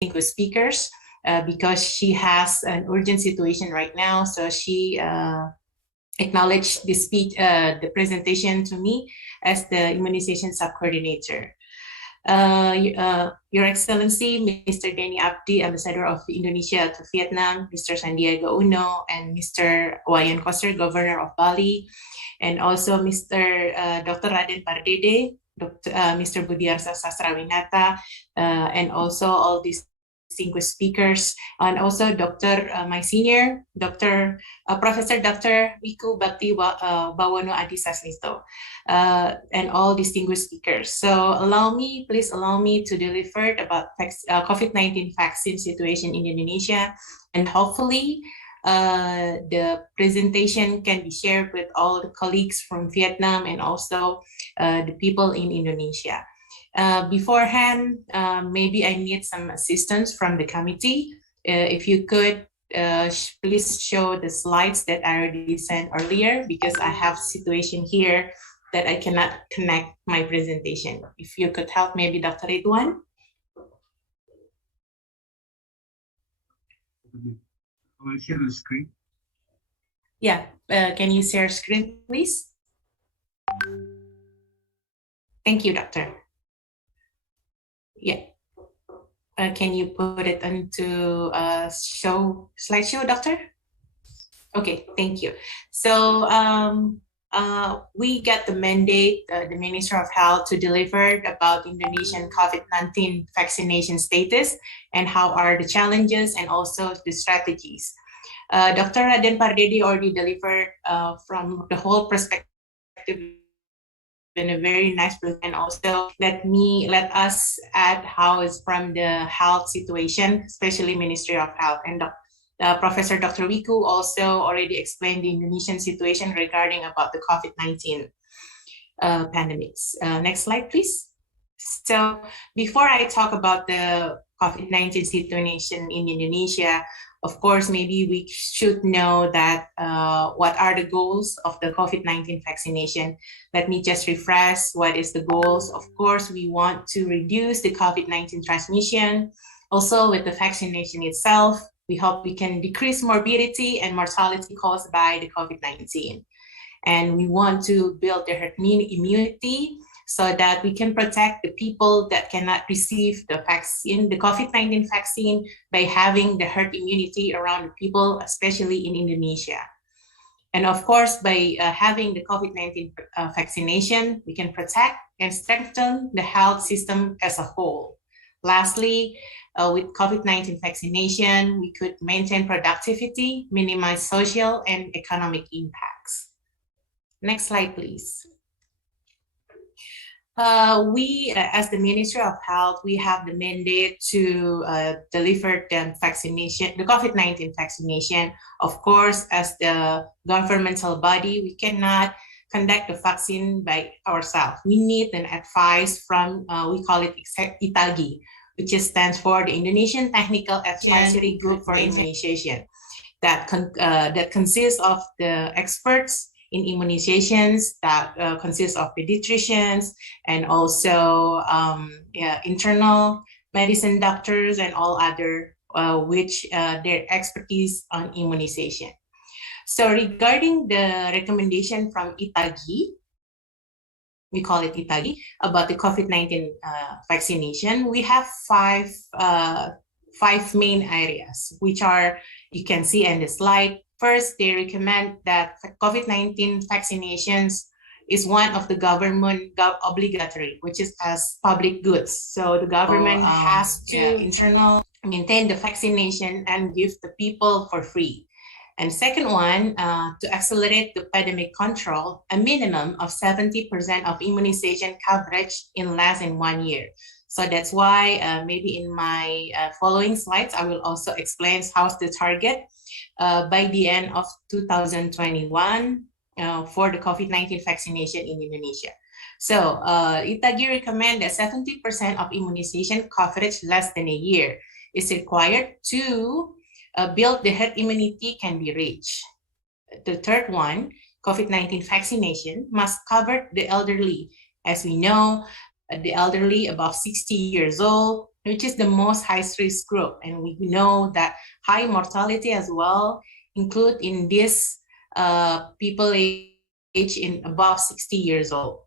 distinguished speakers because she has an urgent situation right now. So she acknowledged the speech, the presentation to me as the immunization sub-coordinator. Your Excellency, Mr. Denny Abdi, Ambassador of Indonesia to Vietnam, Mr. Sandiaga Uno, and Mr. Wayan Koster, Governor of Bali, and also Mr. Dr. Raden Pardede, Mr. Budiarsa Sastrawinata, and also all these distinguished speakers, and also my senior, Professor Dr. Wiku Bakti Bawono Adi Sasmito, and all distinguished speakers. So please allow me to deliver about COVID-19 vaccine situation in Indonesia, and hopefully the presentation can be shared with all the colleagues from Vietnam and also the people in Indonesia. Beforehand, maybe I need some assistance from the committee. If you could please show the slides that I already sent earlier, because I have situation here that I cannot connect my presentation. If you could help, maybe Dr. Ridwan. I will share the screen. Yeah, can you share screen, please? Thank you, Doctor. Yeah. Can you put it into slideshow, Doctor? Okay, thank you. So we got the mandate, the Minister of Health, to deliver about Indonesian COVID-19 vaccination status and how are the challenges and also the strategies. Dr. Raden Pardede already delivered from the whole perspective in a very nice present. And also let us add how is from the health situation, especially Ministry of Health. And Professor Dr. Wiku also already explained the Indonesian situation regarding about the COVID-19 pandemics. Next slide, please. So before I talk about the COVID-19 situation in Indonesia, of course, maybe we should know that what are the goals of the COVID-19 vaccination. Let me just refresh what is the goals. Of course, we want to reduce the COVID-19 transmission. Also, with the vaccination itself, we hope we can decrease morbidity and mortality caused by the COVID-19. And we want to build the herd immunity so that we can protect the people that cannot receive the vaccine, the COVID-19 vaccine, by having the herd immunity around the people, especially in Indonesia. And of course, by having the COVID-19 vaccination, we can protect and strengthen the health system as a whole. Lastly, with COVID-19 vaccination, we could maintain productivity, minimize social and economic impacts. Next slide, please. We, as the Ministry of Health, we have the mandate to deliver the vaccination, the COVID-19 vaccination. Of course, as the governmental body, we cannot conduct the vaccine by ourselves. We need an advice from, we call it ITAGI, which stands for the Indonesian Technical Advisory Group for Immunization. That consists of the experts in immunizations, that consists of pediatricians and also internal medicine doctors and all other which their expertise on immunization. So regarding the recommendation from ITAGI, we call it ITAGI, about the COVID-19 vaccination, we have five main areas, which are, you can see in the slide. First, they recommend that COVID-19 vaccinations is one of the government obligatory, which is as public goods. So the government has to maintain the vaccination and give the people for free. And second one, to accelerate the pandemic control, a minimum of 70% of immunization coverage in less than 1 year. So that's why maybe in my following slides, I will also explain how's the target by the end of 2021 for the COVID-19 vaccination in Indonesia. So ITAGI recommend that 70% of immunization coverage less than a year is required to build the herd immunity can be reached. The third one, COVID-19 vaccination must cover the elderly. As we know, the elderly above 60 years old, which is the most high-risk group. And we know that high mortality as well include in this people age in above 60 years old.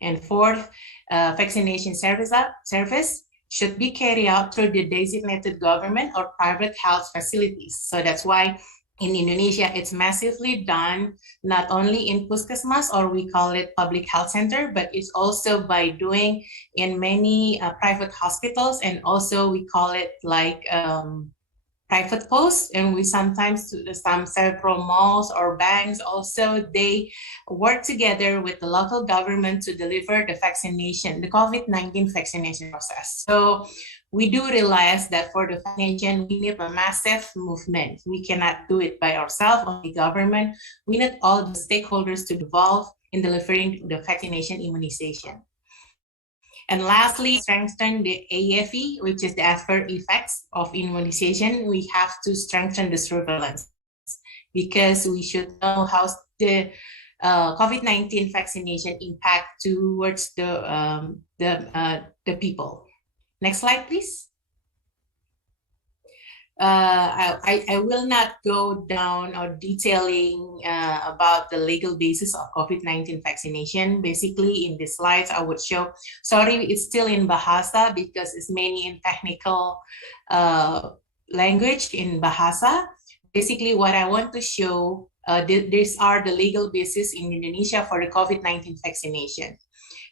And fourth, vaccination service should be carried out through the designated government or private health facilities. So that's why in Indonesia, it's massively done, not only in puskesmas, or we call it public health center, but it's also by doing in many private hospitals, and also we call it like private posts, and we sometimes some several malls or banks also, they work together with the local government to deliver the vaccination, the COVID-19 vaccination process. So we do realize that for the vaccination, we need a massive movement. We cannot do it by ourselves, only government. We need all the stakeholders to involve in delivering the vaccination immunization. And lastly, strengthen the AFE, which is the after effects of immunization. We have to strengthen the surveillance because we should know how the COVID-19 vaccination impact towards the people. Next slide, please. I will not go down or detailing about the legal basis of COVID-19 vaccination. Basically, in the slides, I would show, sorry, it's still in Bahasa because it's mainly in technical language in Bahasa. Basically, what I want to show, these are the legal basis in Indonesia for the COVID-19 vaccination.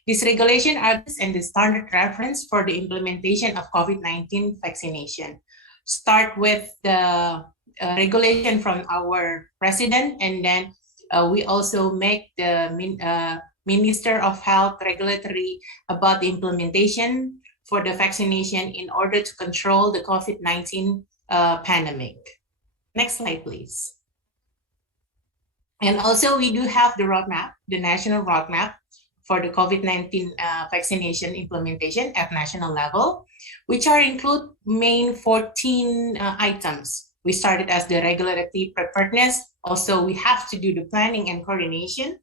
These regulations are and the standard reference for the implementation of COVID-19 vaccination. Start with the regulation from our president, and then we also make the Minister of Health regulatory about the implementation for the vaccination in order to control the COVID-19 pandemic. Next slide, please. And also we do have the roadmap, the national roadmap for the COVID-19 vaccination implementation at national level, which are include main 14 items. We started as the regulatory preparedness. Also, we have to do the planning and coordination,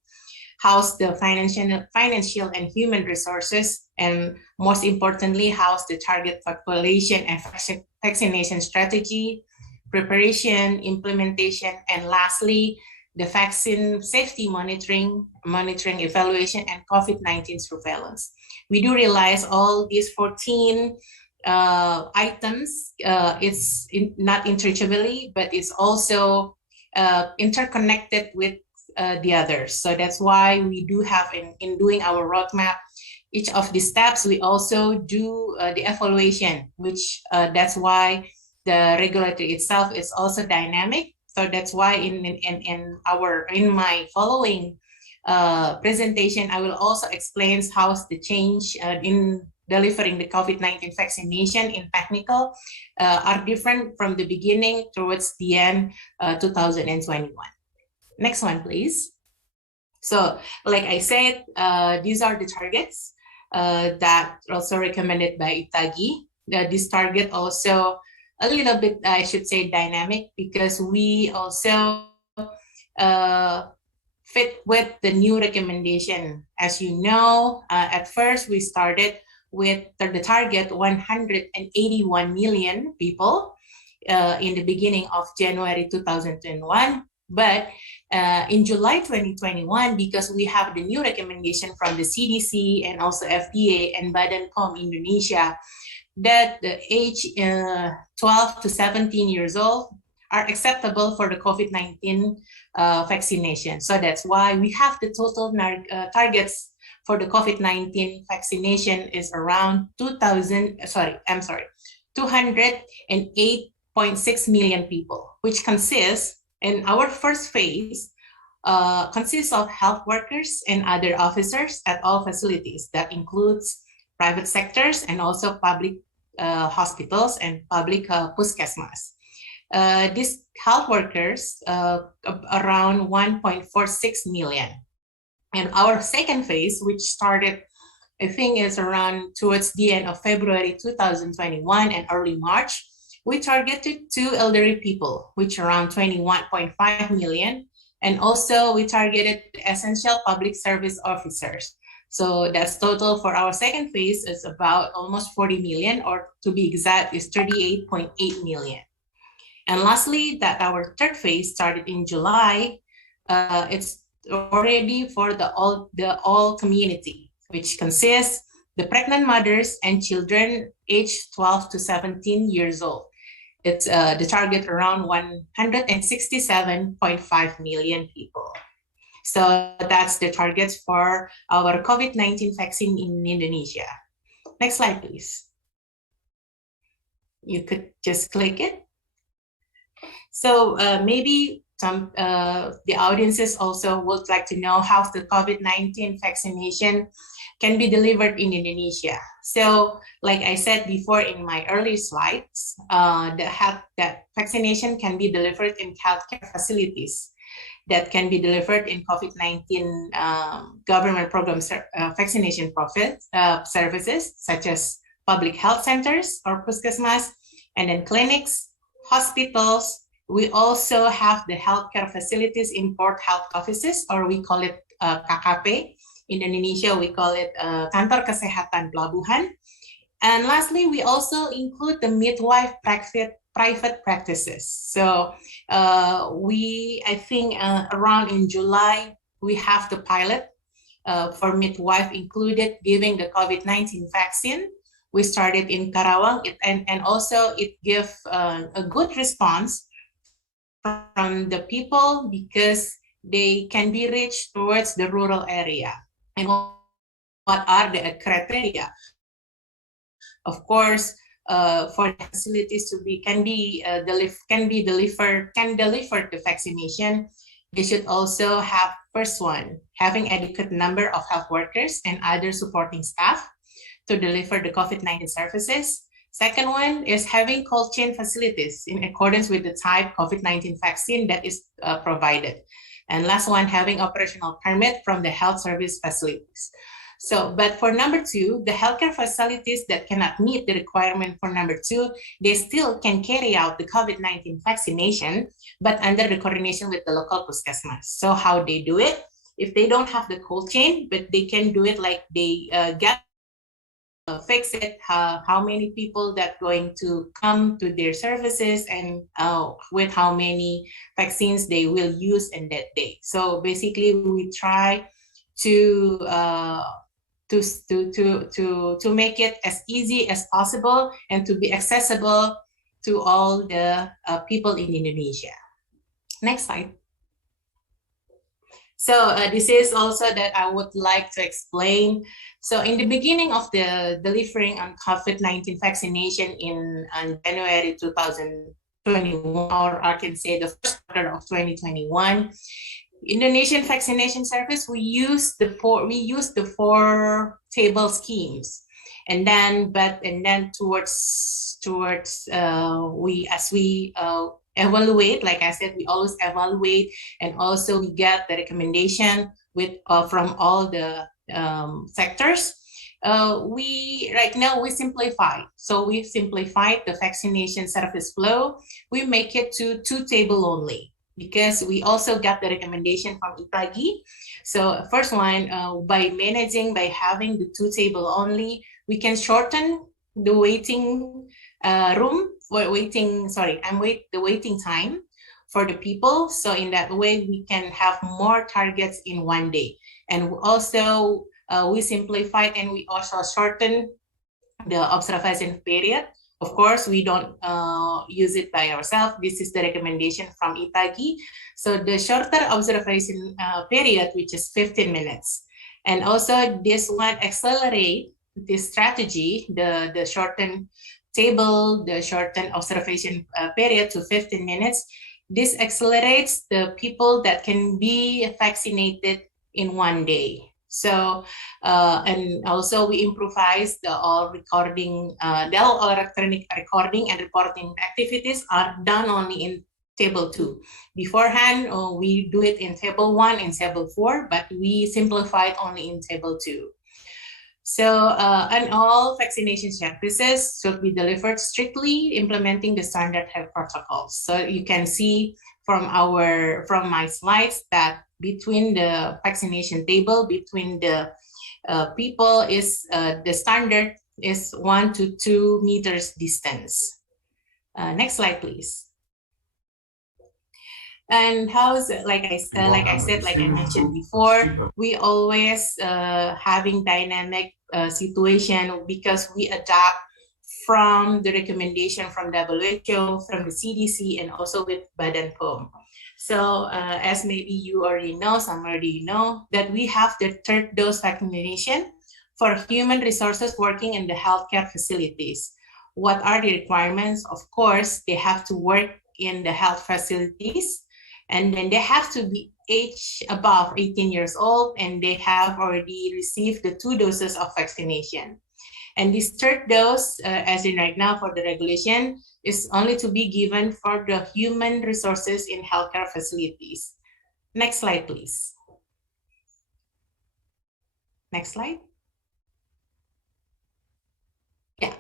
house the financial and human resources, and most importantly, house the target population and vaccination strategy, preparation, implementation, and lastly, the vaccine safety monitoring, evaluation, and COVID-19 surveillance. We do realize all these 14 items, it's not interchangeably, but it's also interconnected with the others. So that's why we do have in doing our roadmap, each of the steps, we also do the evaluation, which that's why the regulatory itself is also dynamic. So that's why in my following presentation, I will also explain how the change in delivering the COVID-19 vaccination in technical are different from the beginning towards the end 2021. Next one, please. So like I said, these are the targets that are also recommended by ITAGI. This target also a little bit, I should say, dynamic, because we also fit with the new recommendation. As you know, at first we started with the target 181 million people in the beginning of January 2021. But in July 2021, because we have the new recommendation from the CDC and also FDA and Badan POM Indonesia, that the age 12 to 17 years old are acceptable for the COVID-19 vaccination. So that's why we have the total targets for the COVID-19 vaccination is around 208.6 million people, which consists, in our first phase, consists of health workers and other officers at all facilities. That includes private sectors and also public hospitals and public puskesmas. These health workers, around 1.46 million. And our second phase, which started, I think is around towards the end of February 2021 and early March, we targeted to elderly people, which around 21.5 million. And also we targeted essential public service officers. So that's total for our second phase is about almost 40 million, or to be exact is 38.8 million. And lastly, that our third phase started in July. It's already for the all community, which consists the pregnant mothers and children aged 12 to 17 years old. It's the target around 167.5 million people. So that's the targets for our COVID-19 vaccine in Indonesia. Next slide, please. You could just click it. So maybe some the audiences also would like to know how the COVID-19 vaccination can be delivered in Indonesia. So like I said before in my early slides, that vaccination can be delivered in healthcare facilities, that can be delivered in COVID-19 government program vaccination services, such as public health centers or puskesmas, and then clinics, hospitals. We also have the healthcare facilities in port health offices, or we call it KKP. In Indonesia, we call it Kantor Kesehatan Pelabuhan. And lastly, we also include the midwife private practices. So I think around in July, we have the pilot for midwife included giving the COVID-19 vaccine. We started in Karawang, and also it gave a good response from the people because they can be reached towards the rural area. And what are the criteria? Of course, for the facilities to be can deliver the vaccination, they should also have, first one, having adequate number of health workers and other supporting staff to deliver the COVID-19 services. Second one is having cold chain facilities in accordance with the type COVID-19 vaccine that is provided. And last one, having operational permit from the health service facilities. So, but for number two, the healthcare facilities that cannot meet the requirement for number two, they still can carry out the COVID-19 vaccination, but under the coordination with the local puskesmas. So how they do it, if they don't have the cold chain, but they can do it like they get fix it, how many people that going to come to their services, and with how many vaccines they will use in that day. So basically, we try to make it as easy as possible and to be accessible to all the people in Indonesia. Next slide. So this is also that I would like to explain. So in the beginning of the delivering on COVID-19 vaccination in January 2021, or I can say the first quarter of 2021, Indonesian vaccination service, we use the four table schemes, and then towards we evaluate, like I said, we always evaluate, and also we get the recommendation from all the sectors. Right now we simplify. So we simplified the vaccination service flow. We make it to 2 table only, because we also got the recommendation from FIABCI. So first one, by having the 2 table only, we can shorten the waiting the waiting time for the people. So in that way, we can have more targets in one day. And also, we simplified and we also shorten the observation period. Of course, we don't use it by ourselves. This is the recommendation from FIABCI. So the shorter observation period, which is 15 minutes. And also this one accelerate this strategy, the shortened table, the shortened observation period to 15 minutes. This accelerates the people that can be vaccinated in one day. So, and also we improvise the all electronic recording and reporting activities are done only in table 2. Beforehand, we do it in table 1 and table 4, but we simplified only in table 2. So, and all vaccination services should be delivered strictly implementing the standard health protocols. So you can see from my slides that between the vaccination table, between the people is the standard is 1 to 2 meters distance. Next slide, please. And how's like I mentioned before, we always having dynamic situation because we adapt from the recommendation from WHO, from the CDC, and also with Badan POM. So as maybe you already know, some already know, that we have the third dose vaccination for human resources working in the healthcare facilities. What are the requirements? Of course, they have to work in the health facilities, and then they have to be age above 18 years old, and they have already received the 2 doses of vaccination. And this third dose, as in right now for the regulation, is only to be given for the human resources in healthcare facilities. Next slide, please. Next slide. Yeah.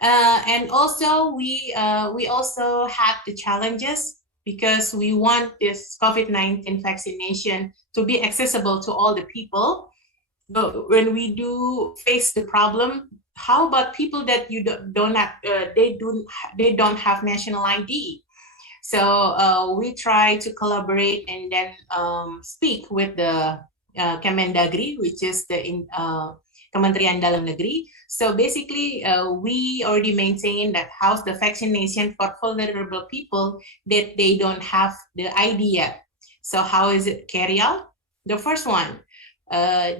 And also we also have the challenges because we want this COVID-19 vaccination to be accessible to all the people. But when we do face the problem, how about people that you don't have, they don't have national ID? So we try to collaborate and then speak with the Kemendagri, which is the Kementerian Dalam Negeri. So basically, we already maintain that how's the vaccination for vulnerable people that they don't have the ID yet. So how is it carried out? The first one,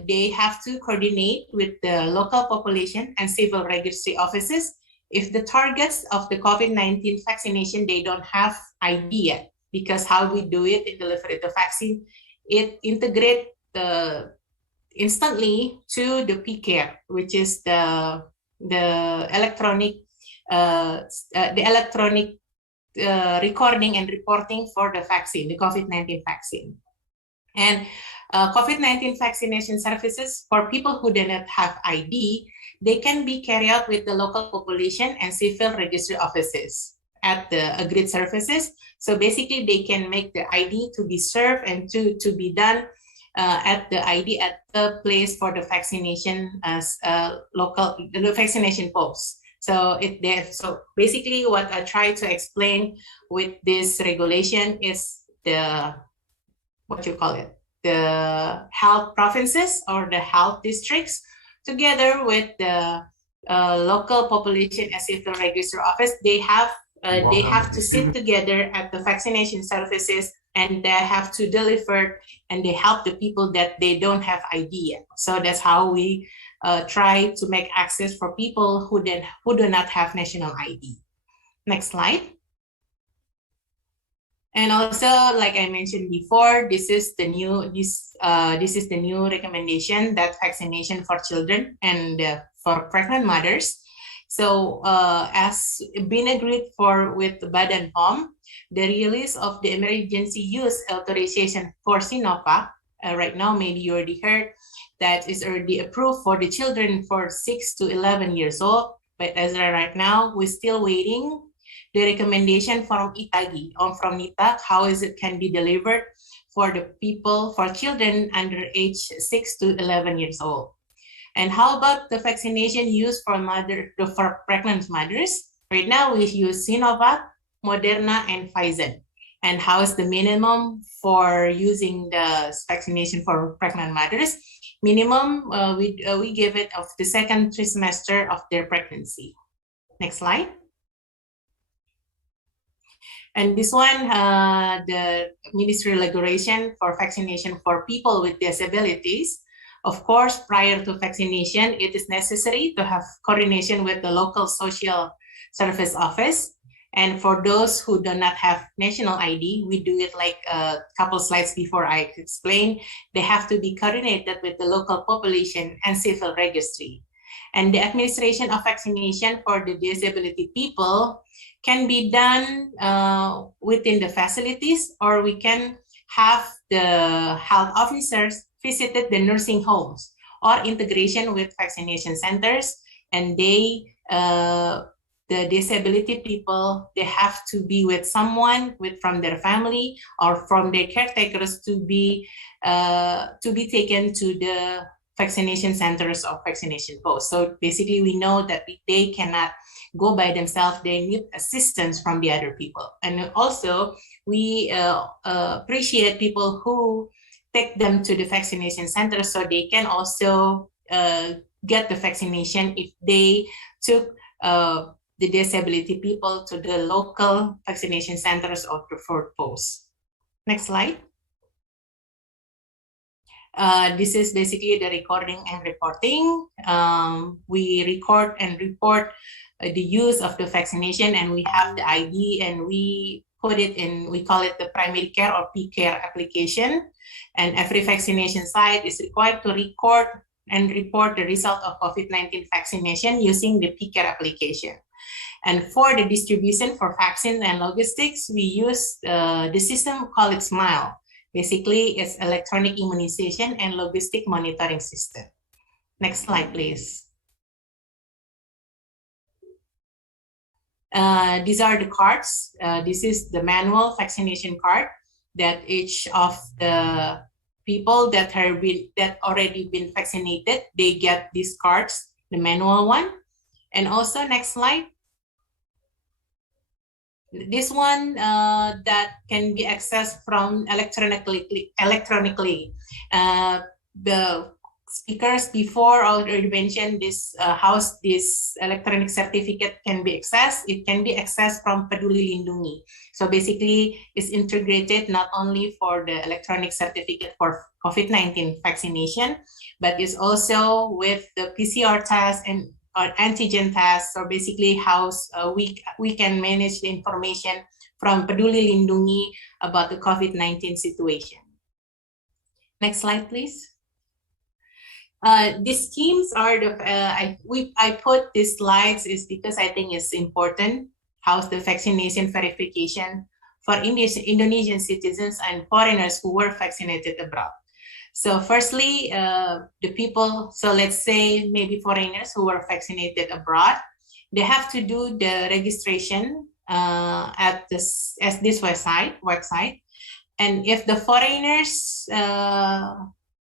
they have to coordinate with the local population and civil registry offices. If the targets of the COVID-19 vaccination, they don't have ID yet, because how we do it in delivery of the vaccine, it integrates instantly to the PCare, which is the electronic recording and reporting for the vaccine, the COVID-19 vaccine. And COVID-19 vaccination services for people who do not have ID, they can be carried out with the local population and civil registry offices at the agreed services. So basically, they can make the ID to be served and to be done at the ID at the place for the vaccination as the vaccination posts. So so basically, what I try to explain with this regulation is the the health provinces or the health districts, together with the local population and civil registry office. They have to sit together at the vaccination services, and they have to deliver and they help the people that they don't have ID yet. So that's how we try to make access for people who do not have national ID. Next slide. And also, like I mentioned before, this is the new recommendation that vaccination for children and for pregnant mothers. So as been agreed for with Badan POM, the release of the emergency use authorization for Sinovac, right now maybe you already heard, that is already approved for the children for 6 to 11 years old. But as of right now, we're still waiting the recommendation from ITAGI or from NITA, how is it can be delivered for the people, for children under age 6 to 11 years old. And how about the vaccination used for pregnant mothers? Right now we use Sinovac, Moderna, and Pfizer. And how is the minimum for using the vaccination for pregnant mothers? Minimum, we give it of the second trimester of their pregnancy. Next slide. And this one, the ministry regulation for vaccination for people with disabilities. Of course, prior to vaccination, it is necessary to have coordination with the local social service office. And for those who do not have national ID, we do it like a couple slides before I explain. They have to be coordinated with the local population and civil registry. And the administration of vaccination for the disability people can be done within the facilities, or we can have the health officers visited the nursing homes or integration with vaccination centers, and they the disability people, they have to be with someone from their family or from their caretakers to be taken to the vaccination centers or vaccination posts. So basically, we know that they cannot go by themselves. They need assistance from the other people. And also, we appreciate people who take them to the vaccination center so they can also get the vaccination if they took the disability people to the local vaccination centers or preferred posts. Next slide. This is basically the recording and reporting. We record and report the use of the vaccination, and we have the ID, and we put it in, we call it the primary care or P-care application. And every vaccination site is required to record and report the result of COVID-19 vaccination using the P-care application. And for the distribution for vaccines and logistics, we use the system called SMILE. Basically, it's electronic immunization and logistic monitoring system. Next slide, please. These are the cards. This is the manual vaccination card that each of the people that already been vaccinated, they get these cards, the manual one. And also, next slide. This one that can be accessed from electronically. The speakers before already mentioned this how this electronic certificate can be accessed. It can be accessed from Peduli Lindungi. So basically, it's integrated not only for the electronic certificate for COVID-19 vaccination, but it's also with the PCR test and or antigen tests, or basically how we can manage the information from Peduli Lindungi about the COVID-19 situation. Next slide, please. These schemes are the, I put these slides is because I think it's important. How's the vaccination verification for Indonesian citizens and foreigners who were vaccinated abroad. So firstly, the people, so let's say maybe foreigners who were vaccinated abroad, they have to do the registration at this website. And if the foreigners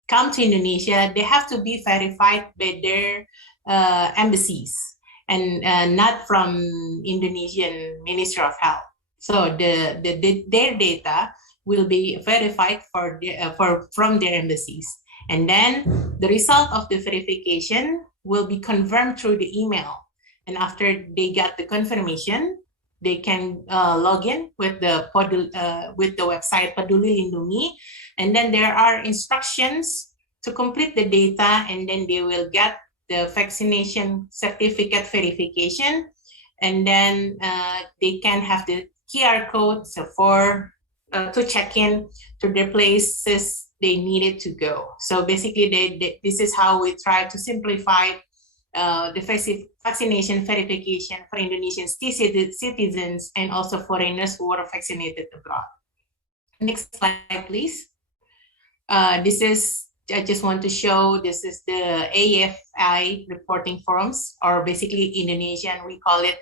come to Indonesia, they have to be verified by their embassies and not from Indonesian Ministry of Health. So their data will be verified from their embassies. And then the result of the verification will be confirmed through the email. And after they get the confirmation, they can log in with the website Peduli Lindungi. And then there are instructions to complete the data, and then they will get the vaccination certificate verification. And then they can have the QR code to check in to the places they needed to go. So basically, this is how we try to simplify the vaccination verification for Indonesian citizens and also foreigners who are vaccinated abroad. Next slide, please. This is, I just want to show, this is the AFI reporting forms, or basically Indonesian, we call it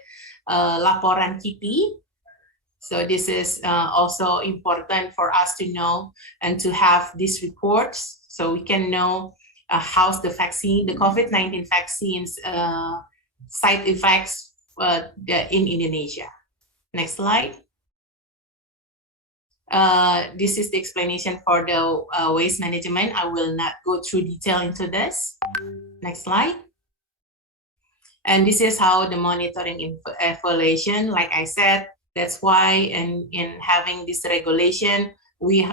Laporan KIPI. So this is also important for us to know and to have these reports so we can know how's the vaccine, the COVID-19 vaccines side effects in Indonesia. Next slide. This is the explanation for the waste management. I will not go through detail into this. Next slide. And this is how the monitoring evaluation, like I said, that's why in having this regulation, we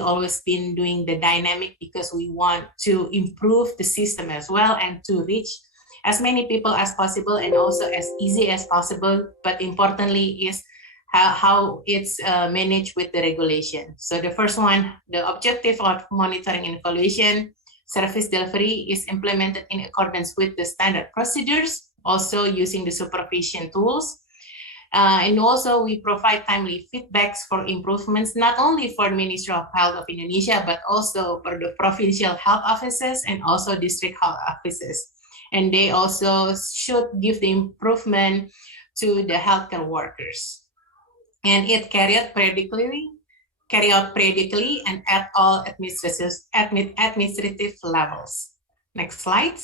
always been doing the dynamic because we want to improve the system as well and to reach as many people as possible and also as easy as possible. But importantly is how it's managed with the regulation. So the first one, the objective of monitoring and evaluation service delivery is implemented in accordance with the standard procedures, also using the supervision tools. And also we provide timely feedbacks for improvements, not only for the Ministry of Health of Indonesia, but also for the provincial health offices and also district health offices. And they also should give the improvement to the healthcare workers. And it carried out periodically and at all administrative levels. Next slide.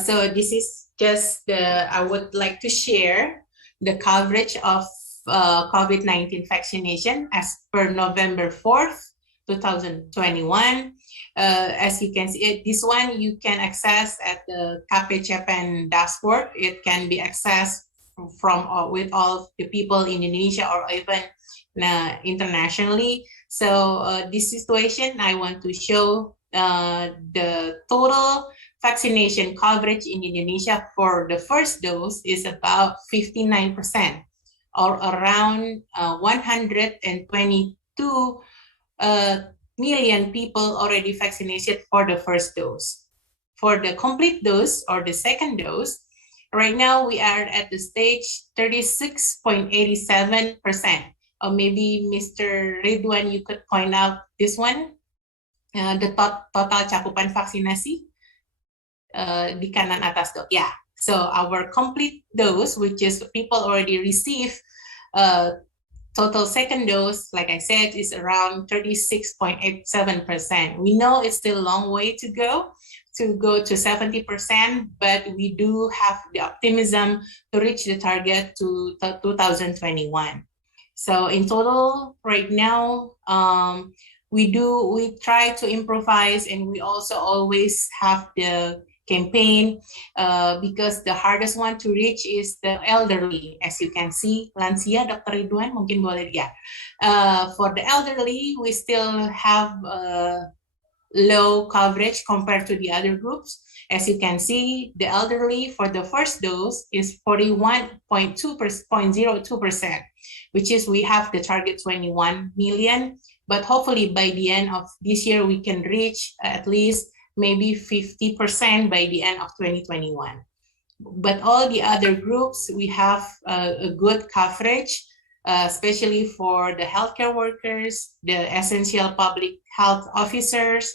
So this is just I would like to share the coverage of COVID-19 vaccination as per November 4th, 2021. As you can see, this one you can access at the KPCPN dashboard. It can be accessed from with all the people in Indonesia or even internationally. So this situation, I want to show the total vaccination coverage in Indonesia for the first dose is about 59%, or around 122 million people already vaccinated for the first dose. For the complete dose or the second dose, right now we are at the stage 36.87%. Or maybe Mr. Ridwan, you could point out this one, the total cakupan vaksinasi. Di kanan atas tuh, yeah. So our complete dose, which is people already receive total second dose, like I said, is around 36.87%. We know it's still a long way to go to 70%, but we do have the optimism to reach the target to 2021. So in total, right now, we try to improvise, and we also always have the campaign because the hardest one to reach is the elderly. As you can see, lansia, Dr. Ridwan, mungkin boleh ya. For the elderly, we still have low coverage compared to the other groups. As you can see, the elderly for the first dose is 41.02%, which is we have the target 21 million. But hopefully by the end of this year, we can reach at least maybe 50% by the end of 2021. But all the other groups, we have a good coverage, especially for the healthcare workers, the essential public health officers,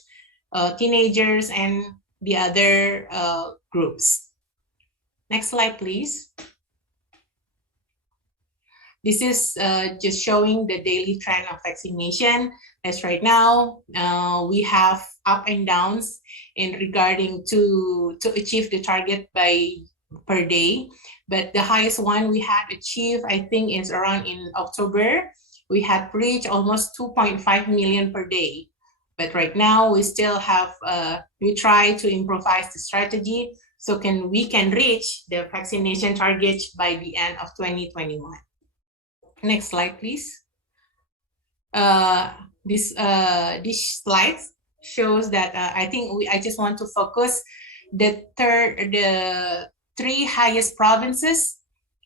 teenagers, and the other groups. Next slide, please. This is just showing the daily trend of vaccination. As right now, we have up and downs in regarding to achieve the target per day. But the highest one we had achieved, I think, is around in October. We had reached almost 2.5 million per day. But right now, we still have, we try to improvise the strategy so we can reach the vaccination target by the end of 2021. Next slide, please. This slide shows that I think I just want to focus the three highest provinces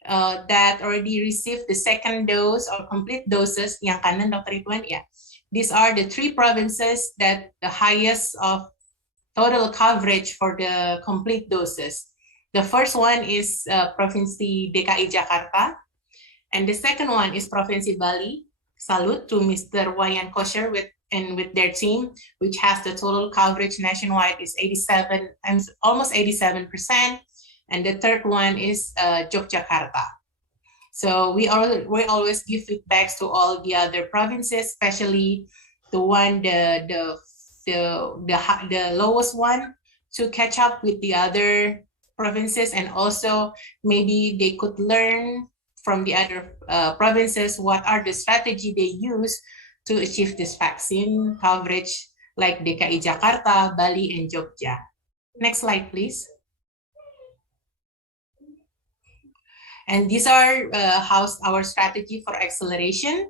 that already received the second dose or complete doses. Yang kanan, Dr. Ridwan, yeah. These are the three provinces that the highest of total coverage for the complete doses. The first one is Provinsi DKI Jakarta, and the second one is Provinsi Bali. Salute to Mr. Wayan Kosher with their team, which has the total coverage nationwide is 87 and almost 87%. And the third one is Yogyakarta. So we always give feedbacks to all the other provinces, especially the lowest one, to catch up with the other provinces, and also maybe they could learn from the other provinces what are the strategy they use to achieve this vaccine coverage, like DKI Jakarta, Bali, and Jogja. Next slide, please. And these are our strategy for acceleration.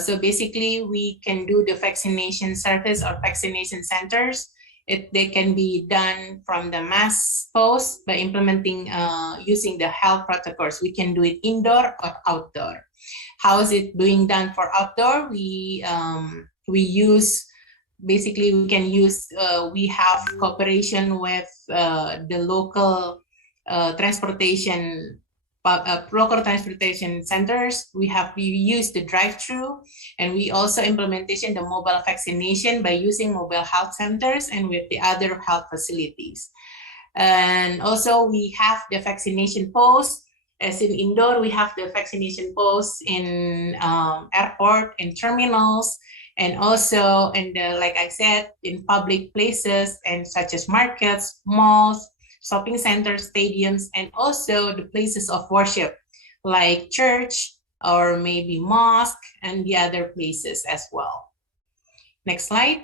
So basically, we can do the vaccination service or vaccination centers. They can be done from the mass post by implementing using the health protocols. We can do it indoor or outdoor. How is it being done for outdoor? We use, basically we can use, we have cooperation with the local transportation centers. We use the drive-through, and we also implementation the mobile vaccination by using mobile health centers and with the other health facilities. And also we have the vaccination posts. As in indoor, we have the vaccination posts in airport and terminals, And also, like I said, in public places and such as markets, malls, shopping centers, stadiums, and also the places of worship like church or maybe mosque and the other places as well. Next slide.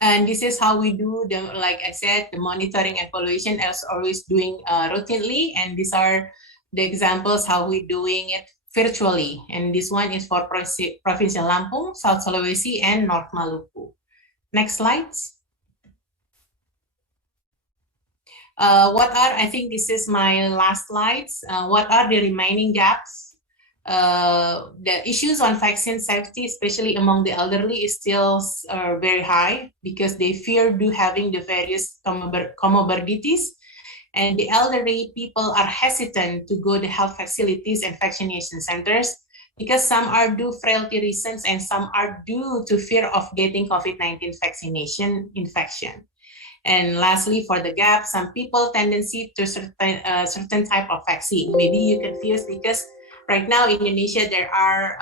And this is how we do the, like I said, the monitoring and evaluation as always doing routinely. And these are the examples how we're doing it virtually. And this one is for Provinsi Lampung, South Sulawesi, and North Maluku. Next slides. I think this is my last slides. What are the remaining gaps? The issues on vaccine safety, especially among the elderly, is still very high because they fear having the various comorbidities. And the elderly people are hesitant to go to health facilities and vaccination centers because some are due frailty reasons and some are due to fear of getting COVID-19 vaccination infection. And lastly, for the gap, some people tendency to certain type of vaccine. Maybe you confused because right now in Indonesia, there are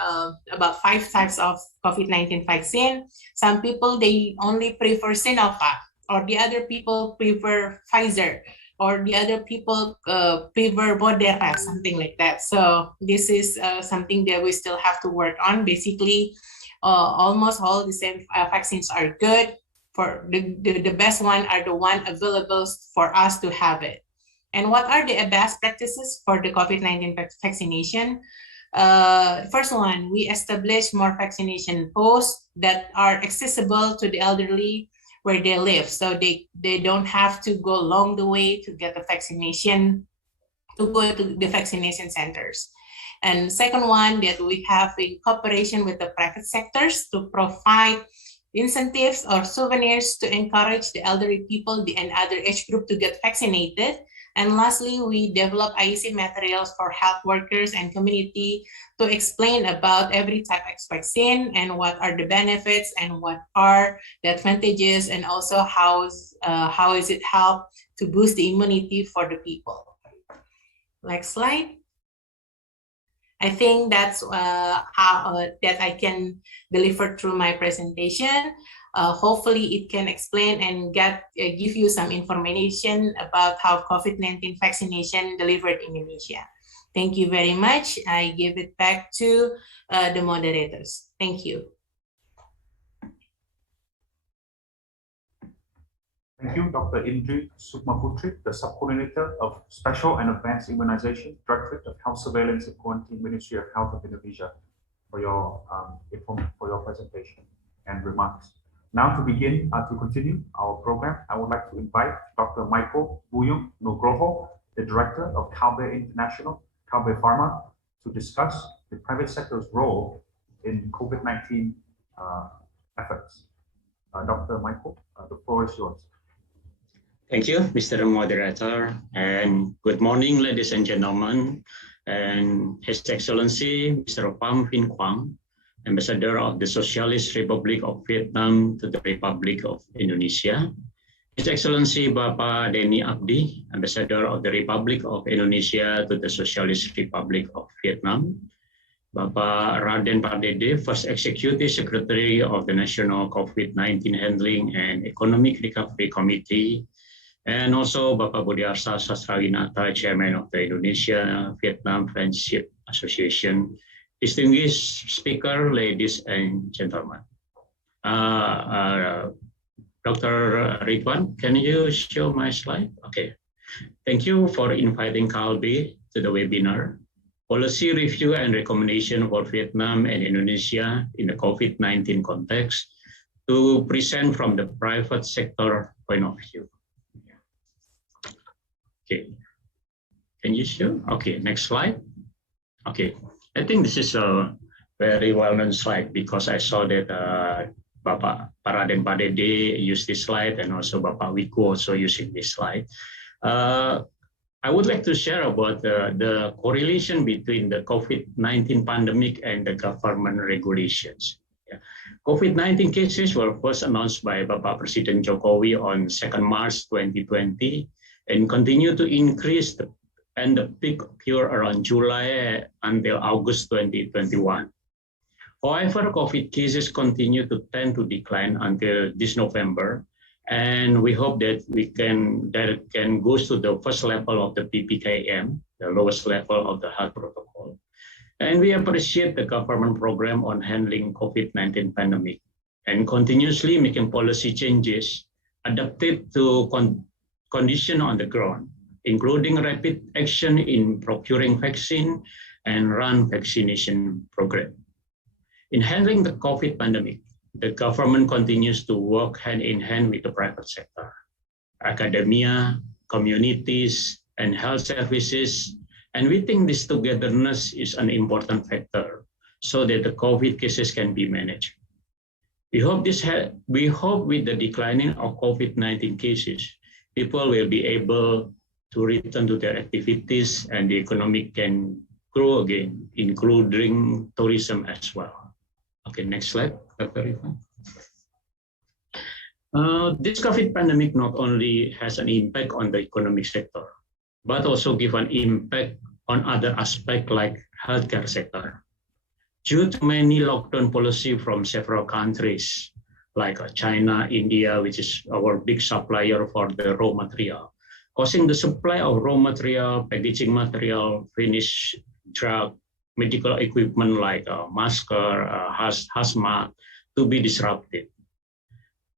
about 5 types of COVID-19 vaccine. Some people, they only prefer Sinovac, or the other people prefer Pfizer, or the other people prefer Moderna, something like that. So this is something that we still have to work on. Basically, almost all the same vaccines are good. For the best one are the one available for us to have it. And what are the best practices for the COVID-19 vaccination? First one, we establish more vaccination posts that are accessible to the elderly where they live. So they don't have to go along the way to get the vaccination, to go to the vaccination centers. And second one, that we have in cooperation with the private sectors to provide incentives or souvenirs to encourage the elderly people and other age group to get vaccinated. And lastly, we develop IEC materials for health workers and community to explain about every type of vaccine and what are the benefits and what are the advantages, and also how is it help to boost the immunity for the people. Next slide. I think that's how that I can deliver through my presentation. Hopefully it can explain and give you some information about how COVID-19 vaccination delivered in Indonesia. Thank you very much. I give it back to the moderators. Thank you. Thank you, Dr. Indri Sukmaputri, the Sub-Coordinator of Special and Advanced Immunization, Directorate of Health Surveillance and Quarantine, Ministry of Health of Indonesia, for your presentation and remarks. Now to begin, to continue our program, I would like to invite Dr. Michael Nogrovo, the Director of KHB International, KHB Pharma, to discuss the private sector's role in COVID-19 efforts. Dr. Michael, the floor is yours. Thank you, Mr. Moderator, and good morning, ladies and gentlemen, and His Excellency, Mr. Pham Vinh Quang, Ambassador of the Socialist Republic of Vietnam to the Republic of Indonesia, His Excellency Bapak Denny Abdi, Ambassador of the Republic of Indonesia to the Socialist Republic of Vietnam, Bapak Raden Pardede, First Executive Secretary of the National COVID-19 Handling and Economic Recovery Committee, and also Bapak Budiarsa Sastrawinata, Chairman of the Indonesia-Vietnam Friendship Association, distinguished speaker, ladies and gentlemen. Dr. Ridwan, can you show my slide? Okay. Thank you for inviting KHB to the webinar, Policy Review and Recommendation for Vietnam and Indonesia in the COVID-19 context, to present from the private sector point of view. Okay, can you show? Okay, next slide. Okay, I think this is a very well-known slide because I saw that Bapak Raden Pardede used this slide, and also Bapak Wiku also using this slide. I would like to share about the correlation between the COVID-19 pandemic and the government regulations. Yeah. COVID-19 cases were first announced by Bapak Presiden Jokowi on 2nd March 2020 and continue to increase, and the peak occurred around July until August 2021. However, COVID cases continue to tend to decline until this November, and we hope that that can go to the first level of the PPKM, the lowest level of the health protocol. And we appreciate the government program on handling COVID-19 pandemic and continuously making policy changes adapted to condition on the ground, including rapid action in procuring vaccine and run vaccination program. In handling the COVID pandemic, the government continues to work hand in hand with the private sector, academia, communities, and health services. And we think this togetherness is an important factor so that the COVID cases can be managed. We hope with the declining of COVID-19 cases, people will be able to return to their activities and the economy can grow again, including tourism as well. Okay, next slide, Dr. Rifan. This COVID pandemic not only has an impact on the economic sector, but also give an impact on other aspects like healthcare sector. Due to many lockdown policy from several countries, like China, India, which is our big supplier for the raw material, causing the supply of raw material, packaging material, finished drug, medical equipment like masker, hazmat to be disrupted.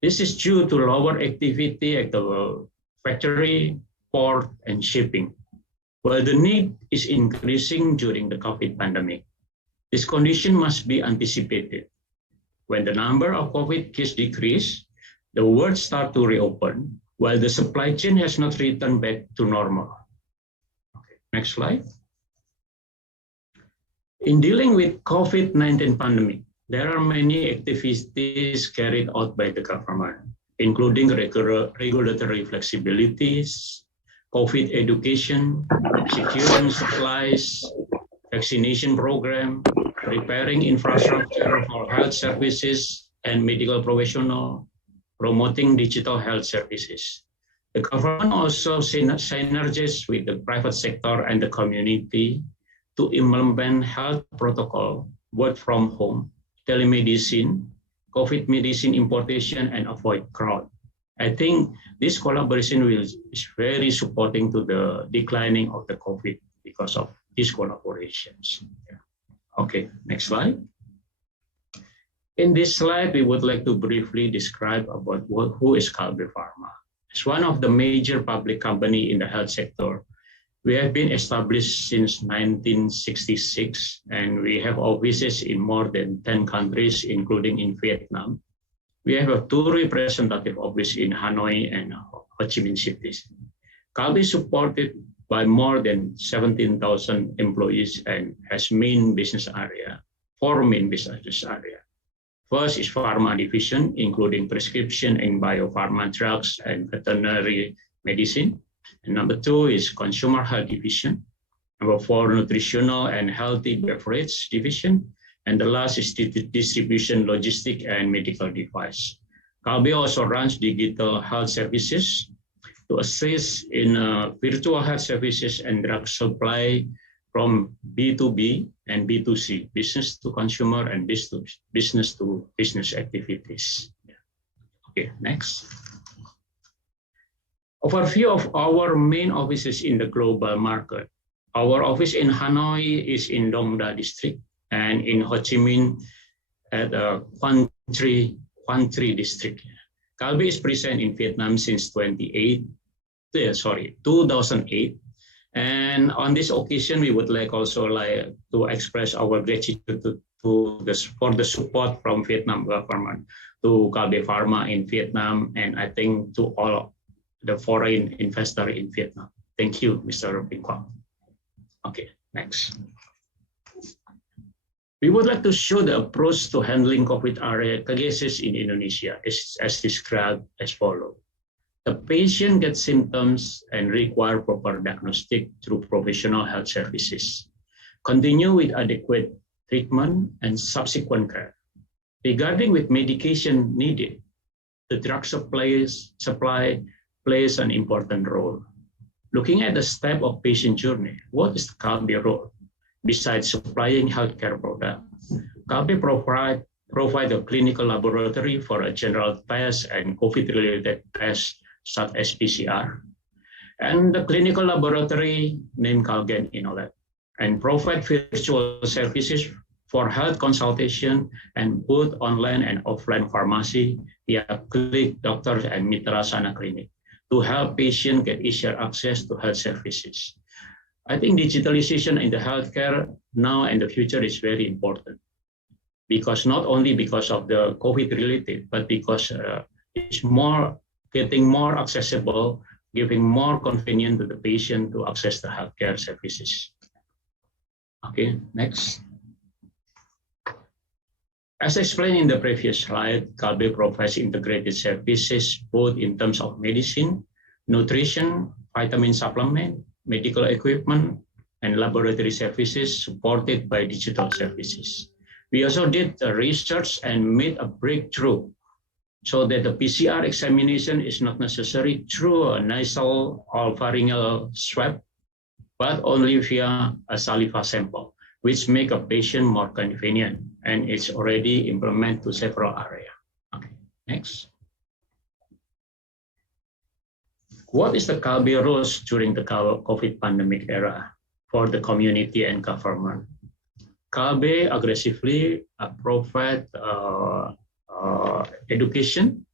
This is due to lower activity at the factory, port, and shipping. While the need is increasing during the COVID pandemic, this condition must be anticipated. When the number of COVID cases decrease, the world starts to reopen, while the supply chain has not returned back to normal. Okay, next slide. In dealing with COVID-19 pandemic, there are many activities carried out by the government, including regulatory flexibilities, COVID education, securing supplies, vaccination program, preparing infrastructure for health services and medical professionals, promoting digital health services. The government also synergies with the private sector and the community to implement health protocol, work from home, telemedicine, COVID medicine importation, and avoid crowd. I think this collaboration is very supporting to the declining of the COVID because of these collaborations. Yeah. Okay, next slide. In this slide, we would like to briefly describe about who is KHB Pharma. It's one of the major public company in the health sector. We have been established since 1966, and we have offices in more than 10 countries, including in Vietnam. We have a 2 representative office in Hanoi and Ho Chi Minh cities. KHB is supported by more than 17,000 employees and has main business area, 4 main business area. First is pharma division, including prescription and biopharma drugs and veterinary medicine. And number 2 is consumer health division. Number 4, nutritional and healthy beverage division. And the last is distribution, logistic, and medical device. KHB also runs digital health services to assist in virtual health services and drug supply from B2B and B2C, business to consumer and business to business activities. Okay, next. Overview of our main offices in the global market. Our office in Hanoi is in Dong Da district and in Ho Chi Minh at Quang Tri district. KHB is present in Vietnam since 2008. And on this occasion, we would also like to express our gratitude for the support from Vietnam government to KHB Pharma in Vietnam, and I think to all the foreign investor in Vietnam. Thank you, Mr. Quang. Okay, next. We would like to show the approach to handling COVID cases in Indonesia as described as follows. The patient gets symptoms and require proper diagnostic through professional health services. Continue with adequate treatment and subsequent care. Regarding with medication needed, the drug supply plays an important role. Looking at the step of patient journey, what is the KHB role? Besides supplying healthcare products, KHB provide a clinical laboratory for a general test and COVID-related tests such as PCR. And the clinical laboratory named KHB Inolab and provide virtual services for health consultation and both online and offline pharmacy via Click Doctors and Mitra Sana Clinic to help patients get easier access to health services. I think digitalization in the healthcare now and the future is very important because not only because of the COVID related, but because it's getting more accessible, giving more convenience to the patient to access the healthcare services. Okay, next. As explained in the previous slide, KHB provides integrated services both in terms of medicine, nutrition, vitamin supplement, medical equipment, and laboratory services supported by digital services. We also did research and made a breakthrough so that the PCR examination is not necessary through a nasal or pharyngeal swab, but only via a saliva sample, which make a patient more convenient, and it's already implemented to several areas. Okay, next. What is the KHB roles during the COVID pandemic era for the community and government? KHB aggressively provide education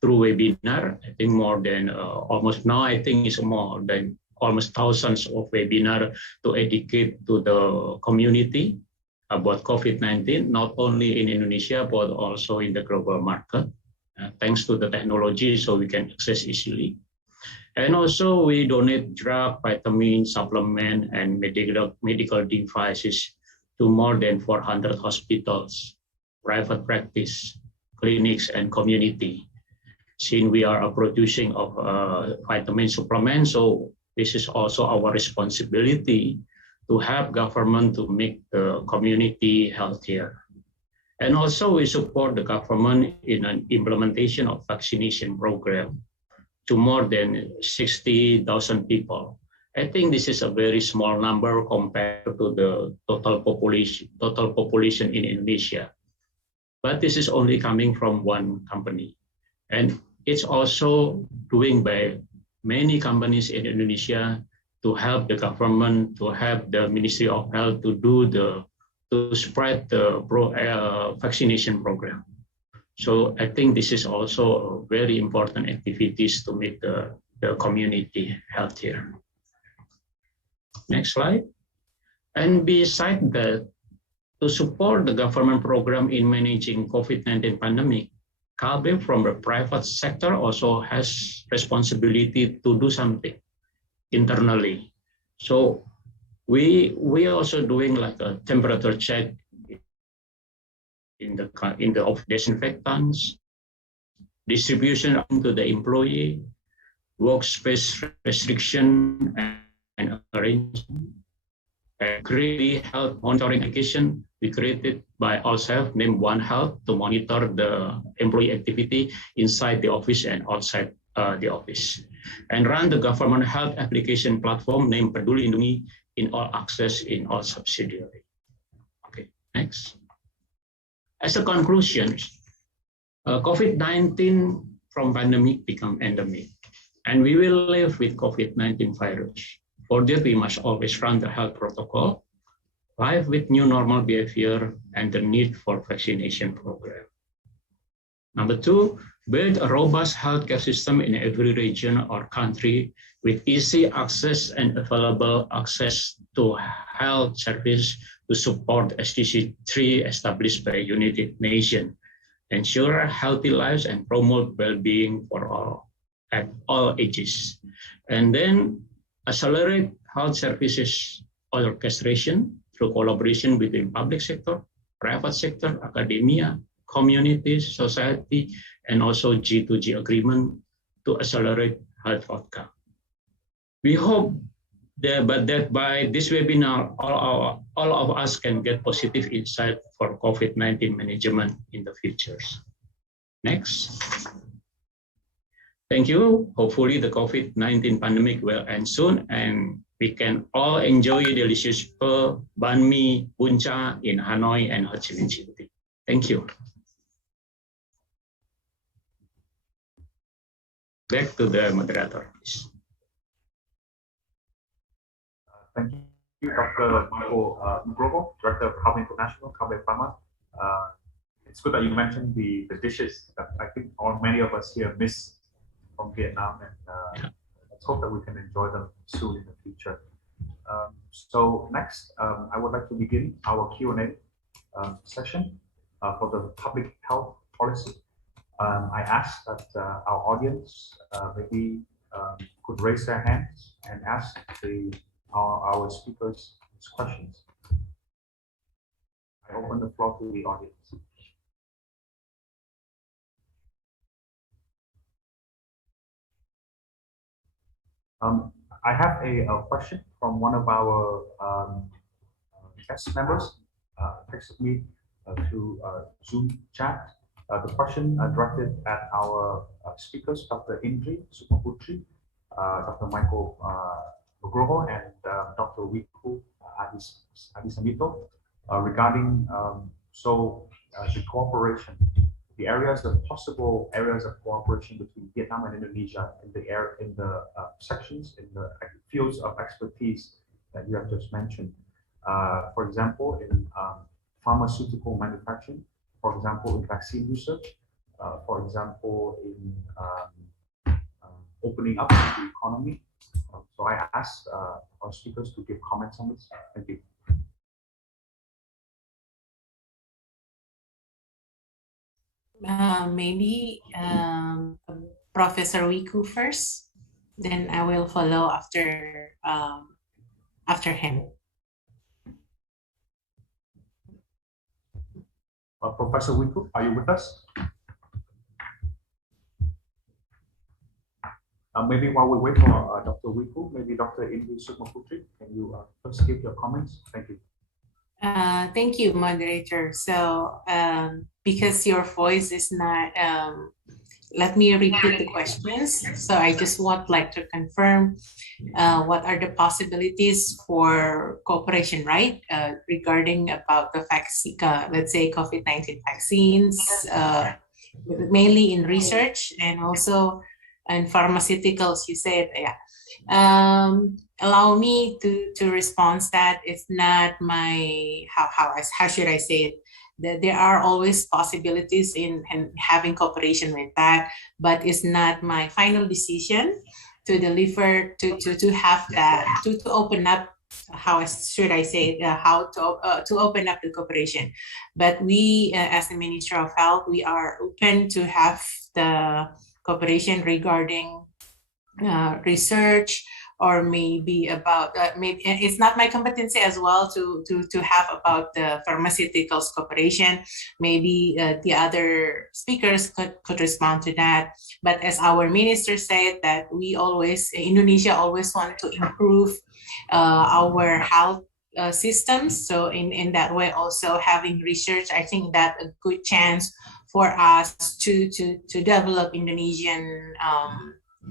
through webinar. I think more than almost now, I think it's more than almost thousands of webinars to educate to the community about COVID-19, not only in Indonesia, but also in the global market, thanks to the technology, so we can access easily. And also we donate drug, vitamin, supplement, and medical devices to more than 400 hospitals, private practice, clinics, and community. Since we are producing of vitamin supplements, so this is also our responsibility to help government to make the community healthier. And also we support the government in an implementation of vaccination program to more than 60,000 people. I think this is a very small number compared to the total population in Indonesia. But this is only coming from one company. And it's also doing by many companies in Indonesia to help the government, to help the Ministry of Health to spread the vaccination program. So I think this is also very important activities to make the community healthier. Next slide. And besides that, to support the government program in managing COVID-19 pandemic, KHB from the private sector also has responsibility to do something internally. So we are also doing like a temperature check in the of disinfectants, distribution to the employee, workspace restriction and arrangement, create health monitoring application we created by ourselves named One Health to monitor the employee activity inside the office and outside the office, and run the government health application platform named Peduli Lindungi in all access in all subsidiaries. Okay, next. As a conclusion, COVID-19 from pandemic become endemic, and we will live with COVID-19 virus. For that, we must always run the health protocol, live with new normal behavior, and the need for vaccination program. Number two, build a robust healthcare system in every region or country with easy access and available access to health service to support SDG 3 established by United Nations, ensure healthy lives and promote well-being for all at all ages. And then accelerate health services orchestration through collaboration between public sector, private sector, academia, communities, society, and also G2G agreement to accelerate health outcome. We hope that by this webinar, all of us can get positive insight for COVID-19 management in the futures. Next. Thank you. Hopefully the COVID-19 pandemic will end soon and we can all enjoy delicious pho, banh mi, bún chả in Hanoi and Ho Chi Minh City. Thank you. Back to the moderator, please. Thank you, Dr. Michael Nogrovo, Director of Pham International, KHB Vietnam. It's good that you mentioned the dishes that I think many of us here miss from Vietnam, and let's hope that we can enjoy them soon in the future. So next, I would like to begin our Q&A session for the public health policy. I ask that our audience maybe could raise their hands and ask our speakers questions. I open the floor to the audience. I have a question from one of our guest members, texted me through Zoom chat. The question directed at our speakers, Dr. Indri Sukmaputri, Dr. Michael Nogrovo, and Dr. Wiku Adisamito, regarding the cooperation, the possible areas of cooperation between Vietnam and Indonesia in the sections, in the fields of expertise that you have just mentioned. For example, in pharmaceutical manufacturing, for example, in vaccine research, for example, in opening up the economy. So I asked our speakers to give comments on this. Thank you. Maybe Professor Wiku first, then I will follow after him. Professor Wiku, are you with us? Maybe while we wait for Dr. Wiku, maybe Dr. Indri Sukmaputri, can you first give your comments? Thank you. Thank you, moderator. So because your voice is not, let me repeat the questions. So I just want to confirm what are the possibilities for cooperation, right? Regarding about the vaccine, let's say COVID-19 vaccines, mainly in research and also in pharmaceuticals, you said, yeah. Allow me to respond that it's not my, how should I say it? That there are always possibilities in having cooperation with that, but it's not my final decision to deliver, to have that, to open up, how should I say it, how to open up the cooperation. But we, as the Ministry of Health, we are open to have the cooperation regarding research, or maybe about maybe it's not my competency as well to have about the pharmaceuticals cooperation. Maybe the other speakers could respond to that. But as our minister said, that we always, Indonesia always want to improve our health systems. So in that way, also having research, I think that a good chance for us to develop Indonesian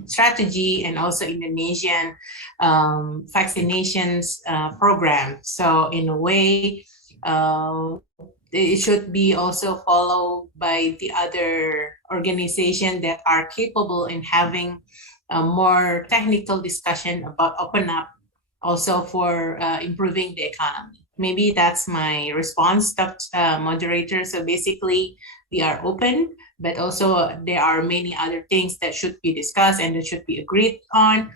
strategy and also Indonesian vaccinations program. So in a way, it should be also followed by the other organizations that are capable in having a more technical discussion about open up also for improving the economy. Maybe that's my response, moderator. So basically, we are open, but also there are many other things that should be discussed and that should be agreed on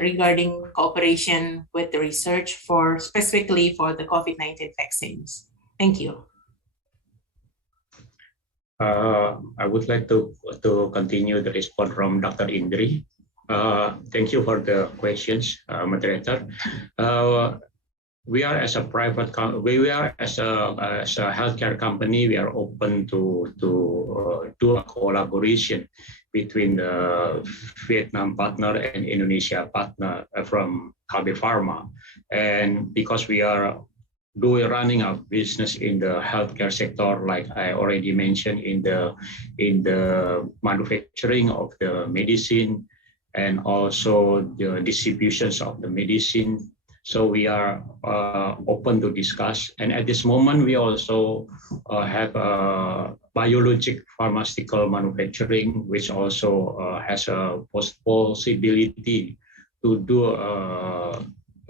regarding cooperation with the research specifically for the COVID-19 vaccines. Thank you. I would like to continue the response from Dr. Indri. Thank you for the questions, moderator. We are as a private company, we are as a healthcare company, we are open to do a collaboration between the Vietnam partner and Indonesia partner from KHB Pharma. And because we are running a business in the healthcare sector, like I already mentioned, in the manufacturing of the medicine and also the distributions of the medicine. So we are open to discuss. And at this moment, we also have biologic pharmaceutical manufacturing, which also has a possibility to do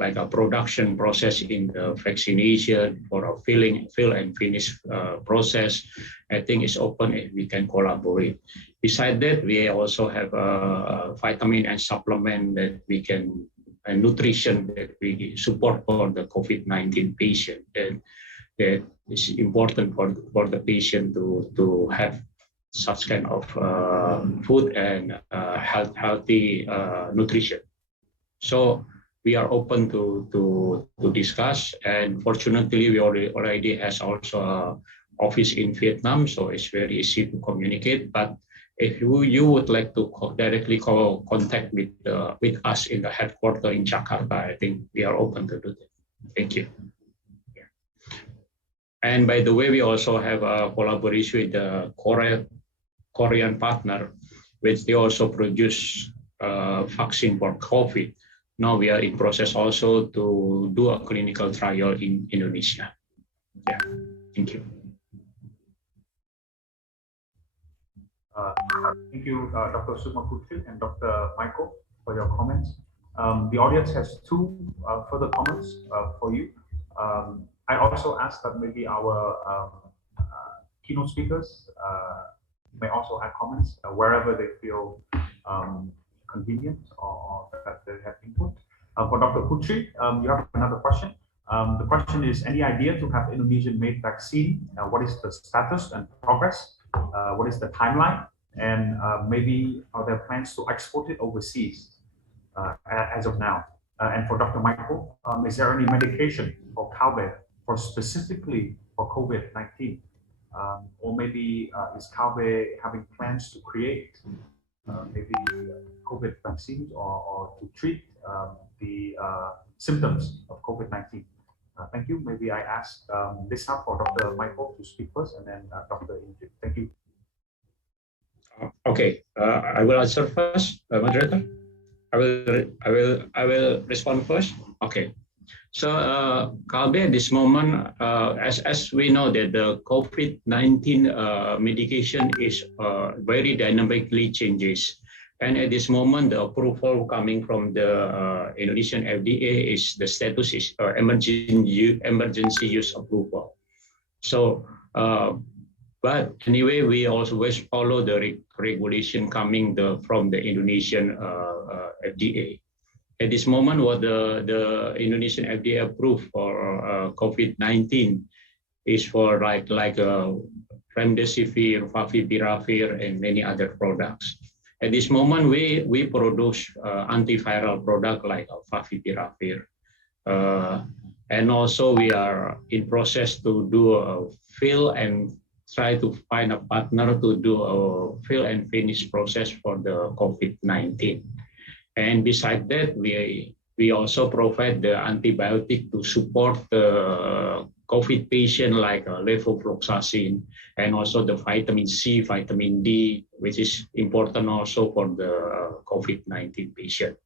like a production process in the vaccination for a fill and finish process. I think it's open if we can collaborate. Besides that, we also have a vitamin and supplement that we can, and nutrition that we support for the COVID-19 patient. And that is important for the patient to have such kind of food and healthy nutrition. So we are open to discuss, and fortunately we already has also an office in Vietnam, so it's very easy to communicate. But if you would like to directly contact with us in the headquarters in Jakarta, I think we are open to do that. Thank you. And by the way, we also have a collaboration with the Korean partner, which they also produce vaccine for COVID. Now we are in process also to do a clinical trial in Indonesia. Yeah, thank you. Thank you, Dr. Sukma Putri and Dr. Michael, for your comments. The audience has two further comments for you. I also ask that maybe our keynote speakers may also add comments wherever they feel convenient or that they have input. For Dr. Putri, you have another question. The question is, any idea to have Indonesian-made vaccine? What is the status and progress? What is the timeline? And maybe are there plans to export it overseas as of now? And for Dr. Michael, is there any medication for KHB for specifically for COVID-19? Or maybe is KHB having plans to create maybe COVID vaccines or to treat the symptoms of COVID-19? Thank you. Maybe I ask this time for Dr. Michael to speak first, and then Dr. Indri. Thank you. Okay, I will answer first, moderator. I will respond first. Okay. So KHB at this moment, as we know that the COVID-19 medication is very dynamically changes. And at this moment, the approval coming from the Indonesian FDA is the status is emergency use approval. So, but anyway, we always follow the regulation coming from the Indonesian FDA. At this moment, what the Indonesian FDA approved for COVID-19 is for like remdesivir, favipiravir, and many other products. At this moment, we produce antiviral product like favipiravir, and also we are in process to do a fill and try to find a partner to do a fill and finish process for the COVID-19. And besides that, we also provide the antibiotic to support the COVID patient like levofloxacin, and also the vitamin C, vitamin D, which is important also for the COVID-19 patient.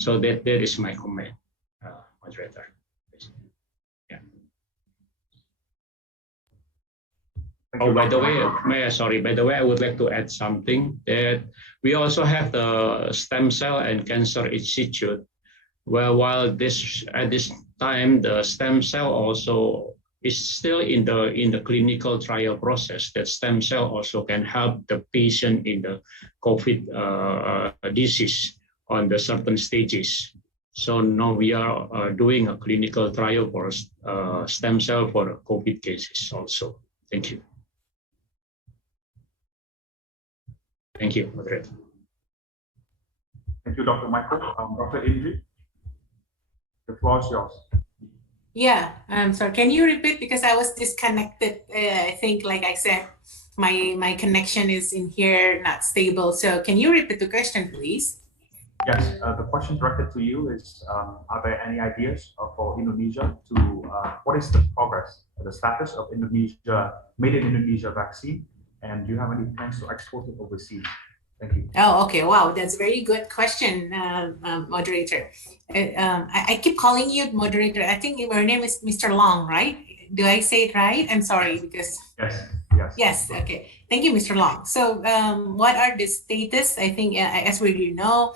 So that is my comment, moderator. Yeah. Oh, by the way, I would like to add something that we also have the Stem Cell and Cancer Institute, where while at this time the stem cell also is still in the clinical trial process, that stem cell also can help the patient in the COVID disease on the certain stages. So now we are doing a clinical trial for stem cell for COVID cases also. Thank you. Thank you, moderator. Thank you, Dr. Michael. Dr. Indri, the floor is yours. Yeah, sorry, can you repeat, because I was disconnected. I think, like I said, my connection is in here not stable. So can you repeat the question, please? Yes, the question directed to you is, are there any ideas for Indonesia to, what is the progress, the status of Indonesia, made in Indonesia vaccine, and do you have any plans to export it overseas? Thank you. Oh, okay. Wow, that's a very good question, moderator. I keep calling you moderator. I think your name is Mr. Long, right? Do I say it right? I'm sorry because Yes, yes. yes. Okay. Thank you, Mr. Long. So, what are the status? I think, as we know,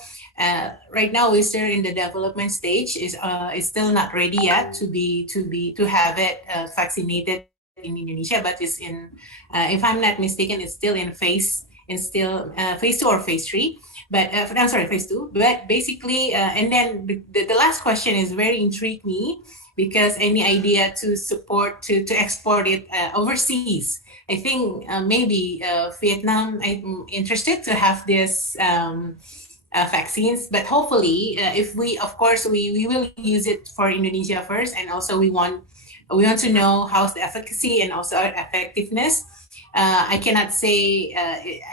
right now we're still in the development stage. Is still not ready yet to have it vaccinated in Indonesia, but it's in, if I'm not mistaken, it's still in phase. It's still phase 2 or phase 3. But I'm sorry, phase 2. But basically, and then the last question is very intrigued me because any idea to support to export it overseas. I think maybe Vietnam, I'm interested to have this vaccines, but hopefully if we, of course, we will use it for Indonesia first, and also we want to know how's the efficacy and also effectiveness. I cannot say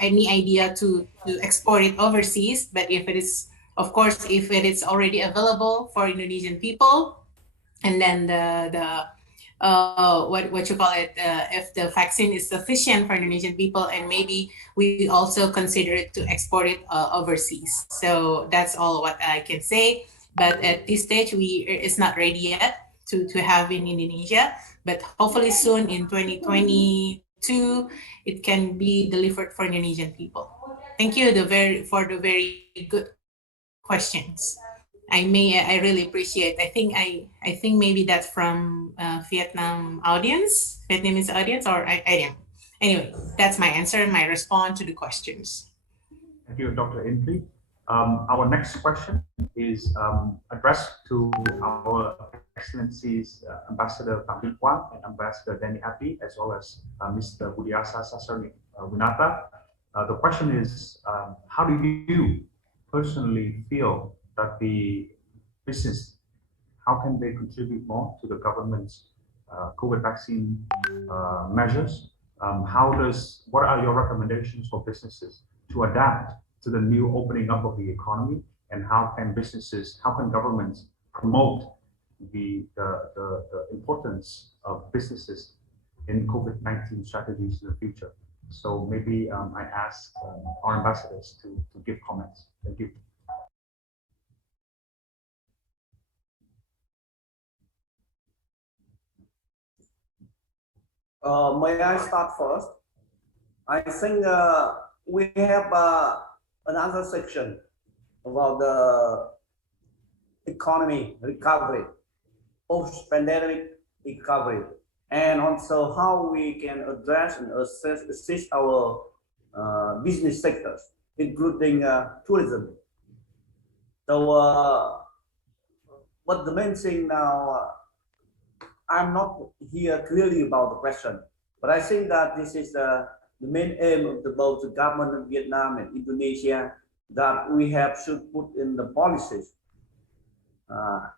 any idea to export it overseas, but if it is, of course, if it is already available for Indonesian people, and then what you call it, if the vaccine is sufficient for Indonesian people, and maybe we also consider it to export it overseas. So that's all what I can say. But at this stage, it's not ready yet to have in Indonesia. But hopefully soon in 2022, it can be delivered for Indonesian people. Thank you for the very good questions. I really appreciate. I think maybe that's from Vietnamese audience, or I don't. Anyway, that's my answer, my response to the questions. Thank you, Dr. Indri. Our next question is addressed to our Excellencies Ambassador Pham Quang and Ambassador Denny Abdi, as well as Mr. Budiasa Sasari Winata. The question is, how do you personally feel that the business, how can they contribute more to the government's COVID vaccine measures? What are your recommendations for businesses to adapt to the new opening up of the economy, and how can governments promote the importance of businesses in COVID-19 strategies in the future? So maybe I ask our ambassadors to give comments. Thank you. May I start first? I think we have another section about the economy recovery, post-pandemic recovery, and also how we can address and assist our business sectors, including tourism. So, but the main thing now, I'm not here clearly about the question, but I think that this is the main aim of both the government of Vietnam and Indonesia, that we should put in the policies.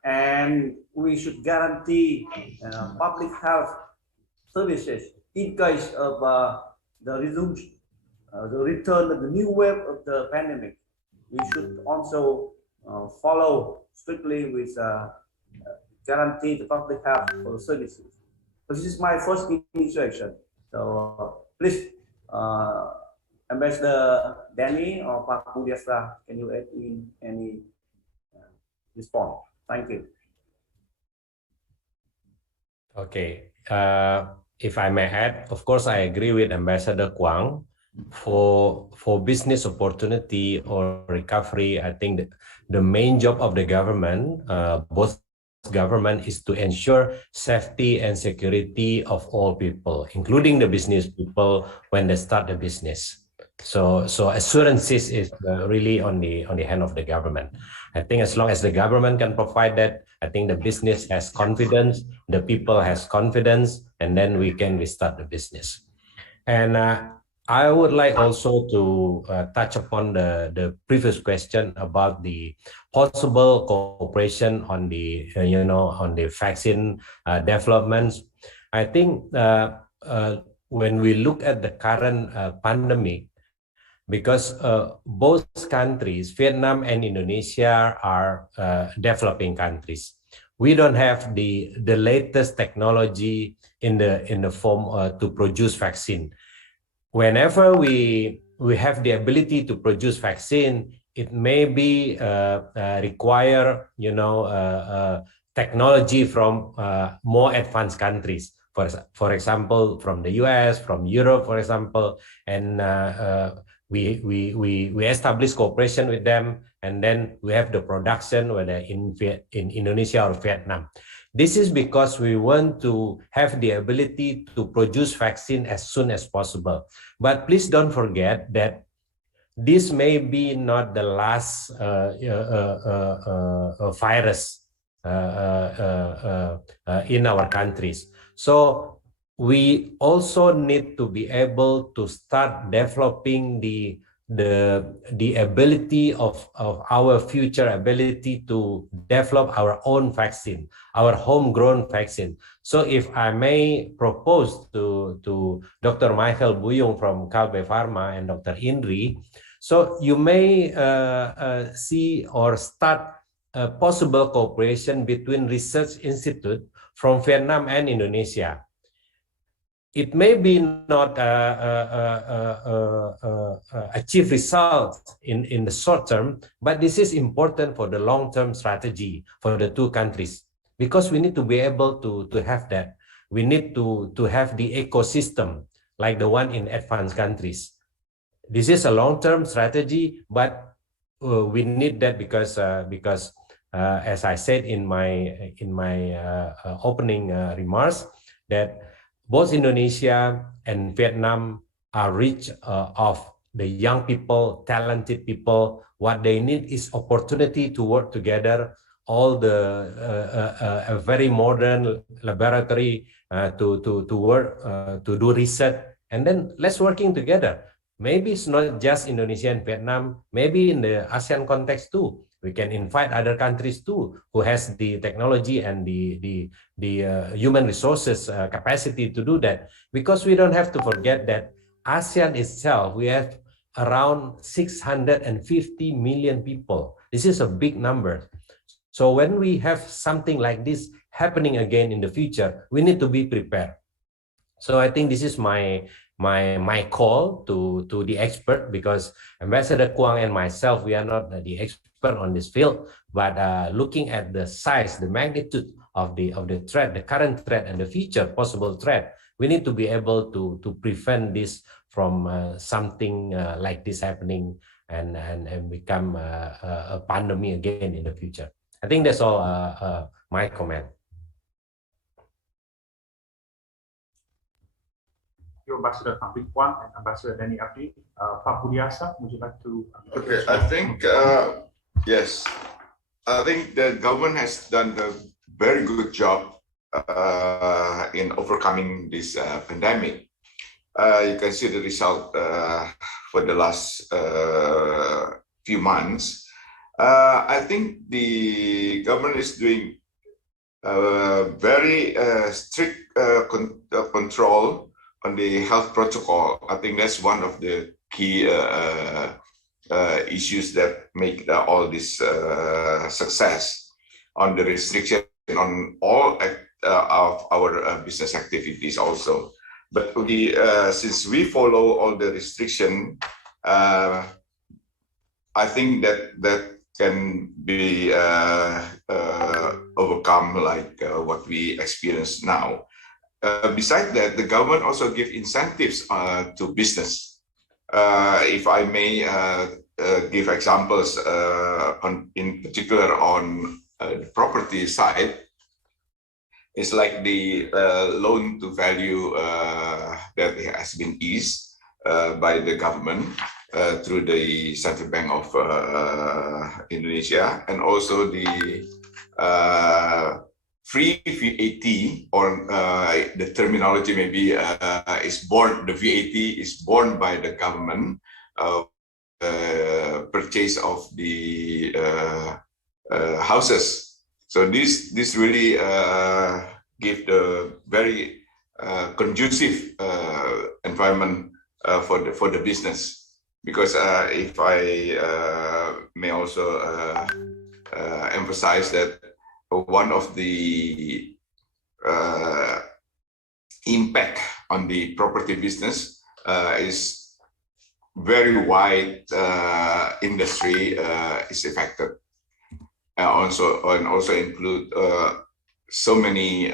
And we should guarantee public health services in case of the return of the new wave of the pandemic. We should also follow strictly with guarantee the public health services. So this is my first initiation. So please, Ambassador Denny or Pak Budiasa, can you add in any response? Thank you. Okay. If I may add, of course, I agree with Ambassador Quang. For business opportunity or recovery, I think the main job of the government, both government, is to ensure safety and security of all people, including the business people when they start the business. So assurances is really on the hand of the government. I think as long as the government can provide that, I think the business has confidence, the people has confidence, and then we can restart the business. And I would like also to touch upon the previous question about the possible cooperation on the on the vaccine developments. I think when we look at the current pandemic, because both countries, Vietnam and Indonesia, are developing countries, we don't have the latest technology in the form to produce vaccine. Whenever we we have the ability to produce vaccine, it may be require, technology from more advanced countries. For example, from the US, from Europe, for example, and we establish cooperation with them, and then we have the production, whether in Indonesia or Vietnam. This is because we want to have the ability to produce vaccine as soon as possible. But please don't forget that this may be not the last virus in our countries. So we also need to be able to start developing the ability of our future ability to develop our own vaccine, our homegrown vaccine. So if I may propose to Dr. Michael Buyung from KHB Pharma and Dr. Indri, so you may see or start a possible cooperation between research institute from Vietnam and Indonesia. It may be not achieve results in the short term, but this is important for the long-term strategy for the two countries, because we need to be able to have that. We need to have the ecosystem like the one in advanced countries. This is a long-term strategy, but we need that because as I said in my opening remarks, that both Indonesia and Vietnam are rich of the young people, talented people. What they need is opportunity to work together. All the a very modern laboratory to work to do research, and then let's working together. Maybe it's not just Indonesia and Vietnam. Maybe in the ASEAN context too. We can invite other countries too who has the technology and the human resources capacity to do that. Because we don't have to forget that ASEAN itself, we have around 650 million people. This is a big number. So when we have something like this happening again in the future, we need to be prepared. So I think this is my call to the expert, because Ambassador Quang and myself, we are not the expert on this field, but looking at the size, the magnitude of the threat, the current threat and the future possible threat, we need to be able to prevent this from something like this happening and become a pandemic again in the future. I think that's all my comment. Ambassador Quang and Ambassador Denny Abdi. Pak Budiasa, would you like to? Okay, I think, yes, I think the government has done a very good job in overcoming this pandemic. You can see the result for the last few months. I think the government is doing very strict control on the health protocol. I think that's one of the key issues that make all this success on the restriction on all of our business activities also. But we, since we follow all the restriction, I think that can be overcome like what we experience now. Besides that, the government also give incentives to business. If I may give examples, in particular on the property side, it's like the loan to value that has been eased by the government through the Central Bank of Indonesia, and also the free VAT, or the terminology maybe is borne, the VAT is borne by the government, purchase of the houses. So this really give the very conducive environment for the business. Because if I may also emphasize that one of the impact on the property business is very wide industry is affected. Also include so many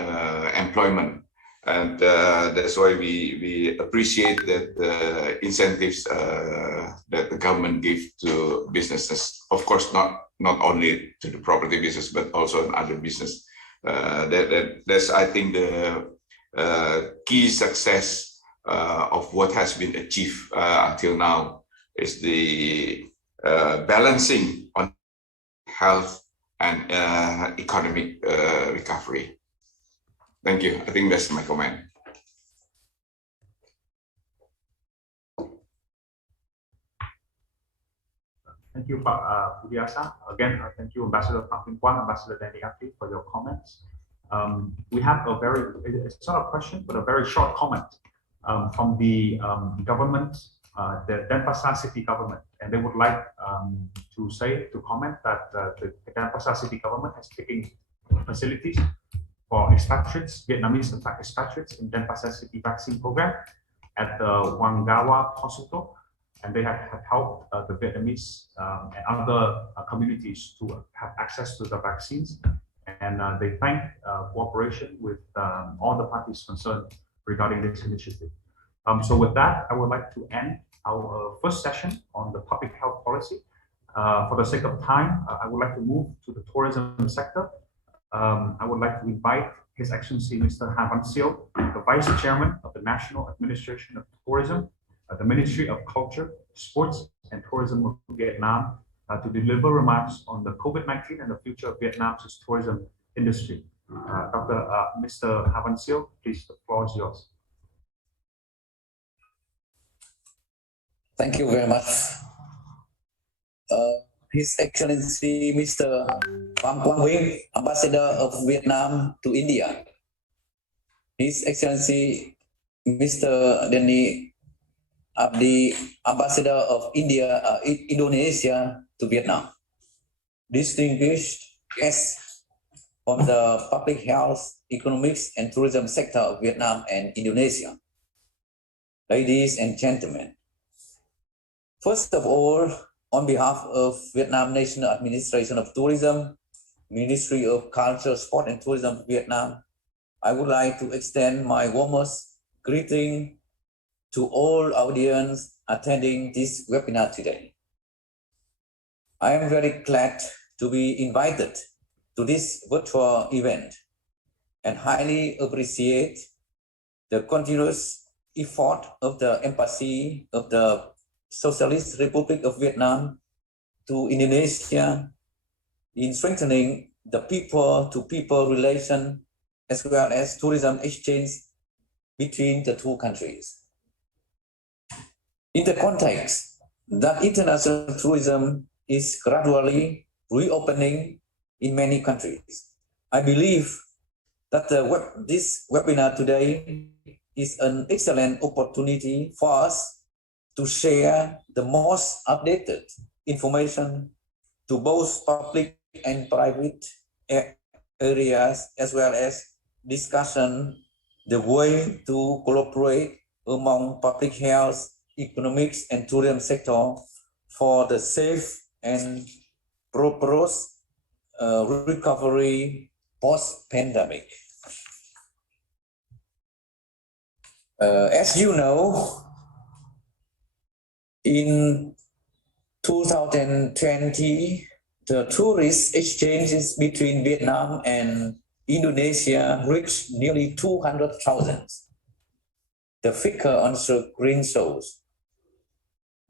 employment, and that's why we appreciate that the incentives that the government give to businesses. Of course, not only to the property business, but also in other business. That's I think the key success of what has been achieved until now is the balancing on health and economic recovery. Thank you. I think that's my comment. Thank you, Pak Budiasa. Again, thank you, Ambassador Pham, Quang, Ambassador Denny, Abdi, for your comments. We have a very, it's not a question, but a very short comment from the government, the Denpasar city government, and they would like to comment that the Denpasar city government has taken facilities for expatriates, Vietnamese expatriates in Denpasar city vaccine program at the Wangawa Hospital, and they have helped the Vietnamese and other communities to have access to the vaccines, and they thank cooperation with all the parties concerned regarding this initiative. So with that, I would like to end our first session on the public health policy. For the sake of time, I would like to move to the tourism sector. I would like to invite His Excellency Mr. Pham, the Vice Chairman of the National Administration of Tourism, the Ministry of Culture, Sports and Tourism of Vietnam, to deliver remarks on the COVID-19 and the future of Vietnam's tourism industry. Mr. Pham, please, the floor is yours. Thank you very much. His Excellency Mr. Pham Quang, Ambassador of Vietnam to India. His Excellency Mr. Denny, Abdi, Ambassador of Indonesia to Vietnam. Distinguished guests from the public health, economics, and tourism sector of Vietnam and Indonesia. Ladies and gentlemen, first of all, on behalf of Vietnam National Administration of Tourism, Ministry of Culture, Sport and Tourism of Vietnam, I would like to extend my warmest greeting to all audience attending this webinar today. I am very glad to be invited to this virtual event and highly appreciate the continuous effort of the Embassy of the Socialist Republic of Vietnam to Indonesia in strengthening the people-to-people relation as well as tourism exchange between the two countries. In the context that international tourism is gradually reopening in many countries, I believe that this webinar today is an excellent opportunity for us to share the most updated information to both public and private areas, as well as discussion the way to collaborate among public health, economics, and tourism sector for the safe and prosperous recovery post-pandemic. As you know, in 2020, the tourist exchanges between Vietnam and Indonesia reached nearly 200,000. The figure on the screen shows.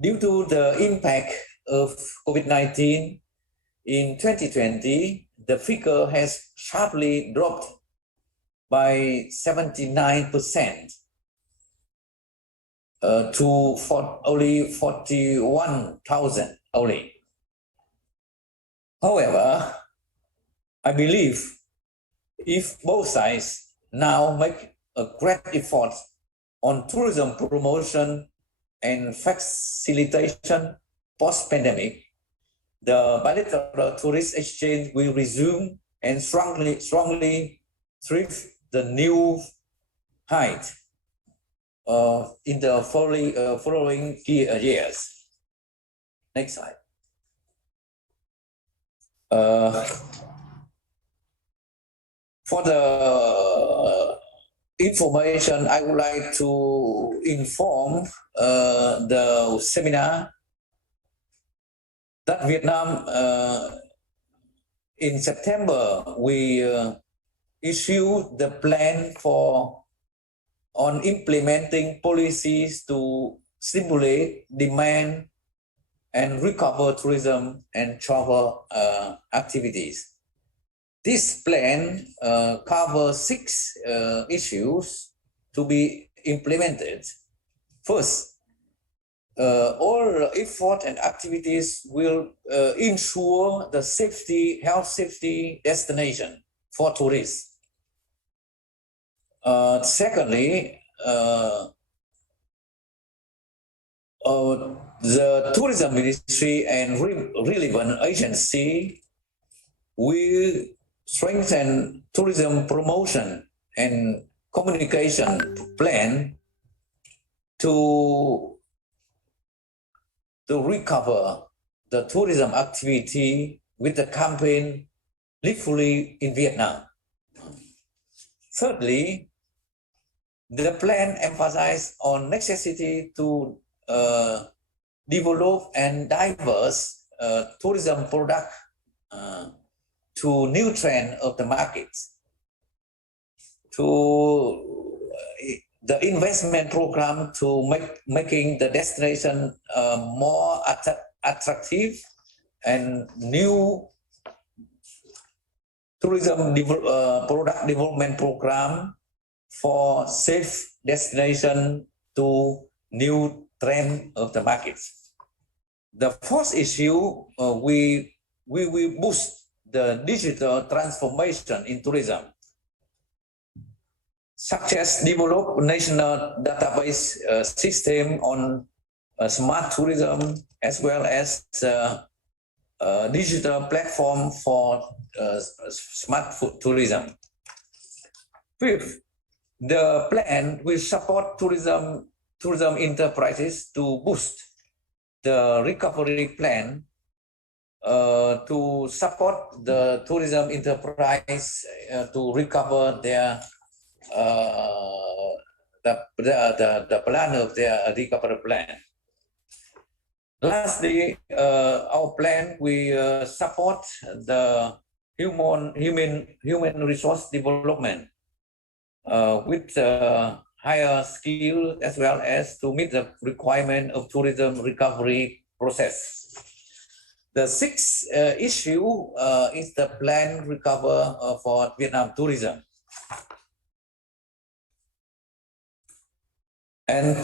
Due to the impact of COVID-19 in 2020, the figure has sharply dropped by 79%. To only 41,000 only. However, I believe if both sides now make a great effort on tourism promotion and facilitation post-pandemic, the bilateral tourist exchange will resume and strongly thrive the new height. in the following years. Next slide. For the information, I would like to inform the seminar that Vietnam in September we issued the plan on implementing policies to stimulate demand and recover tourism and travel activities. This plan covers 6 issues to be implemented. First, all effort and activities will ensure the health safety destination for tourists. Secondly, the tourism ministry and relevant agency will strengthen tourism promotion and communication plan to recover the tourism activity with the campaign Live Fully in Vietnam. Thirdly, the plan emphasizes on necessity to develop and diverse tourism product to new trend of the markets. To the investment program to making the destination more attractive, and new tourism product development program for safe destination to new trend of the markets. The fourth issue, we will boost the digital transformation in tourism, such as develop national database system on smart tourism, as well as digital platform for smart food tourism. Fifth, the plan will support tourism enterprises to boost the recovery plan to support the tourism enterprise to recover their the plan of their recovery plan. Lastly, our plan will support the human resource development with higher skill, as well as to meet the requirement of tourism recovery process. The sixth issue is the plan recover for Vietnam tourism. And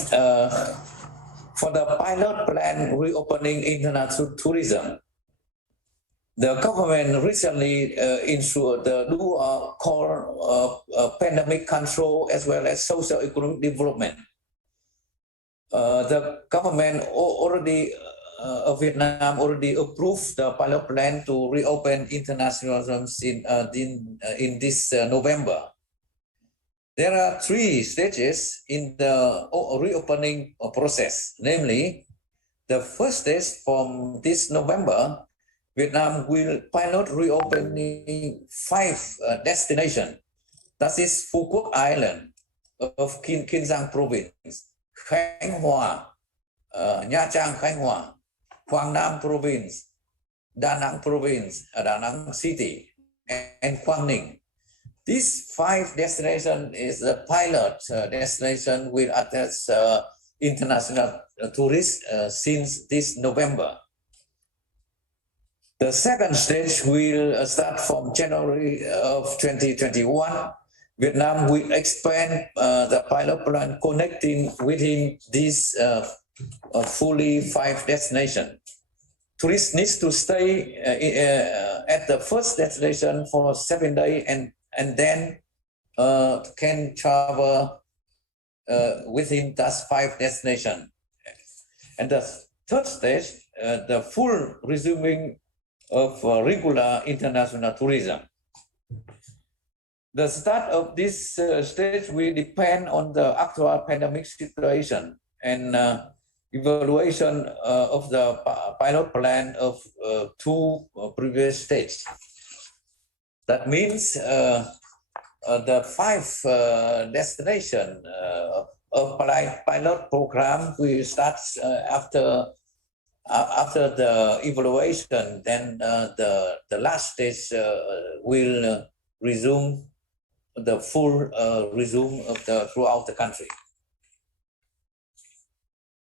for the pilot plan reopening international tourism, the government recently ensured the dual core pandemic control as well as social economic development. The government of Vietnam already approved the pilot plan to reopen international tourism in this November. There are 3 stages in the reopening process, namely, the first stage from this November, Vietnam will pilot reopening 5 destinations. That is Phu Quoc Island of Kiên Giang Province, Khánh Hòa, Nha Trang Khánh Hòa, Quang Nam Province, Da Nang Province, Da Nang City, and Quang Ninh. These 5 destinations is a pilot destination with attach international tourists since this November. The second stage will start from January of 2021. Vietnam will expand the pilot plan connecting within this fully 5 destinations. Tourists need to stay at the first destination for 7 days and then can travel within those 5 destinations. And the third stage, the full resuming of regular international tourism. The start of this stage will depend on the actual pandemic situation and evaluation of the pilot plan of 2 previous stages. That means the 5 destination of pilot program will start after the evaluation. Then the last stage will resume the full resume of throughout the country.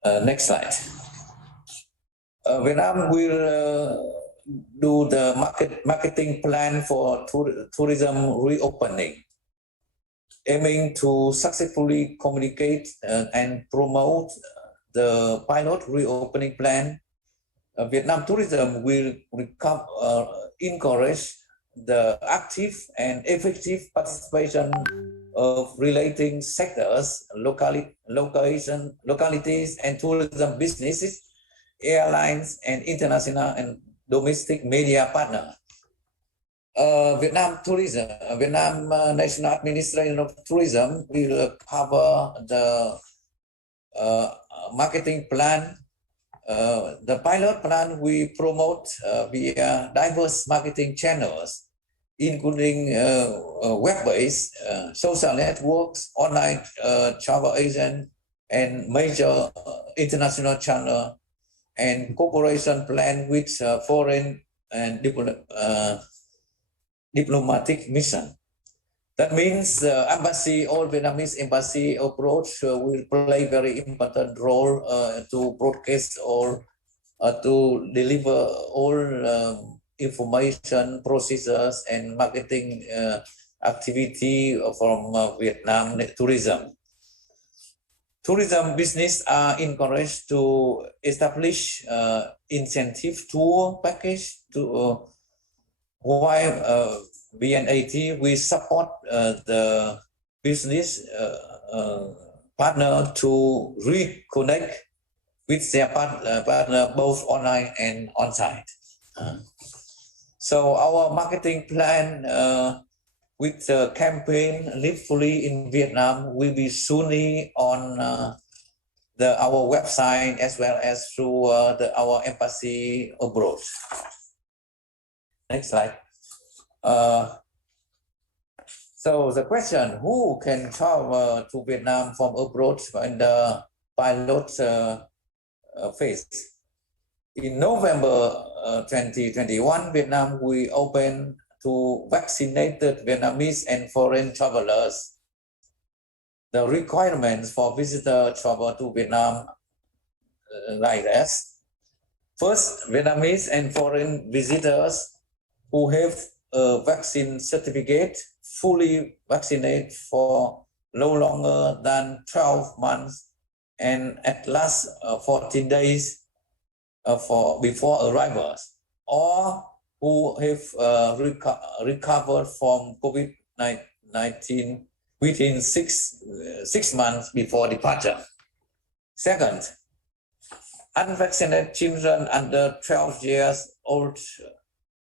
Next slide. Vietnam will do the marketing plan for tourism reopening, aiming to successfully communicate and promote the pilot reopening plan. Vietnam tourism will encourage the active and effective participation of relating sectors, localities and tourism businesses, airlines, and international and domestic media partners. Vietnam National Administration of Tourism will cover the marketing plan. The pilot plan we promote via diverse marketing channels, including web-based, social networks, online travel agent, and major international channel, and cooperation plan with foreign and diplomatic mission. That means embassy, all Vietnamese embassy approach will play very important role to broadcast or to deliver all information processes and marketing activity from Vietnam tourism. Tourism business are encouraged to establish incentive tour package to while VNAT we support the business partner to reconnect with their partner both online and on-site. So our marketing plan with the campaign Live Fully in Vietnam will be soon on our website as well as through our embassy abroad. Next slide. So the question, who can travel to Vietnam from abroad in the pilot phase? In November 2021, Vietnam will open to vaccinated Vietnamese and foreign travelers. The requirements for visitor travel to Vietnam like this. First, Vietnamese and foreign visitors who have a vaccine certificate fully vaccinated for no longer than 12 months and at last 14 days before arrivals, or who have recovered from COVID-19 within six months before departure. Second, unvaccinated children under 12 years old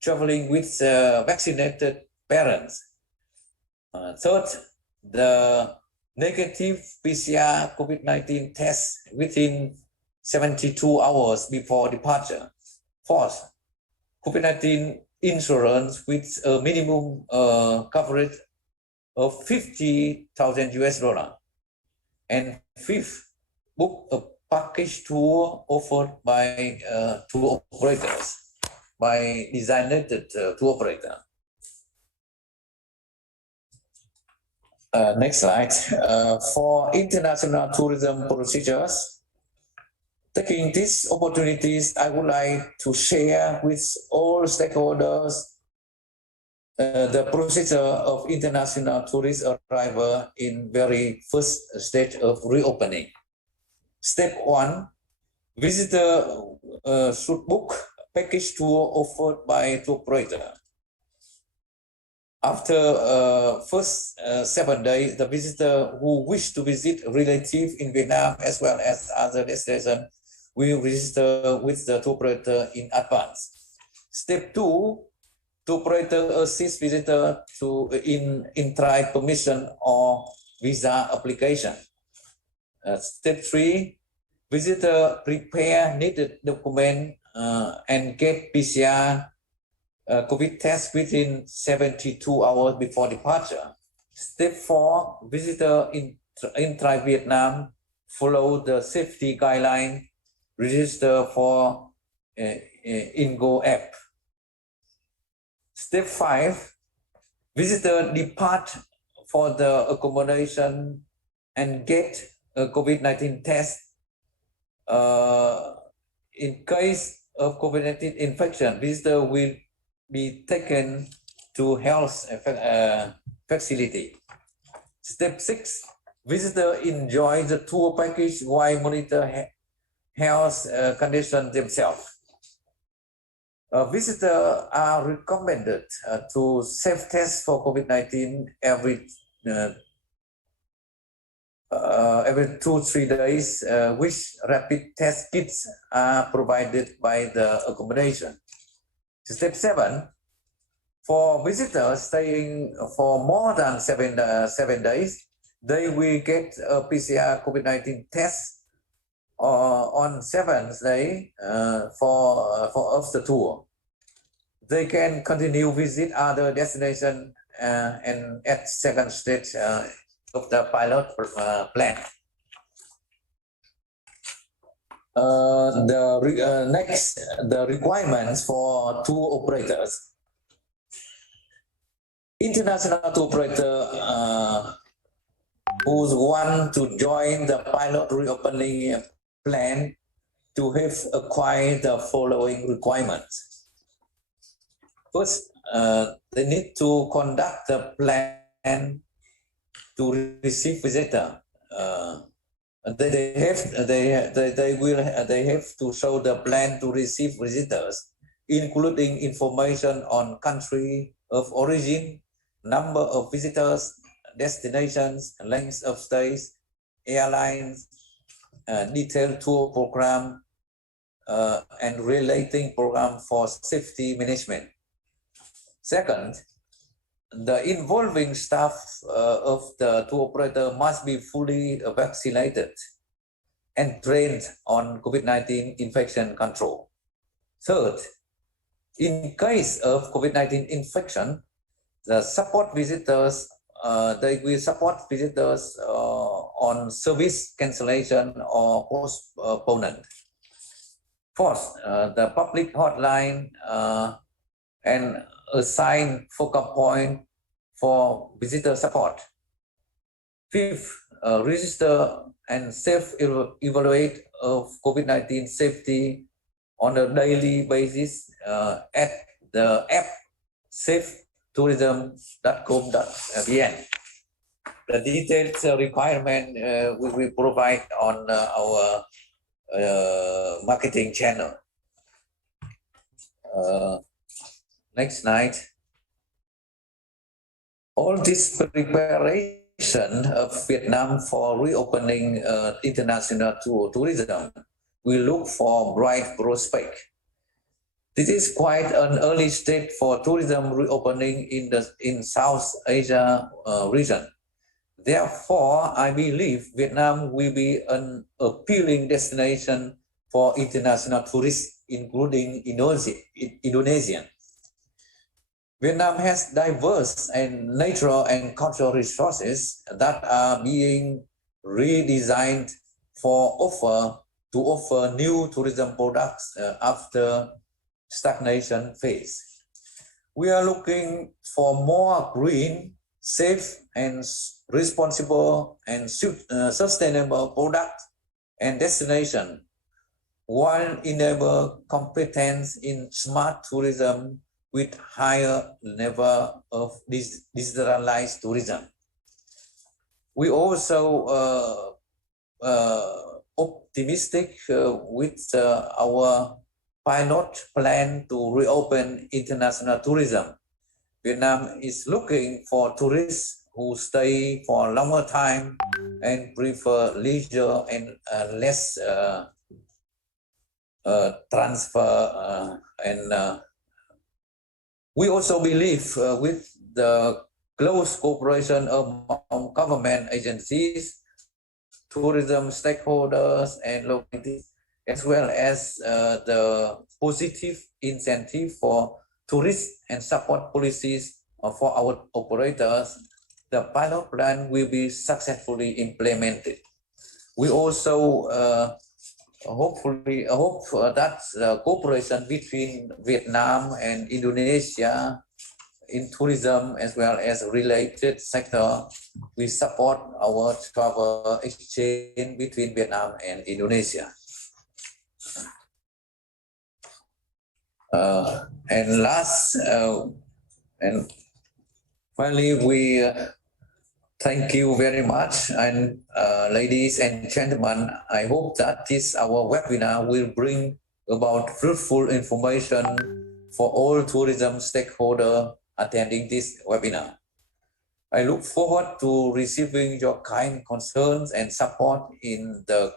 traveling with vaccinated parents. Third, the negative PCR COVID-19 test within 72 hours before departure. Fourth, COVID-19 insurance with a minimum coverage of $50,000. And fifth, book a package tour offered by tour operators, by designated tour operator. Next slide. For international tourism procedures, taking these opportunities, I would like to share with all stakeholders the procedure of international tourist arrival in very first stage of reopening. Step 1, visitor should book package tour offered by tour operator. After first 7 days, the visitor who wish to visit relative in Vietnam as well as other destinations will register with the tour operator in advance. Step 2, tour operator assist visitor in entry permission or visa application. Step 3, visitor prepare needed document and get PCR COVID test within 72 hours before departure. Step 4, visitor enter Vietnam, follow the safety guideline, register for Ingo app. Step 5, visitor depart for the accommodation and get a COVID-19 test. In case of COVID-19 infection, visitor will be taken to health facility. Step 6, visitor enjoy the tour package while monitor health condition themselves. Visitors are recommended to self-test for COVID-19 every 2-3 days, which rapid test kits are provided by the accommodation. Step 7, for visitors staying for more than 7 days, they will get a PCR COVID-19 test on 7th day for of the tour. They can continue visit other destinations and at second stage of the pilot plan. Next, the requirements for tour operators. International tour operator who want to join the pilot reopening plan to have acquired the following requirements. First, they need to conduct the plan to receive visitor. They have to show the plan to receive visitors, including information on country of origin, number of visitors, destinations, length of stays, airlines, detailed tour program, and relating program for safety management. Second, the involving staff of the tour operator must be fully vaccinated and trained on COVID-19 infection control. Third, in case of COVID-19 infection, the support visitors, they will support visitors on service cancellation or postponement. Fourth, the public hotline and assign focal point for visitor support. Fifth, register and self-evaluate of COVID-19 safety on a daily basis at the app safetourism.com.vn. The detailed requirement we will provide on our marketing channel. Next slide. All this preparation of Vietnam for reopening international tourism, we look for bright prospect. This is quite an early stage for tourism reopening in South Asia region. Therefore, I believe Vietnam will be an appealing destination for international tourists, including Indonesian. Vietnam has diverse and natural and cultural resources that are being redesigned to offer new tourism products after stagnation phase. We are looking for more green, safe, and responsible and sustainable products and destination, while enable competence in smart tourism with higher level of digitalized tourism. We also optimistic with our pilot plan to reopen international tourism. Vietnam is looking for tourists who stay for a longer time and prefer leisure and less transfer and We also believe with the close cooperation among government agencies, tourism stakeholders, and localities, as well as the positive incentive for tourists and support policies for our operators, the pilot plan will be successfully implemented. We also hope that cooperation between Vietnam and Indonesia in tourism as well as related sector will support our travel exchange between Vietnam and Indonesia. And last and finally, we thank you very much, and ladies and gentlemen, I hope that this our webinar will bring about fruitful information for all tourism stakeholders attending this webinar. I look forward to receiving your kind concerns and support in the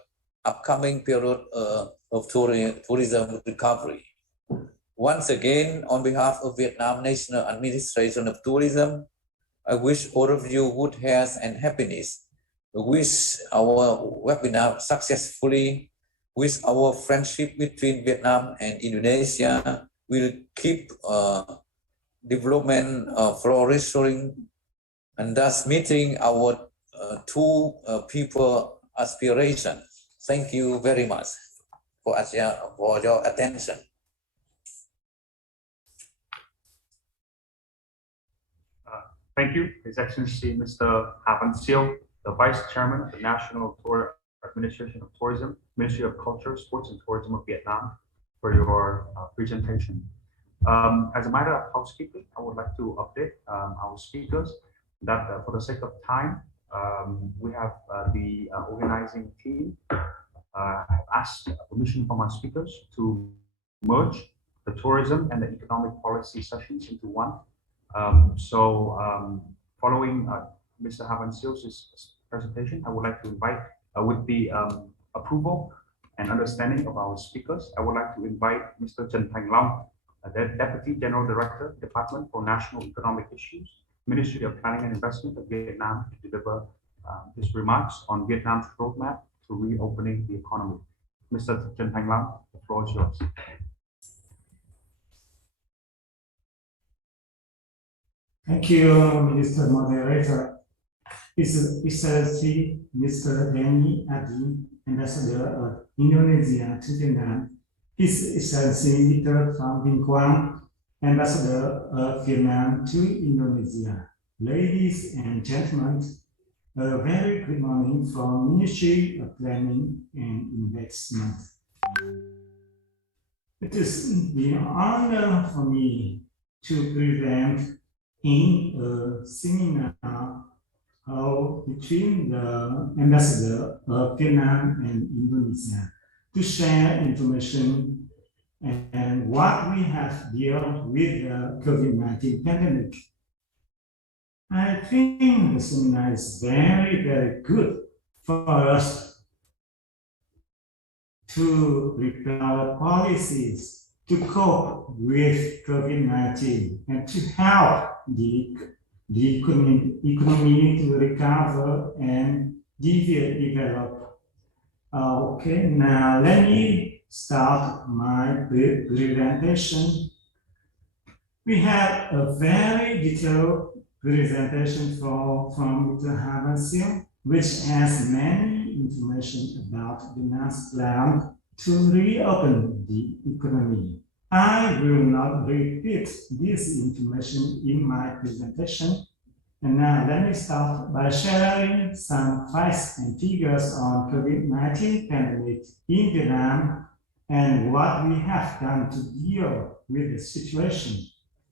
upcoming period of tourism recovery. Once again, on behalf of Vietnam National Administration of Tourism, I wish all of you good health and happiness. I wish our webinar successfully. Wish our friendship between Vietnam and Indonesia will keep development flourishing, and thus meeting our two people aspiration. Thank you very much for your attention. Thank you, His Excellency Mr. Pham, the Vice Chairman of the National Tour Administration of Tourism, Ministry of Culture, Sports and Tourism of Vietnam, for your presentation. As a matter of housekeeping, I would like to update our speakers that for the sake of time, we have the organizing team have asked permission from our speakers to merge the tourism and the economic policy sessions into one. Following Mr. Pham presentation, I would like to invite, with the approval and understanding of our speakers, I would like to invite Mr. Trần Thành Long, the Deputy General Director, Department for National Economic Issues, Ministry of Planning and Investment of Vietnam, to deliver his remarks on Vietnam's roadmap to reopening the economy. Mr. Trần Thành Long, the floor is yours. Thank you, Mr. Moderator. His Excellency Mr. Denny, Abdi, Ambassador of Indonesia to Vietnam, His Excellency Mr. Pham Quang, Ambassador of Vietnam to Indonesia. Ladies and gentlemen, a very good morning from Ministry of Planning and Investment. It is an honor for me to present in a seminar held between the Ambassador of Vietnam and Indonesia to share information and what we have dealt with the COVID-19 pandemic. I think the seminar is very, very good for us to prepare policies to cope with COVID-19 and to help the economy to recover and develop. Okay, now let me start my presentation. We have a very detailed presentation from Mr. Pham, which has many information about the NAS plan to reopen the economy. I will not repeat this information in my presentation. And now let me start by sharing some facts and figures on COVID-19 pandemic in Vietnam and what we have done to deal with the situation.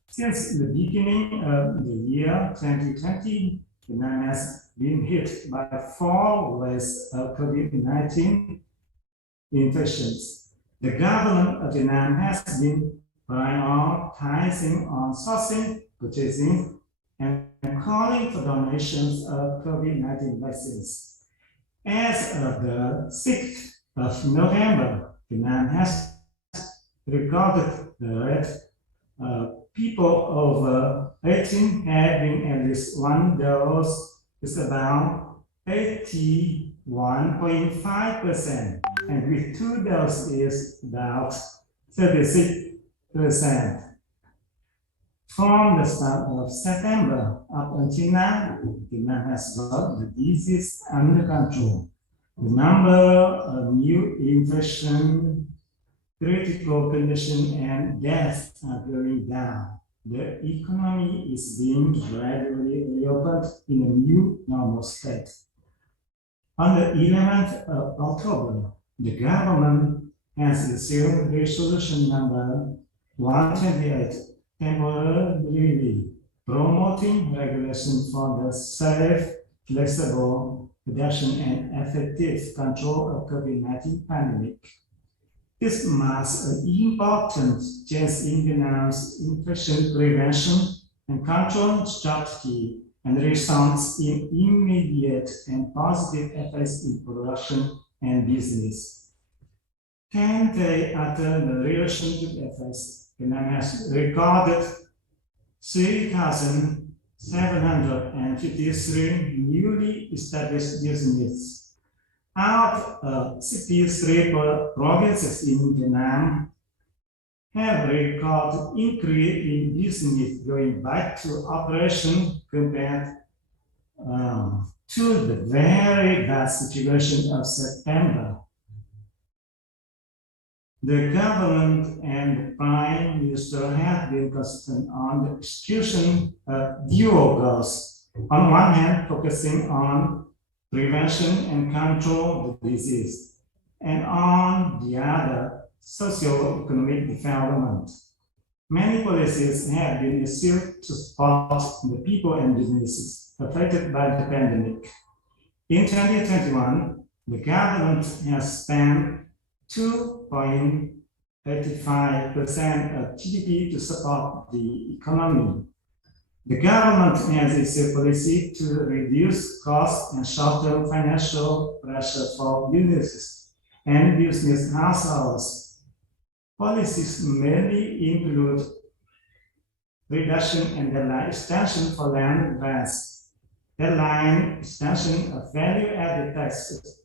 Since the beginning of the year 2020, Vietnam has been hit by 4 waves of COVID-19 infections. The government of Vietnam has been prioritizing on sourcing, purchasing, and calling for donations of COVID-19 vaccines. As of the 6th of November, Vietnam has recorded the rate of people over 18 having at least one dose is about 81.5%, and with 2 doses is about 36%. From the start of September up until now, Vietnam has got the disease under control. The number of new infection, critical condition, and deaths are going down. The economy is being gradually reopened in a new normal state. On the 11th of October, the government has issued resolution number 128, temporarily promoting regulation for the safe, flexible, reduction, and effective control of COVID-19 pandemic. This marks an important change in Vietnam's infection prevention and control strategy and results in immediate and positive effects in production and business. 10 days after the relationship effects, Vietnam has recorded 3,753 newly established businesses. Out of 63 provinces in Vietnam have recorded increase in business going back to operation compared to the very bad situation of September. The government and the Prime Minister have been consistent on the execution of dual goals. On one hand, focusing on prevention and control the disease, and on the other, socio-economic development. Many policies have been issued to support the people and businesses affected by the pandemic. In 2021, the government has spent 2.85% of GDP to support the economy. The government has issued policy to reduce costs and short-term financial pressure for businesses and business households. Policies mainly include reduction and deadline extension for land grants, deadline extension of value-added taxes,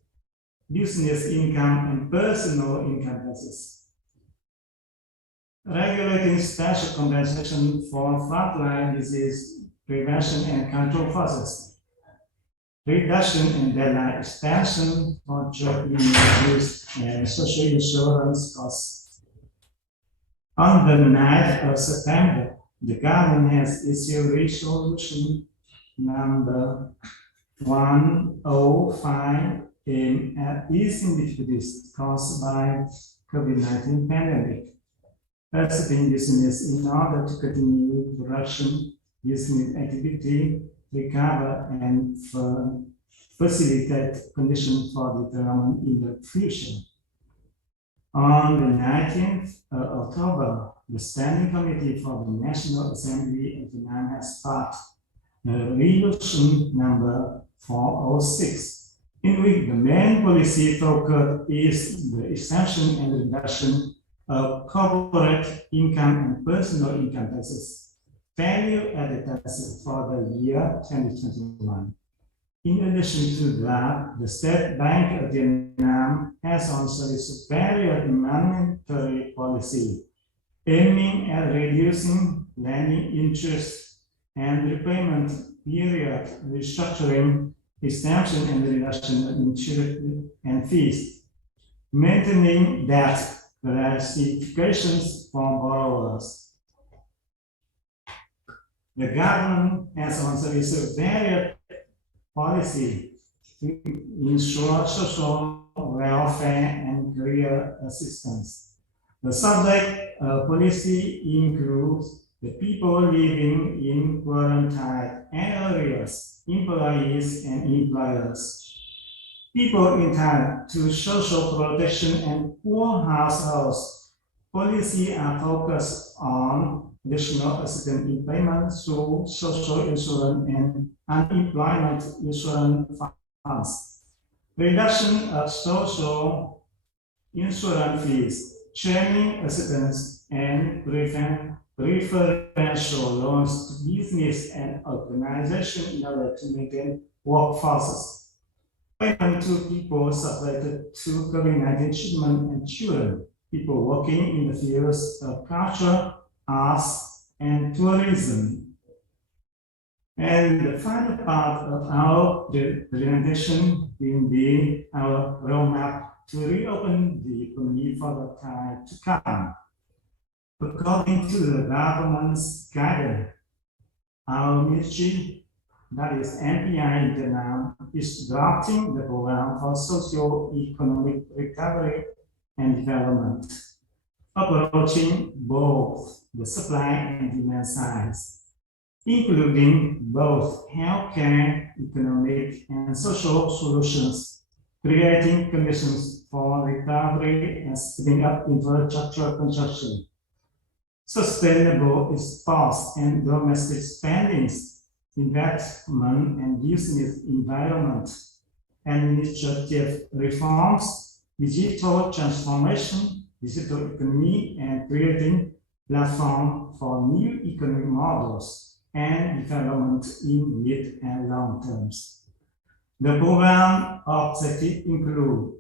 business income and personal income taxes, regulating special compensation for frontline disease prevention and control forces, reduction and deadline extension for job use and social insurance costs. On the 9th of September, the government has issued resolution number 105 aimed at easing difficulties caused by COVID-19 pandemic, assisting business in order to continue production, business activity, recover, and facilitate conditions for development in the future. On the 19th of October, the Standing Committee for the National Assembly of Vietnam has passed resolution number 406, in which the main policy focus is the exemption and reduction of corporate income and personal income taxes, value-added taxes for the year 2021. In addition to that, the State Bank of Vietnam has also issued various monetary policy aiming at reducing lending interest and repayment period, restructuring, exemption and reduction of interest and fees, maintaining debt classifications for borrowers. The government has also issued various policy to ensure social welfare and career assistance. The subject policy includes the people living in quarantine areas, employees and employers, people entitled to social protection and poor households. Policy are focused on additional assistance in payment through social insurance and unemployment insurance funds, reduction of social insurance fees, training assistance, and preferential loans to business and organization in order to maintain workforces. Payment to people subjected to COVID-19 treatment and children, people working in the fields of culture, arts, and tourism. And the final part of our presentation will be our roadmap to reopen the economy for the time to come. According to the government's guidance, our ministry, that is FIABCI Vietnam, is drafting the program for socio-economic recovery and development, approaching both the supply and demand sides, including both healthcare, economic, and social solutions, creating conditions for recovery and speeding up infrastructure construction. Sustainable exports and domestic spendings, investment and business environment, administrative reforms, digital transformation, digital economy, and creating platform for new economic models and development in mid and long terms. The program objectives include: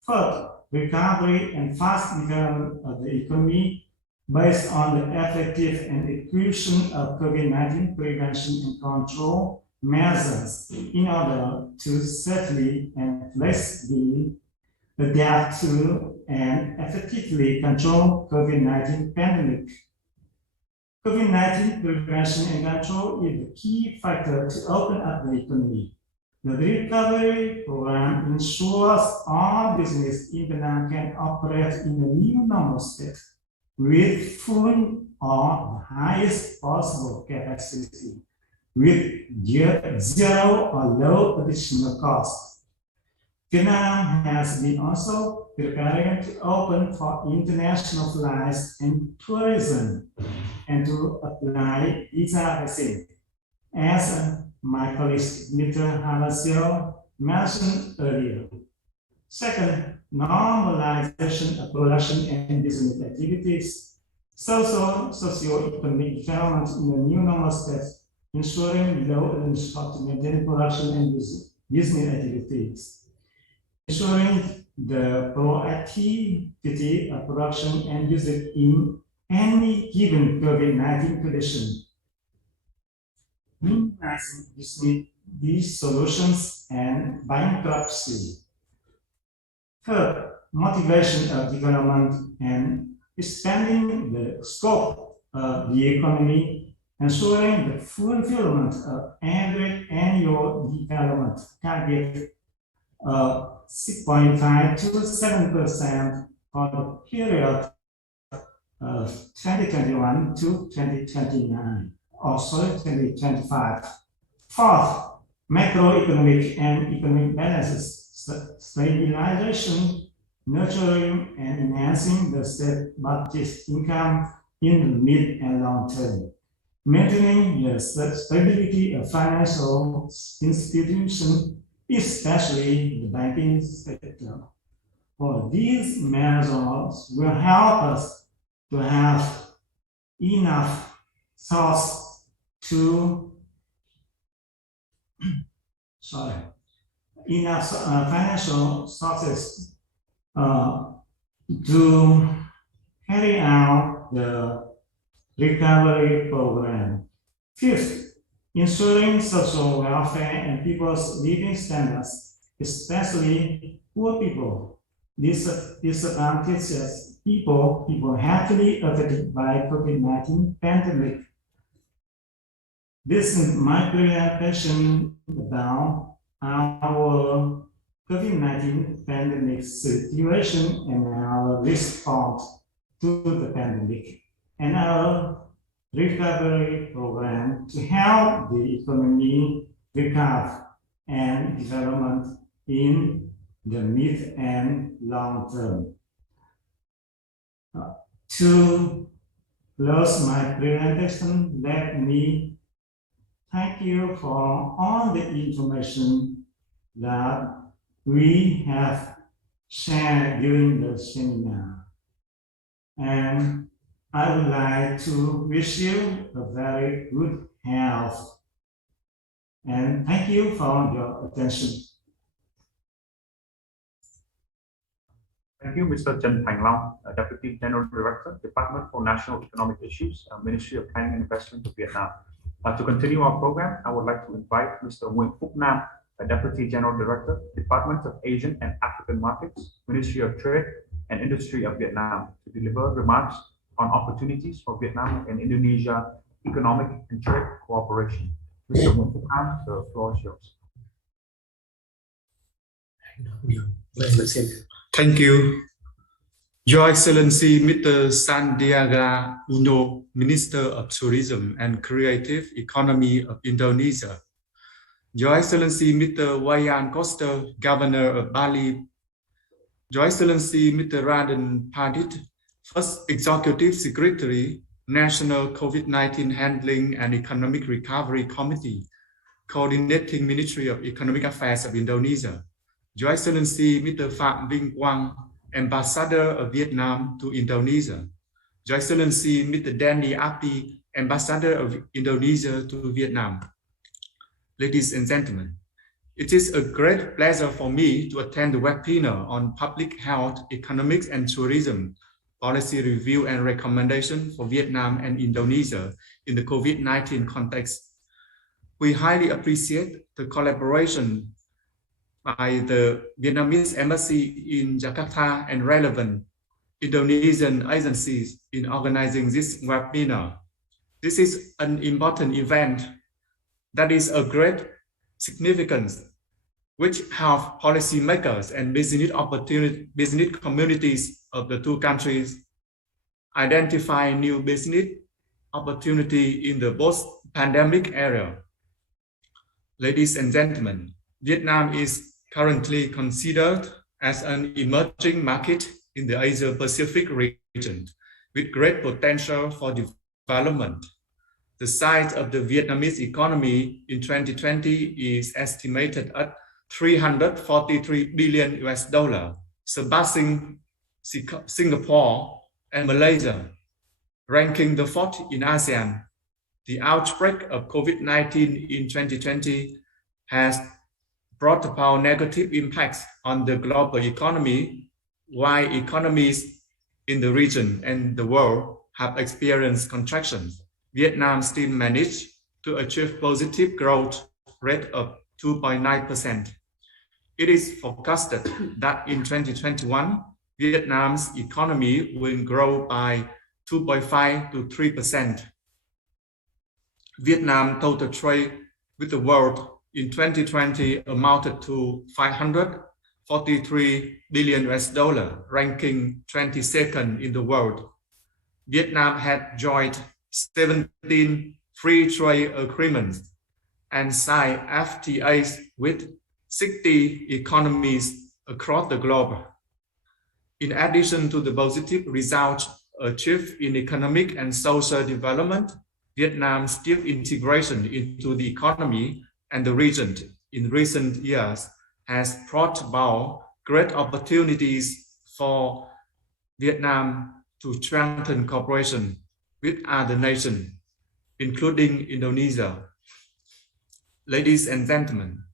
first, recovery and fast development of the economy based on the effective and execution of COVID-19 prevention and control measures in order to safely and flexibly adapt to and effectively control COVID-19 pandemic. COVID-19 prevention and control is the key factor to open up the economy. The recovery program ensures all business in Vietnam can operate in a new normal state with full or the highest possible capacity, with zero or low additional cost. Vietnam has been also preparing to open for international flights and tourism and to apply visa vaccine. As my colleague Mr. Halasio mentioned earlier. Second, normalization of production and business activities, socio-economic development in a new normal state, ensuring low emissions to maintain production and business activities, ensuring the proactivity of production and business in any given COVID-19 condition, minimizing these solutions and bankruptcy. Third, motivation of development and expanding the scope of the economy, ensuring the fulfillment of average annual development target of 6.5 to 7% for the period of 2021 to 2029, also 2025. Fourth, macroeconomic and economic balances, stabilization, nurturing and enhancing the state budget income in the mid and long term, maintaining the stability of financial institutions, especially the banking sector. For these measures will help us to have enough source to enough financial sources to carry out the recovery program. Fifth, ensuring social welfare and people's living standards, especially poor people, disadvantaged people heavily affected by COVID-19 pandemic. This is my presentation about our COVID-19 pandemic situation and our response to the pandemic and our recovery program to help the economy recover and development in the mid and long term. To close my presentation, let me thank you for all the information that we have shared during the seminar. And I would like to wish you a very good health. And thank you for your attention. Thank you, Mr. Chen Thành Long, Deputy General Director, Department for National Economic Issues, Ministry of Planning and Investment of Vietnam. To continue our program, I would like to invite Mr. Nguyen Phúc Nam, Deputy General Director, Department of Asian and African Markets, Ministry of Trade and Industry of Vietnam, to deliver remarks on opportunities for Vietnam and Indonesia economic and trade cooperation. Mr. Nguyen Phúc Nam, the floor is yours. Thank you. Your Excellency, Mr. Sandiaga Uno, Minister of Tourism and Creative Economy of Indonesia. Your Excellency, Mr. Wayan Koster, Governor of Bali. Your Excellency, Mr. Raden Padit, First Executive Secretary, National COVID-19 Handling and Economic Recovery Committee, Coordinating Ministry of Economic Affairs of Indonesia. Your Excellency, Mr. Pham Quang, Ambassador of Vietnam to Indonesia. Your Excellency, Mr. Denny Abdi, Ambassador of Indonesia to Vietnam. Ladies and gentlemen, it is a great pleasure for me to attend the webinar on public health, economics, and tourism policy review and recommendation for Vietnam and Indonesia in the COVID-19 context. We highly appreciate the collaboration by the Vietnamese Embassy in Jakarta and relevant Indonesian agencies in organizing this webinar. This is an important event that is of great significance, which help policymakers and business communities of the two countries identify new business opportunity in the post-pandemic era. Ladies and gentlemen, Vietnam is currently considered as an emerging market in the Asia-Pacific region with great potential for development. The size of the Vietnamese economy in 2020 is estimated at $343 billion, surpassing Singapore and Malaysia, ranking the fourth in ASEAN. The outbreak of COVID-19 in 2020 has brought about negative impacts on the global economy, while economies in the region and the world have experienced contractions. Vietnam still managed to achieve positive growth rate of 2.9%. It is forecasted that in 2021, Vietnam's economy will grow by 2.5 to 3%. Vietnam total trade with the world in 2020 amounted to $543 billion, ranking 22nd in the world. Vietnam had joined 17 free trade agreements and signed FTAs with 60 economies across the globe. In addition to the positive results achieved in economic and social development, Vietnam's deep integration into the economy and the region in recent years has brought about great opportunities for Vietnam to strengthen cooperation with other nations, including Indonesia. Ladies and gentlemen,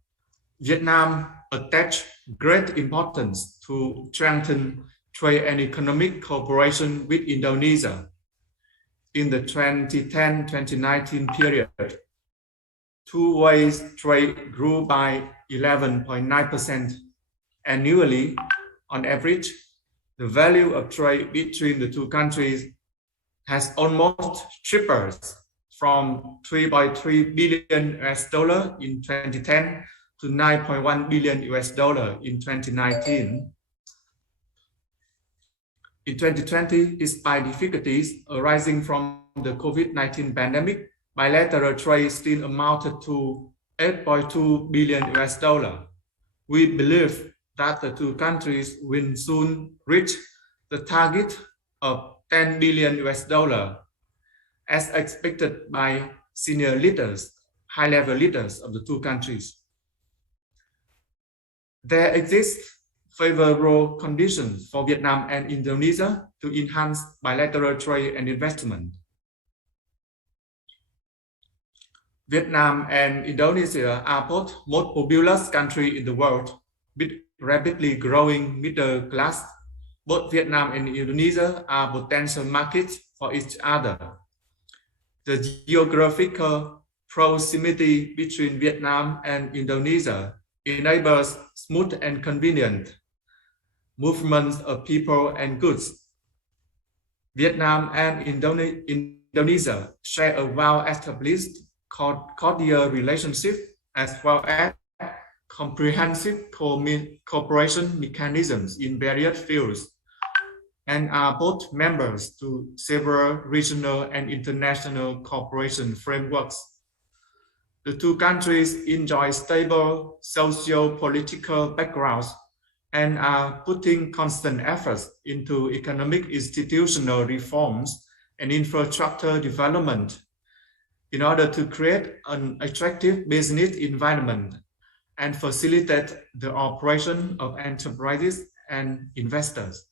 Vietnam attaches great importance to strengthen trade and economic cooperation with Indonesia. In the 2010-2019 period, two-way trade grew by 11.9% annually. On average, the value of trade between the two countries has almost tripled from $3.3 billion in 2010 to $9.1 billion in 2019. In 2020, despite difficulties arising from the COVID-19 pandemic, bilateral trade still amounted to $8.2 billion. We believe that the two countries will soon reach the target of $10 billion as expected by senior leaders, high-level leaders of the two countries. There exists favorable conditions for Vietnam and Indonesia to enhance bilateral trade and investment. Vietnam and Indonesia are both most populous countries in the world with rapidly growing middle class. Both Vietnam and Indonesia are potential markets for each other. The geographical proximity between Vietnam and Indonesia enables smooth and convenient movements of people and goods. Vietnam and Indonesia share a well-established cordial relationship as well as comprehensive cooperation mechanisms in various fields, and are both members to several regional and international cooperation frameworks. The two countries enjoy stable socio-political backgrounds and are putting constant efforts into economic institutional reforms and infrastructure development in order to create an attractive business environment and facilitate the operation of enterprises and investors.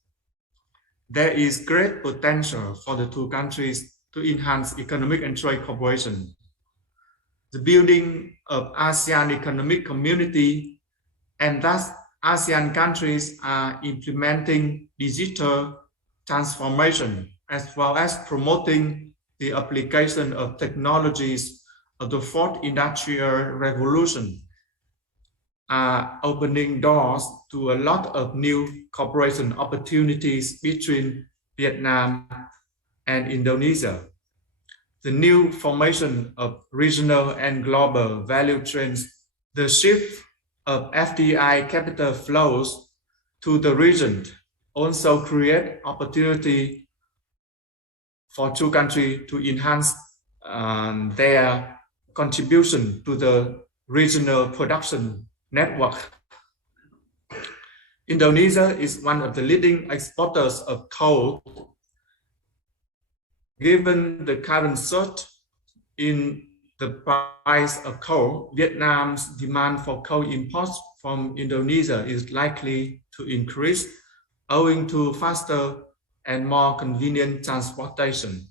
There is great potential for the two countries to enhance economic and trade cooperation. The building of ASEAN Economic Community and thus ASEAN countries are implementing digital transformation as well as promoting the application of technologies of the fourth industrial revolution, are opening doors to a lot of new cooperation opportunities between Vietnam and Indonesia. The new formation of regional and global value chains, the shift of FDI capital flows to the region also create opportunity for two countries to enhance their contribution to the regional production network. Indonesia is one of the leading exporters of coal. Given the current surge in the price of coal, Vietnam's demand for coal imports from Indonesia is likely to increase owing to faster and more convenient transportation.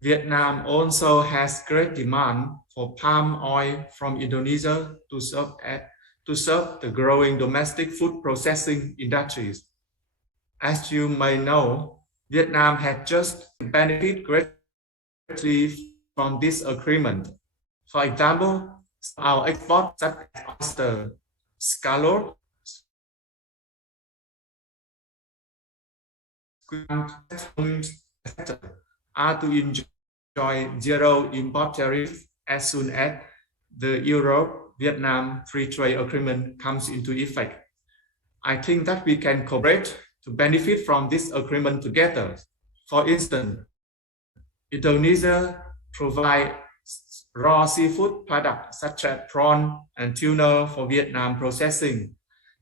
Vietnam also has great demand for palm oil from Indonesia to serve the growing domestic food processing industries. As you may know, Vietnam had just benefited greatly from this agreement. For example, our exports such as oyster, scallop, are to enjoy zero import tariff as soon as the Euro-Vietnam Free Trade Agreement comes into effect. I think that we can cooperate to benefit from this agreement together. For instance, Indonesia provides raw seafood products such as prawn and tuna for Vietnam processing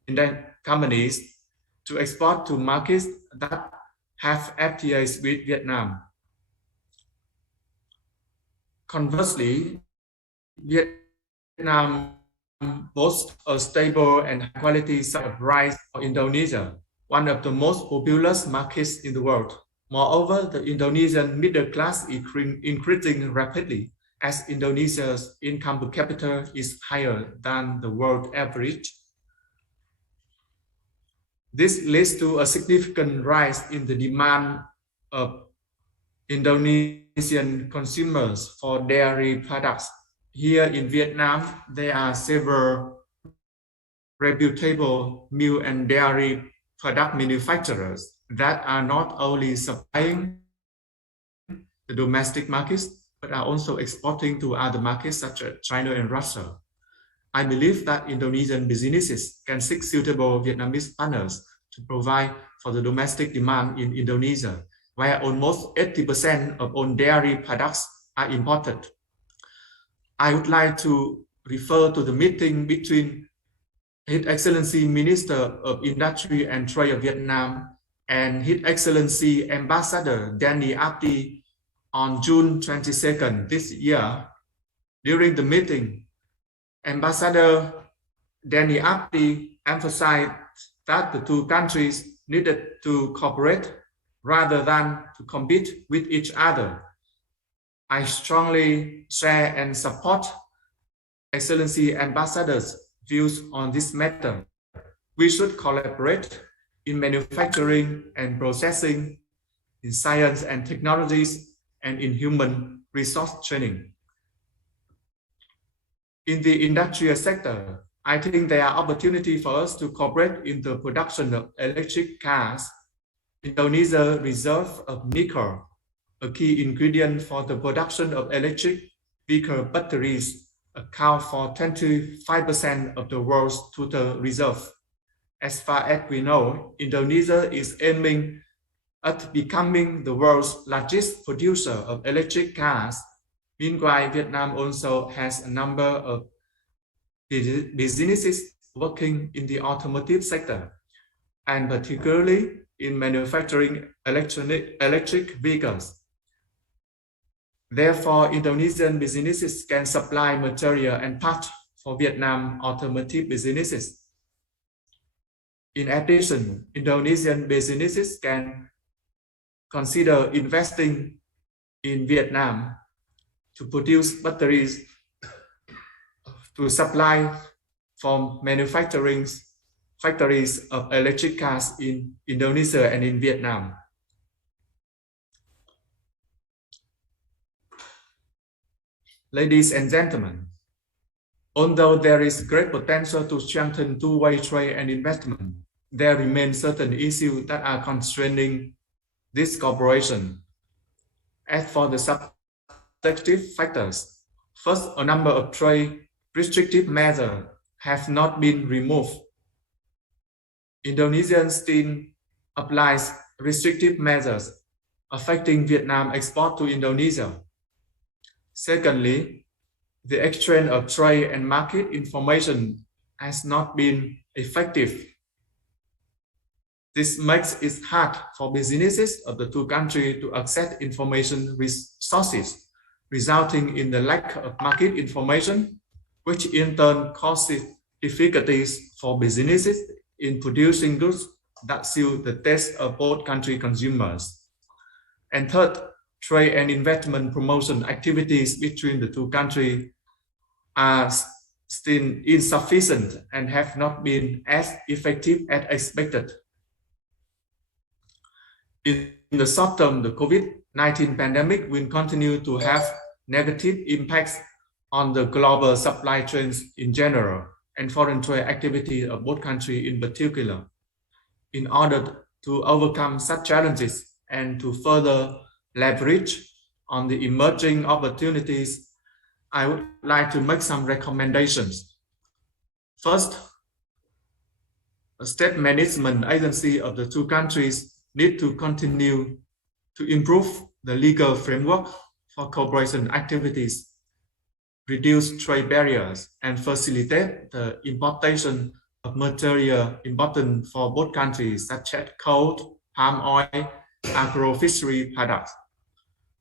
in their companies to export to markets that have FTAs with Vietnam. Conversely, Vietnam boasts a stable and high-quality supply of rice for Indonesia, one of the most populous markets in the world. Moreover, the Indonesian middle class is increasing rapidly as Indonesia's income per capita is higher than the world average. This leads to a significant rise in the demand of Indonesian consumers for dairy products. Here in Vietnam, there are several reputable milk and dairy product manufacturers that are not only supplying the domestic markets, but are also exporting to other markets such as China and Russia. I believe that Indonesian businesses can seek suitable Vietnamese partners to provide for the domestic demand in Indonesia, where almost 80% of all dairy products are imported. I would like to refer to the meeting between His Excellency Minister of Industry and Trade of Vietnam and His Excellency Ambassador Denny Abdi on June 22nd this year. During the meeting, Ambassador Denny Abdi emphasized that the two countries needed to cooperate rather than to compete with each other. I strongly share and support Excellency Ambassador's views on this matter. We should collaborate in manufacturing and processing, in science and technologies, and in human resource training. In the industrial sector, I think there are opportunities for us to cooperate in the production of electric cars. Indonesia reserve of nickel, a key ingredient for the production of electric vehicle batteries, account for 25% of the world's total reserve. As far as we know, Indonesia is aiming at becoming the world's largest producer of electric cars. Meanwhile, Vietnam also has a number of businesses working in the automotive sector, and particularly in manufacturing electric vehicles. Therefore, Indonesian businesses can supply material and parts for Vietnam automotive businesses. In addition, Indonesian businesses can consider investing in Vietnam to produce batteries to supply from manufacturing factories of electric cars in Indonesia and in Vietnam. Ladies and gentlemen, although there is great potential to strengthen two-way trade and investment, there remain certain issues that are constraining this cooperation. As for the subjective factors, first, a number of trade restrictive measures have not been removed. Indonesia still applies restrictive measures affecting Vietnam export to Indonesia. Secondly, the exchange of trade and market information has not been effective. This makes it hard for businesses of the two countries to access information resources, resulting in the lack of market information, which in turn causes difficulties for businesses in producing goods that suit the taste of both country consumers. And third, trade and investment promotion activities between the two countries are still insufficient and have not been as effective as expected. In the short term, the COVID-19 pandemic will continue to have negative impacts on the global supply chains in general and foreign trade activity of both countries in particular. In order to overcome such challenges and to further leverage on the emerging opportunities, I would like to make some recommendations. First, the state management agency of the two countries need to continue to improve the legal framework for cooperation activities, reduce trade barriers, and facilitate the importation of material important for both countries, such as coal, palm oil, agro-fishery products.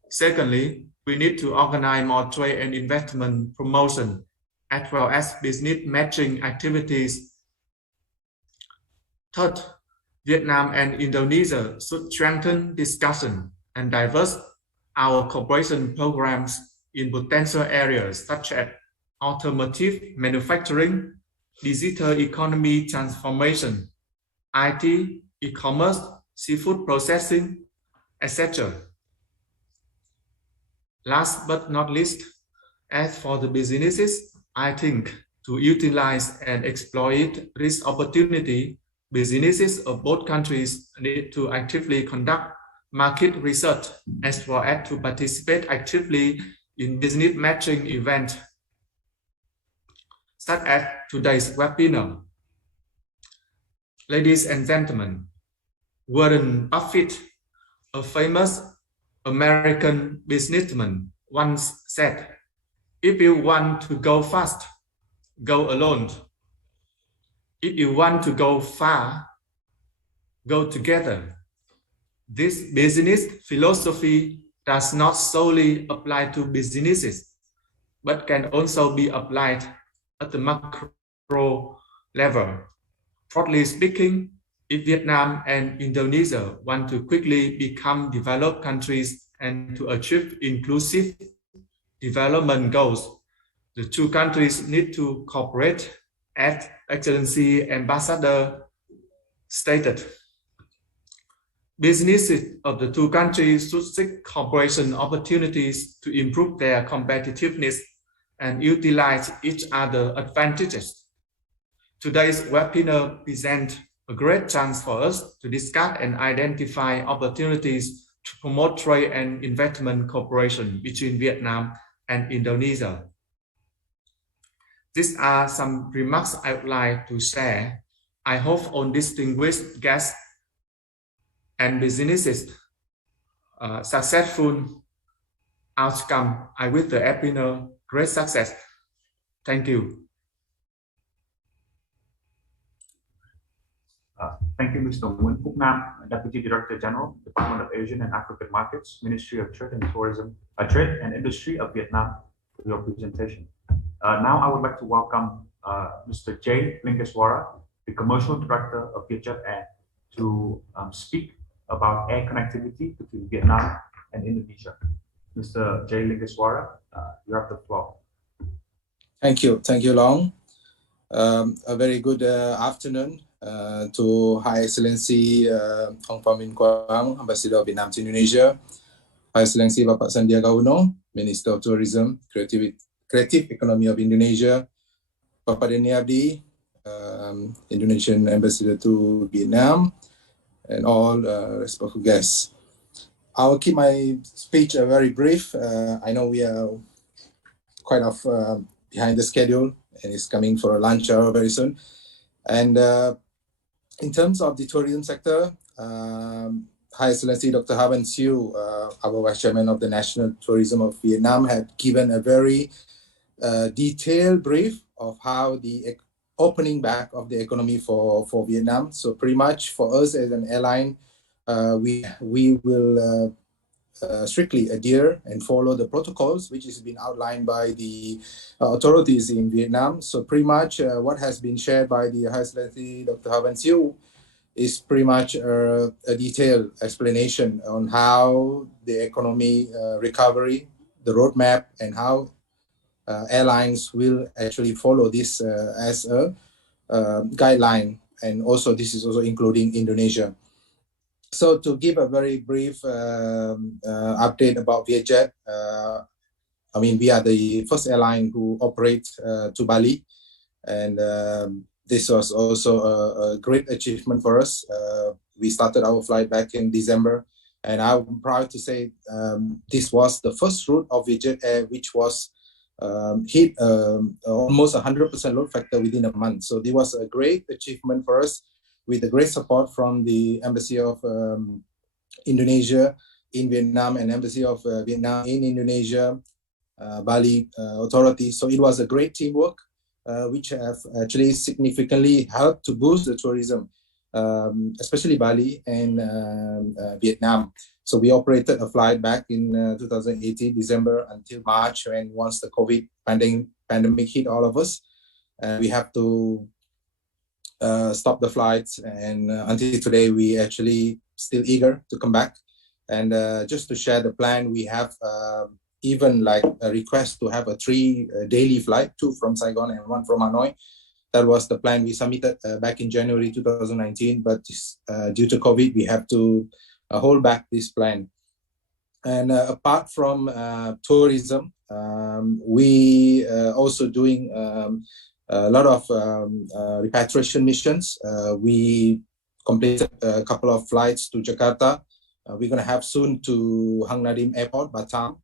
Secondly, we need to organize more trade and investment promotion, as well as business matching activities. Third, Vietnam and Indonesia should strengthen discussion and diverse our cooperation programs in potential areas such as automotive manufacturing, digital economy transformation, IT, e-commerce, seafood processing, etc. Last but not least, as for the businesses, I think to utilize and exploit this opportunity, businesses of both countries need to actively conduct market research as well as to participate actively in business matching events, such as today's webinar. Ladies and gentlemen, Warren Buffett, a famous American businessman, once said, "If you want to go fast, go alone. If you want to go far, go together." This business philosophy does not solely apply to businesses, but can also be applied at the macro level. Broadly speaking, If Vietnam and Indonesia want to quickly become developed countries and to achieve inclusive development goals, the two countries need to cooperate, as Excellency Ambassador stated. Businesses of the two countries should seek cooperation opportunities to improve their competitiveness and utilize each other's advantages. Today's webinar presents a great chance for us to discuss and identify opportunities to promote trade and investment cooperation between Vietnam and Indonesia. These are some remarks I would like to share. I hope all distinguished guests and businesses successful outcome. I wish the webinar great success. Thank you. Thank you, Mr. Nguyen Phúc Nam, Deputy Director General, Department of Asian and African Markets, Ministry of Trade and Tourism, Trade and Industry of Vietnam, for your presentation. Now I would like to welcome Mr. J. Lingeswara, the Commercial Director of Vietjet Air, to speak about air connectivity between Vietnam and Indonesia. Mr. J. Lingeswara, you have the floor. Thank you, Long. A very good afternoon to High Excellency Ong Pham Vinh Quang, Ambassador of Vietnam to Indonesia, High Excellency Bapak Sandiaga Uno, Minister of Tourism, Creative Economy of Indonesia, Bapak Denny Abdi, Indonesian Ambassador to Vietnam, and all respectful guests. I will keep my speech very brief. I know we are quite behind the schedule and it's coming for a lunch hour very soon. And in terms of the tourism sector, High Excellency Dr. Ha Van Siu, our Vice Chairman of the National Tourism of Vietnam, had given a very detailed brief of how the opening back of the economy for Vietnam. So pretty much for us as an airline, we will strictly adhere and follow the protocols which has been outlined by the authorities in Vietnam. So pretty much what has been shared by the High Excellency Dr. Ha Van Siu is pretty much a detailed explanation on how the economy recovery, the roadmap, and how airlines will actually follow this as a guideline. And also this is also including Indonesia. So to give a very brief update about Vietjet, I mean, we are the first airline who operate to Bali, and this was also a great achievement for us. We started our flight back in December, and I'm proud to say this was the first route of Vietjet Air which was hit almost 100% load factor within a month. So it was a great achievement for us, with the great support from the Embassy of Indonesia in Vietnam and Embassy of Vietnam in Indonesia, Bali authorities. So it was a great teamwork, which have actually significantly helped to boost the tourism, especially Bali and Vietnam. So we operated a flight back in 2018, December until March, and once the COVID pandemic hit all of us, we have to stop the flights, and until today we actually still eager to come back. And just to share the plan, we have even like a request to have a 3 daily flight, 2 from Saigon and 1 from Hanoi. That was the plan we submitted back in January 2019, but due to COVID we have to hold back this plan. And apart from tourism, we also doing a lot of repatriation missions. We completed a couple of flights to Jakarta. We're going to have soon to Hang Nadim Airport, Batam.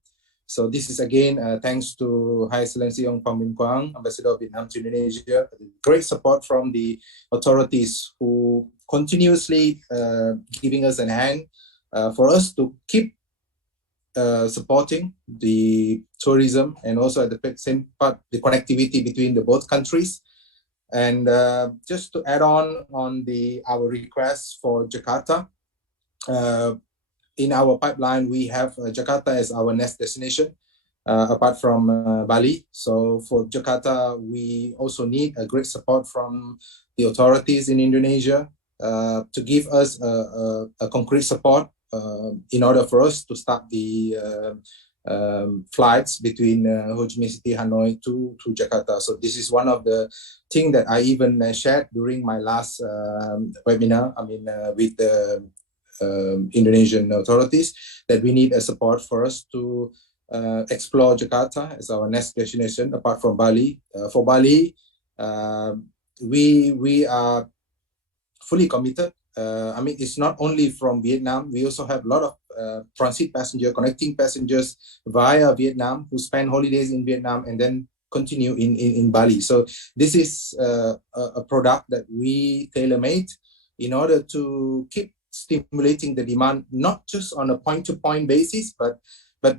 So this is again thanks to High Excellency Ong Pham Vinh Quang, Ambassador of Vietnam to Indonesia. Great support from the authorities who continuously giving us a hand for us to keep supporting the tourism, and also at the same part the connectivity between the both countries. And just to add on our request for Jakarta, in our pipeline we have Jakarta as our next destination apart from Bali. So for Jakarta we also need a great support from the authorities in Indonesia, to give us a concrete support in order for us to start the flights between Ho Chi Minh City, Hanoi to Jakarta. So this is one of the things that I even shared during my last webinar, with the Indonesian authorities, that we need a support for us to explore Jakarta as our next destination apart from Bali. For Bali, we are fully committed. It's not only from Vietnam. We also have a lot of transit passenger, connecting passengers via Vietnam who spend holidays in Vietnam and then continue in Bali. So this is a product that we tailor-made in order to keep stimulating the demand, not just on a point-to-point basis, but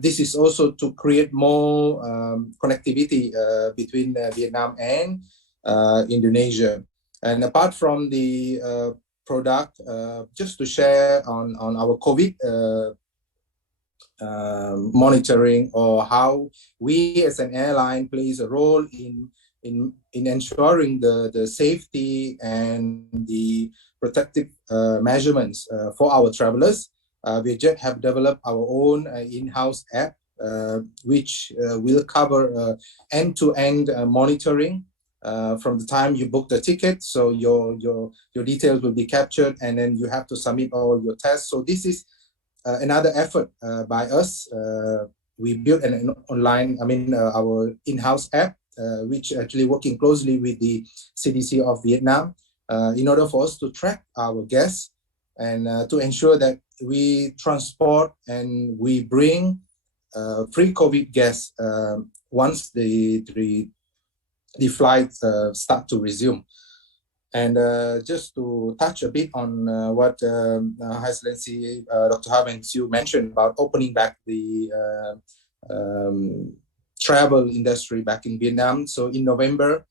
this is also to create more connectivity between Vietnam and Indonesia. And apart from the product, just to share on our COVID monitoring, or how we as an airline plays a role in ensuring the safety and the protective measurements for our travelers. We just have developed our own in-house app, which will cover end-to-end monitoring from the time you book the ticket. So your details will be captured, and then you have to submit all your tests. So this is another effort by us. We built an online, our in-house app, which actually working closely with the CDC of Vietnam in order for us to track our guests and to ensure that we transport and we bring free COVID guests once the flights start to resume. And just to touch a bit on what High Excellency Dr. Pham you mentioned about opening back the travel industry back in Vietnam. So in November,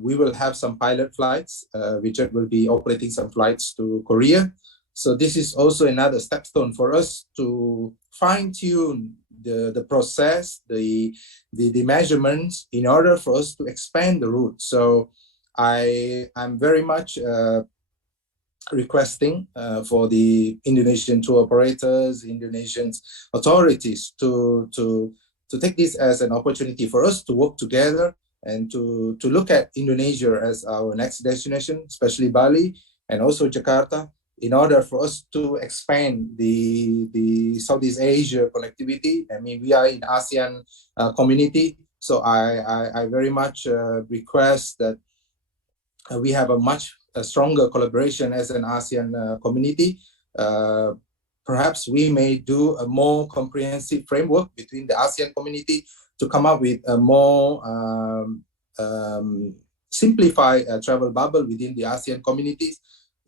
we will have some pilot flights. Richard will be operating some flights to Korea. So this is also another stepstone for us to fine-tune the process, the measurements, in order for us to expand the route. So I'm very much requesting for the Indonesian tour operators, Indonesian authorities to take this as an opportunity for us to work together and to look at Indonesia as our next destination, especially Bali and also Jakarta, in order for us to expand the Southeast Asia connectivity. We are in ASEAN community, so I very much request that we have a much stronger collaboration as an ASEAN community. Perhaps we may do a more comprehensive framework between the ASEAN community to come up with a more simplified travel bubble within the ASEAN communities,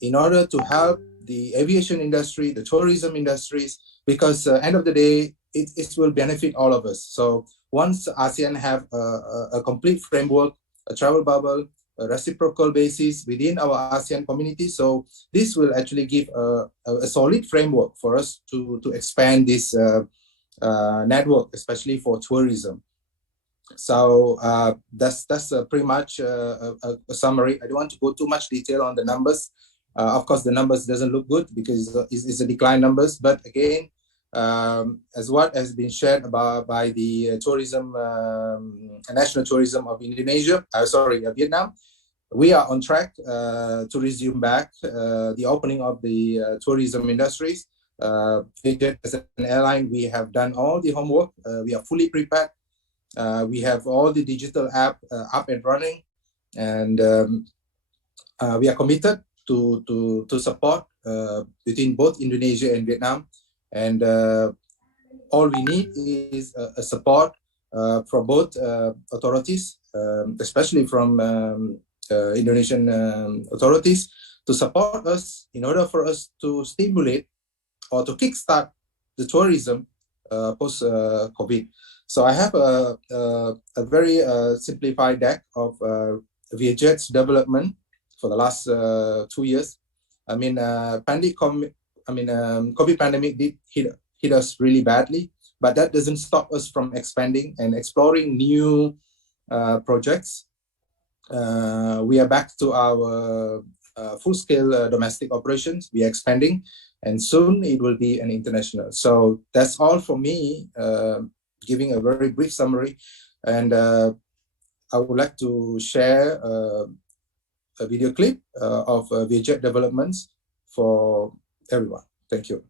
in order to help the aviation industry, the tourism industries, because end of the day, it will benefit all of us. So once ASEAN have a complete framework, a travel bubble, a reciprocal basis within our ASEAN community, so this will actually give a solid framework for us to expand this network, especially for tourism. So that's pretty much a summary. I don't want to go too much detail on the numbers. Of course, the numbers doesn't look good because it's a decline numbers. But again, as what has been shared by the tourism, national tourism of Vietnam, we are on track to resume back the opening of the tourism industries. As an airline, we have done all the homework. We are fully prepared. We have all the digital app up and running, and we are committed to support between both Indonesia and Vietnam. And all we need is a support from both authorities, especially from Indonesian authorities, to support us in order for us to stimulate or to kickstart the tourism post-COVID. So I have a very simplified deck of Vietjet's development for the last 2 years. COVID pandemic did hit us really badly, but that doesn't stop us from expanding and exploring new projects. We are back to our full-scale domestic operations. We are expanding, and soon it will be an international. So that's all for me, giving a very brief summary. And I would like to share a video clip of Viet developments for everyone. Thank you.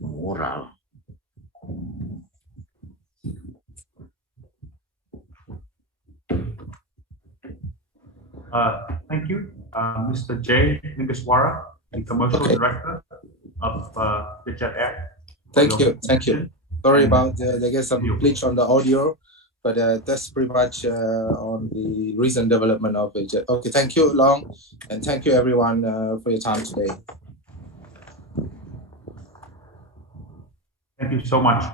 Moral. Thank you, Mr. J. Ningaswara, the Commercial Director of Viet Air. Thank you. Sorry about there gets some glitch on the audio, but that's pretty much on the recent development of it. Okay, thank you, Long, and thank you everyone for your time today. Thank you so much.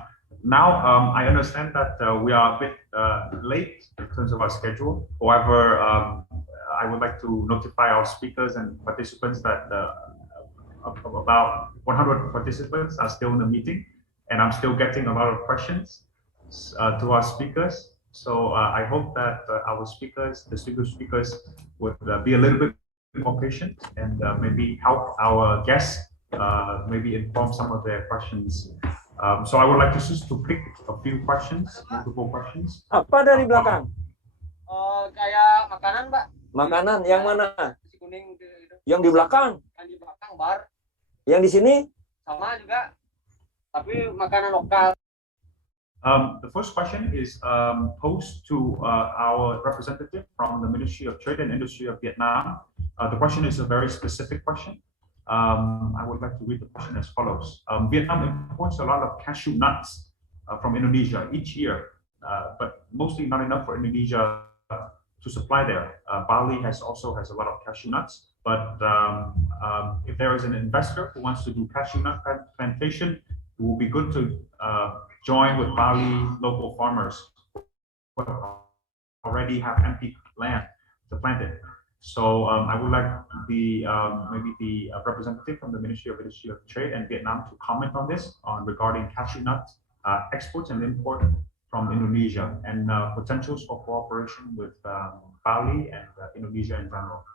Now, I understand that we are a bit late in terms of our schedule. However, I would like to notify our speakers and participants that about 100 participants are still in the meeting, and I'm still getting a lot of questions to our speakers. So I hope that our speakers, the speakers would be a little bit more patient and maybe help our guests, maybe inform some of their questions. So I would like to pick a few questions, multiple questions. Apa dari belakang? Kayak makanan, Mbak. Makanan yang mana? Nasi kuning. Yang di belakang? Yang di belakang bar. Yang di sini? Sama juga. Tapi makanan lokal. The first question is posed to our representative from the Ministry of Trade and Industry of Vietnam. The question is a very specific question. I would like to read the question as follows. Vietnam imports a lot of cashew nuts from Indonesia each year, but mostly not enough for Indonesia to supply there. Bali also has a lot of cashew nuts, but if there is an investor who wants to do cashew nut plantation, it will be good to join with Bali local farmers who already have empty land to plant it. So I would like the maybe the representative from the Ministry of Trade and Vietnam to comment on this, regarding cashew nut exports and import from Indonesia and potentials for cooperation with Bali and Indonesia in general.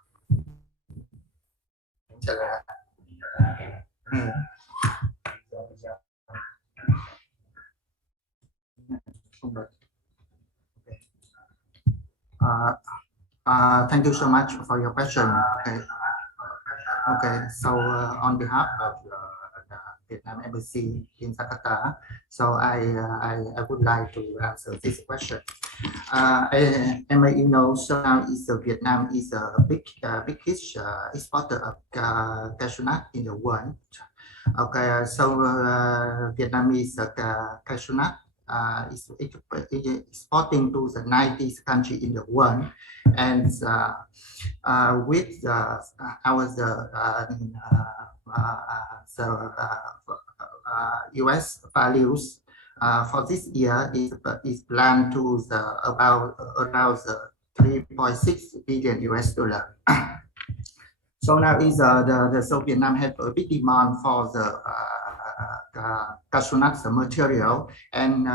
Thank you so much for your question. Okay, so on behalf of the Vietnam Embassy in Jakarta. So I would like to answer this question. You know, so now Vietnam is a biggest exporter of cashew nut in the world. Okay, so Vietnamese cashew nut is exporting to the 90th country in the world, and with our US values for this year is planned to around $3.6 billion US. So now so Vietnam have a big demand for the cashew nuts material, and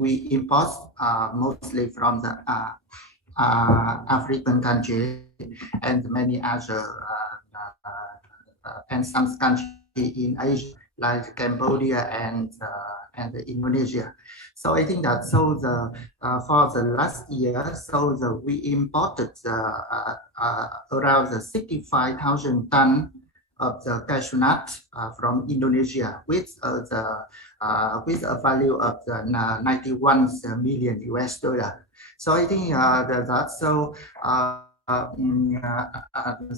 we import mostly from the African country and many other and some countries in Asia like Cambodia and Indonesia. So I think that for the last year, we imported around 65,000 tons of the cashew nut from Indonesia with a value of 91 million US dollar. So I think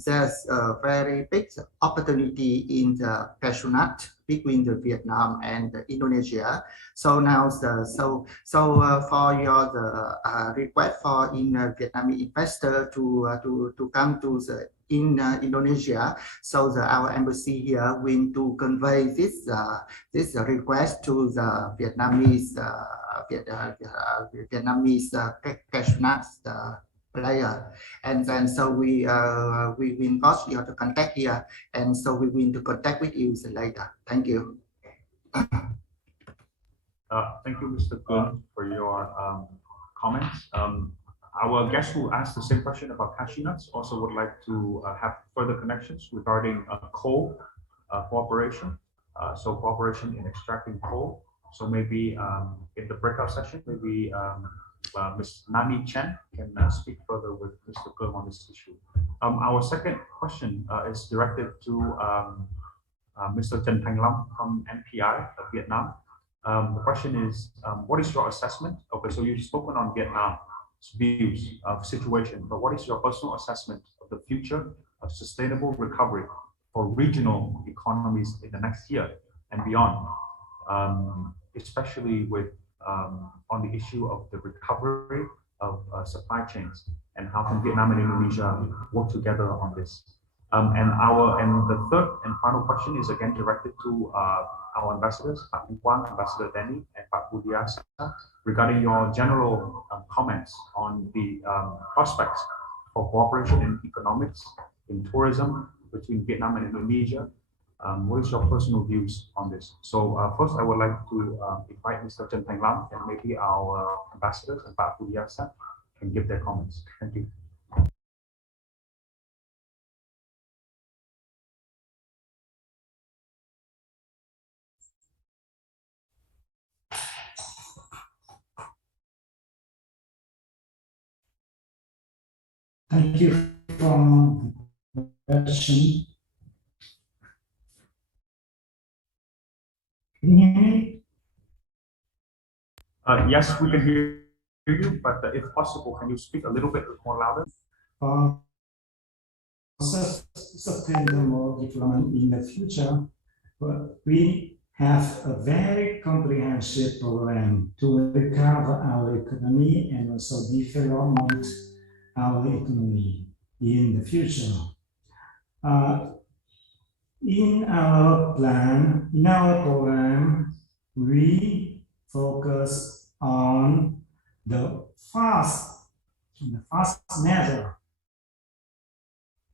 there's a very big opportunity in the cashew nut between the Vietnam and Indonesia. So now for your request for Vietnamese investor to come to Indonesia, so our embassy here will to convey this request to the Vietnamese cashew nuts player, and then so we will got your contact here, and so we will to contact with you later. Thank you. Thank you, Mr. Quang, for your comments. Our guest who asked the same question about cashew nuts also would like to have further connections regarding coal cooperation. So cooperation in extracting coal. So maybe in the breakout session, maybe Ms. Nani Chen can speak further with Mr. Quang on this issue. Our second question is directed to Mr. Chen Thanh Long from NPI of Vietnam. The question is, what is your assessment? Okay, so you've spoken on Vietnam's views of situation, but what is your personal assessment of the future of sustainable recovery for regional economies in the next year and beyond, especially with on the issue of the recovery of supply chains, and how can Vietnam and Indonesia work together on this? And the third and final question is again directed to our ambassadors, Pak Quang, Ambassador Denny, and Pak Budiasa, regarding your general comments on the prospects for cooperation in economics, in tourism between Vietnam and Indonesia. What is your personal views on this? So first, I would like to invite Mr. Chen Thanh Long and maybe our ambassadors and Pak Budiasa can give their comments. Thank you. Thank you for the question. Can you hear me? Yes, we can hear you, but if possible, can you speak a little bit more louder? Sustainable development in the future, we have a very comprehensive program to recover our economy and also development our economy in the future. In our plan, in our program, we focus on the fast measure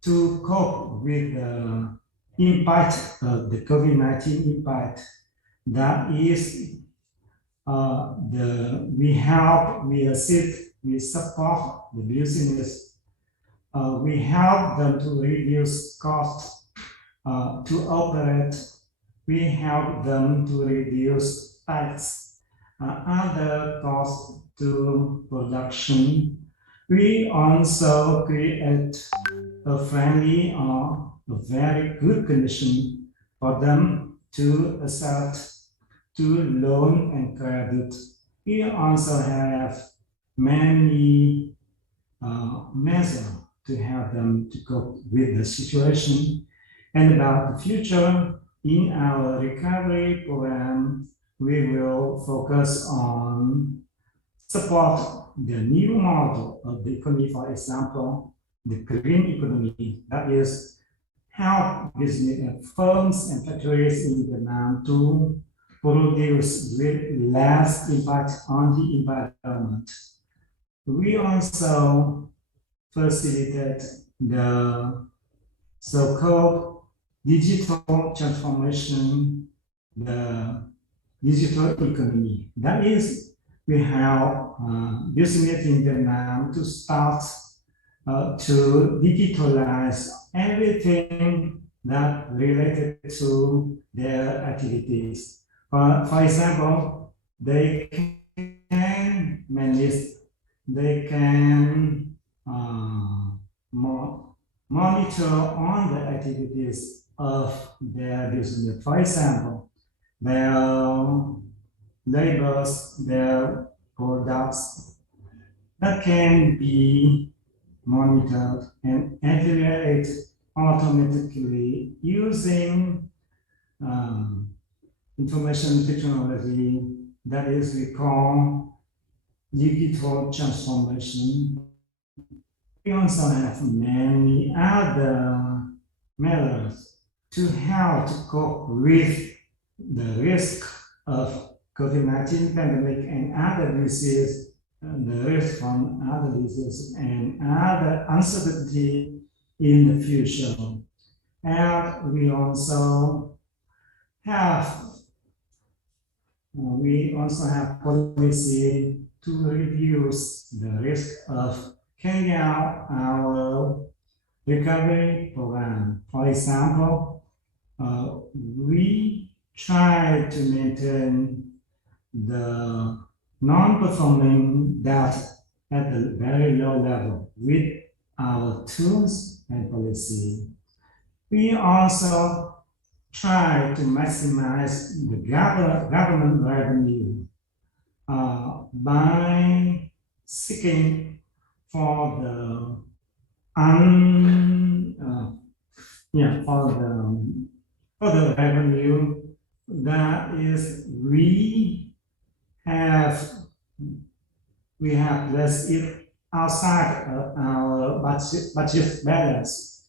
to cope with the impact of the COVID-19 impact. That is, we help, we assist, we support the business. We help them to reduce costs to operate. We help them to reduce tax, other costs to production. We also create a friendly or a very good condition for them to access to loan and credit. We also have many measures to help them to cope with the situation. And about the future, in our recovery program, we will focus on support the new model of the economy, for example, the green economy, that is help business firms and factories in Vietnam to produce with less impact on the environment. We also facilitate the so-called digital transformation, the digital economy. That is, we help business in Vietnam to start to digitalize everything that related to their activities. For example, they can manage, they can monitor on the activities of their business. For example, their labels, their products that can be monitored and evaluated automatically using information technology, that is we call digital transformation. We also have many other methods to help to cope with the risk of COVID-19 pandemic and other diseases, the risk from other diseases and other uncertainty in the future. And we also have policy to reduce the risk of carrying out our recovery program. For example, we try to maintain the non-performing debt at a very low level with our tools and policy. We also try to maximize the government revenue by seeking for the revenue that is we have less it outside of our budget balance.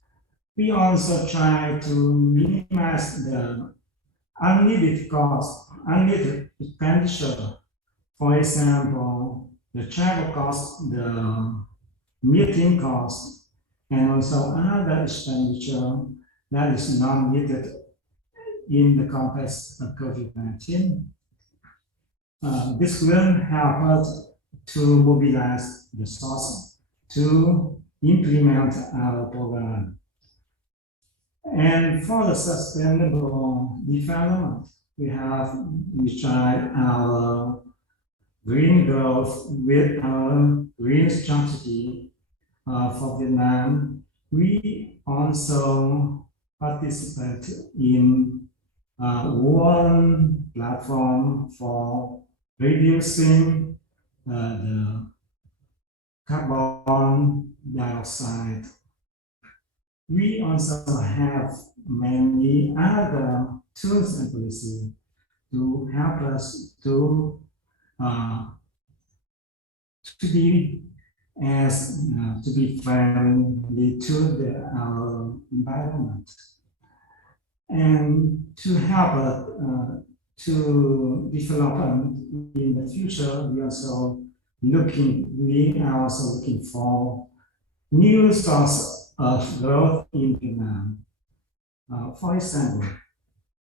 We also try to minimize the unneeded cost, unneeded expenditure. For example, the travel cost, the meeting cost, and also other expenditure that is not needed in the context of COVID-19. This will help us to mobilize the resources to implement our program. And for the sustainable development, we tried our green growth with our green strategy for Vietnam. We also participate in one platform for reducing the carbon dioxide. We also have many other tools and policies to help us to be friendly to our environment, and to help us to develop in the future. We are also looking for new sources of growth in Vietnam. For example,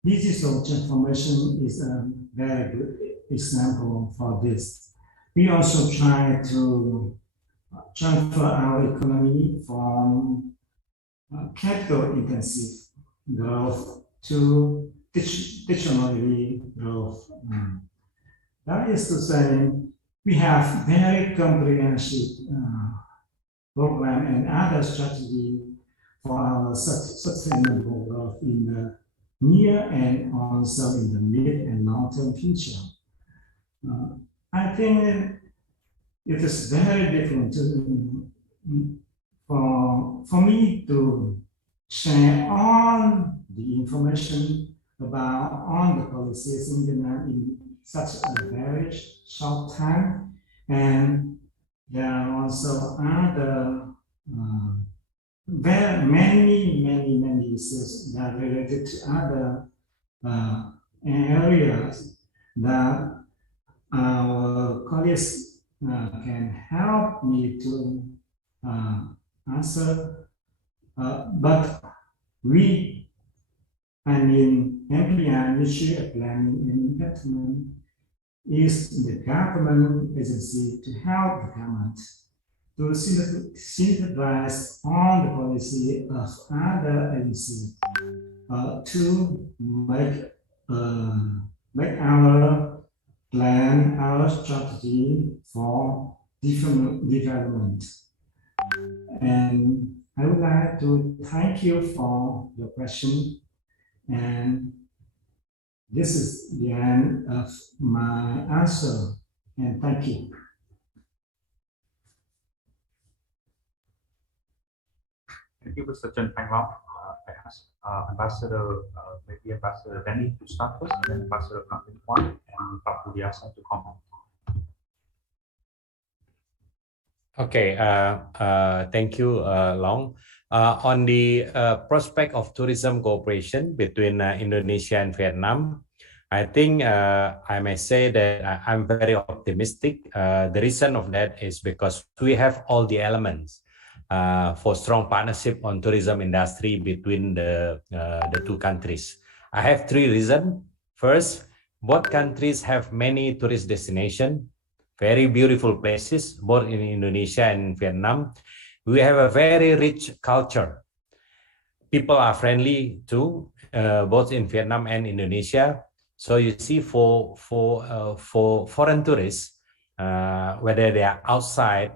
digital transformation is a very good example for this. We also try to transfer our economy from capital-intensive growth to technology growth. That is to say, we have very comprehensive program and other strategy for our sustainable growth in the near and also in the mid and long-term future. I think it is very different for me to share all the information about all the policies in Vietnam in such a very short time, and there are also other very many issues that are related to other areas that our colleagues can help me to answer, but FIABCI Ministry of Planning and Investment is the government agency to help the government to synthesize all the policy of other agencies to make our plan, our strategy for development. And I would like to thank you for your question. And this is the end of my answer. And thank you. Thank you, Mr. Chen Pang Long. I ask Ambassador, maybe Ambassador Denny to start first, and then Ambassador Quang and Pak Budiasa to comment. Okay, thank you, Long. On the prospect of tourism cooperation between Indonesia and Vietnam, I think I may say that I'm very optimistic. The reason of that is because we have all the elements for strong partnership on tourism industry between the two countries. I have three reasons. First, both countries have many tourist destinations, very beautiful places, both in Indonesia and Vietnam. We have a very rich culture. People are friendly too, both in Vietnam and Indonesia. So you see, for foreign tourists, whether they are outside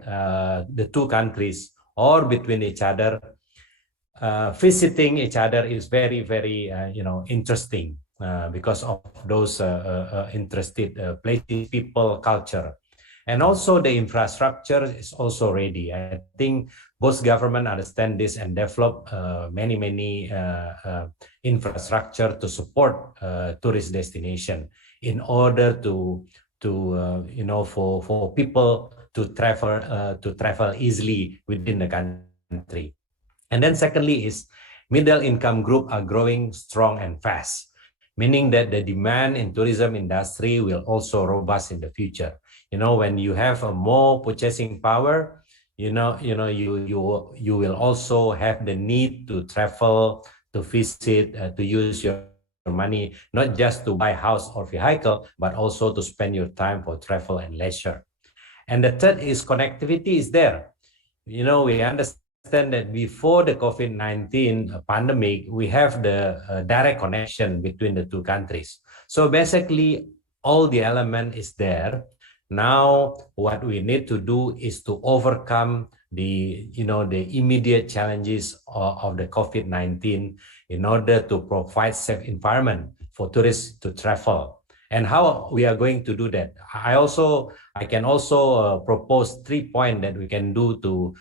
the two countries or between each other, visiting each other is very interesting because of those interested places, people, culture. And also the infrastructure is also ready. I think both governments understand this and develop many infrastructure to support tourist destination in order for people to travel easily within the country. And then secondly is middle income group are growing strong and fast, meaning that the demand in tourism industry will also robust in the future. When you have a more purchasing power, you will also have the need to travel, to visit, to use your money, not just to buy house or vehicle, but also to spend your time for travel and leisure. And the third is connectivity is there. We understand that before the COVID-19 pandemic, we have the direct connection between the two countries. So basically, all the element is there. Now, what we need to do is to overcome the immediate challenges of the COVID-19 in order to provide safe environment for tourists to travel. And how we are going to do that? I can also propose 3 points that we can do to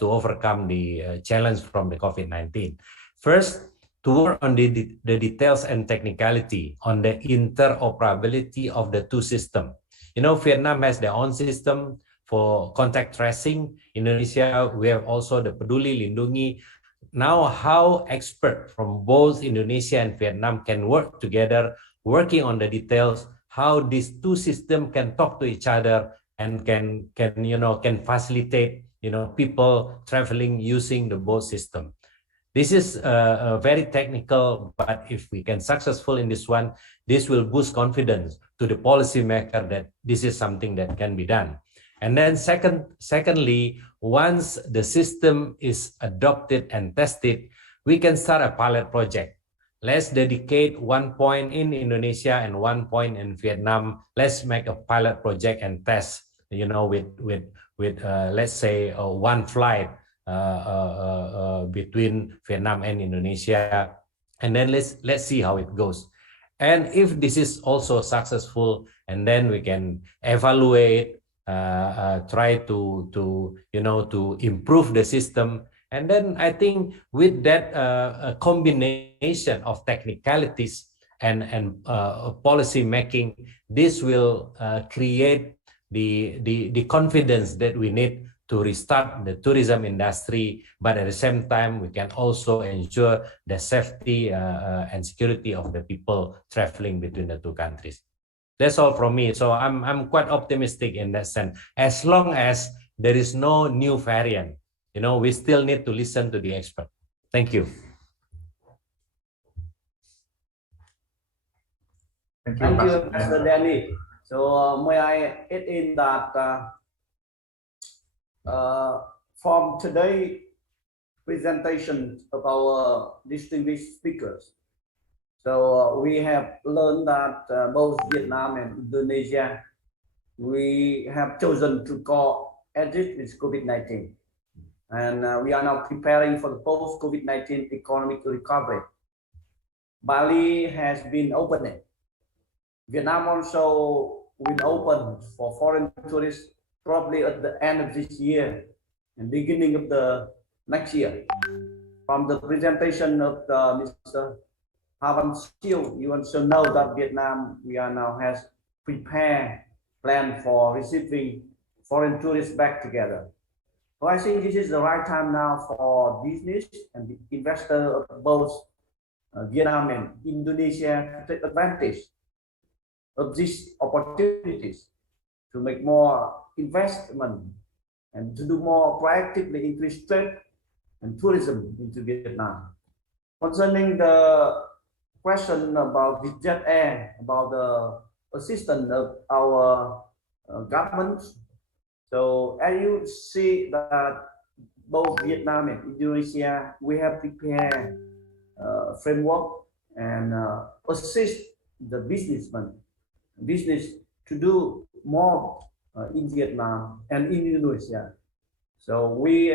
overcome the challenge from the COVID-19. First, to work on the details and technicality on the interoperability of the two systems. Vietnam has their own system for contact tracing. Indonesia, we have also the Peduli Lindungi. Now, how experts from both Indonesia and Vietnam can work together, working on the details, how these two systems can talk to each other and can facilitate people traveling using the both system. This is very technical, but if we can successful in this one, this will boost confidence to the policymaker that this is something that can be done. And then secondly, once the system is adopted and tested, we can start a pilot project. Let's dedicate 1 point in Indonesia and 1 point in Vietnam. Let's make a pilot project and test, with let's say one flight between Vietnam and Indonesia, and then let's see how it goes. And if this is also successful, and then we can evaluate, try to improve the system. And then I think with that a combination of technicalities and policy making, this will create the confidence that we need to restart the tourism industry, but at the same time, we can also ensure the safety and security of the people traveling between the two countries. That's all from me. So I'm quite optimistic in that sense. As long as there is no new variant, we still need to listen to the expert. Thank you. Thank you, Mr. Denny. So may I add in that from today's presentation of our distinguished speakers, so we have learned that both Vietnam and Indonesia, we have chosen to coexist with COVID-19. And we are now preparing for the post-COVID-19 economic recovery. Bali has been opening. Vietnam also will open for foreign tourists probably at the end of this year and beginning of the next year. From the presentation of Mr. Pham, you also know that Vietnam, we are now has prepared plan for receiving foreign tourists back together. So I think this is the right time now for business and the investor of both Vietnam and Indonesia to take advantage of these opportunities to make more investment and to do more proactively increase trade and tourism into Vietnam. Concerning the question about Viet Air, about the assistance of our government, so as you see that both Vietnam and Indonesia, we have prepared framework and assist the business to do more in Vietnam and in Indonesia. So we,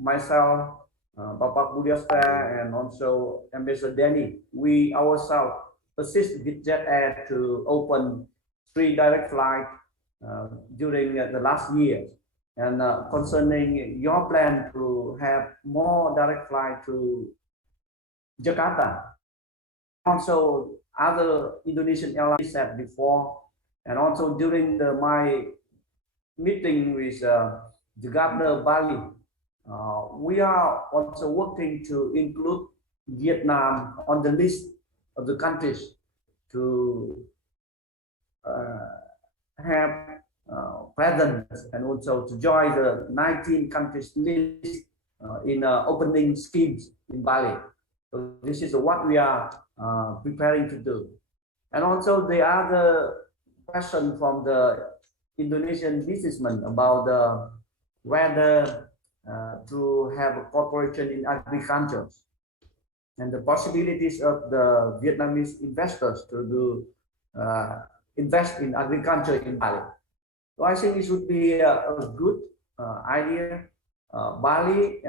myself, Bapak Budiastra, and also Ambassador Denny, we ourselves assist Viet Air to open 3 direct flights during the last year. And concerning your plan to have more direct flight to Jakarta, also other Indonesian airlines said before, and also during my meeting with the governor of Bali, we are also working to include Vietnam on the list of the countries to have presence and also to join the 19 countries list in opening schemes in Bali. So this is what we are preparing to do. And also the other question from the Indonesian businessman about whether to have a cooperation in agriculture and the possibilities of the Vietnamese investors to do invest in agriculture in Bali. So I think it would be a good idea. Bali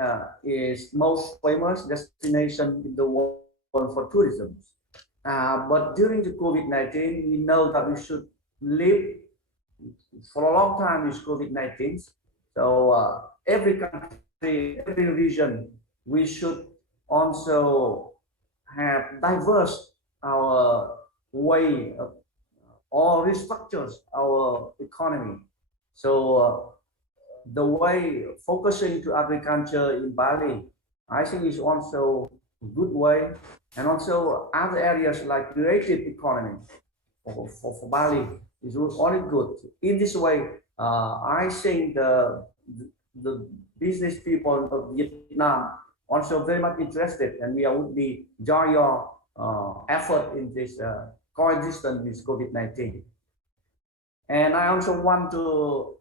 is most famous destination in the world for tourism. But during the COVID-19, we know that we should live for a long time with COVID-19. So every country, every region, we should also have diverse our way of or restructures our economy. So the way focusing to agriculture in Bali, I think is also a good way, and also other areas like creative economy for Bali is only good. In this way, I think the business people of Vietnam also very much interested, and we would be join your effort in this coexistence with COVID-19. And I also want to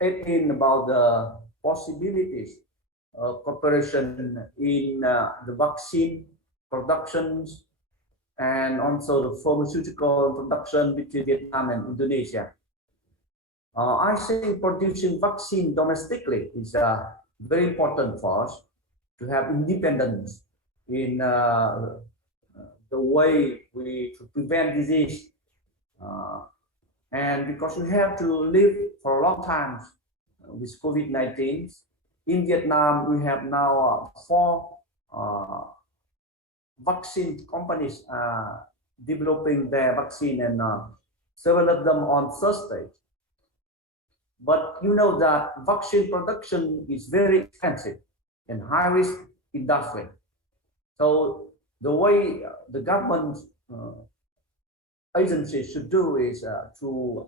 add in about the possibilities of cooperation in the vaccine productions and also the pharmaceutical production between Vietnam and Indonesia. I think producing vaccine domestically is very important for us to have independence in the way to prevent disease. And because we have to live for a long time with COVID-19, in Vietnam, we have now 4 vaccine companies developing their vaccine, and several of them on first stage. But you know that vaccine production is very expensive and high risk industry. So the way the government agency should do is to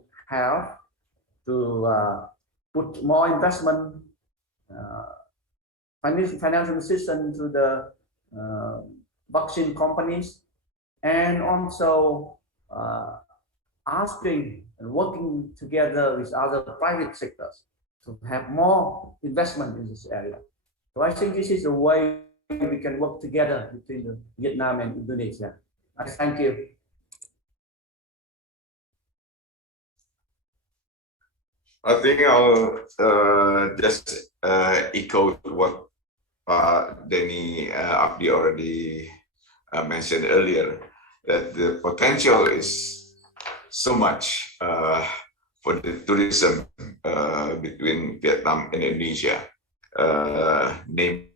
put more investment, financial assistance to the vaccine companies, and also asking and working together with other private sectors to have more investment in this area. So I think this is a way we can work together between Vietnam and Indonesia. I thank you. I think I'll just echo what Denny Abdi already mentioned earlier, that the potential is so much for the tourism between Vietnam and Indonesia. Name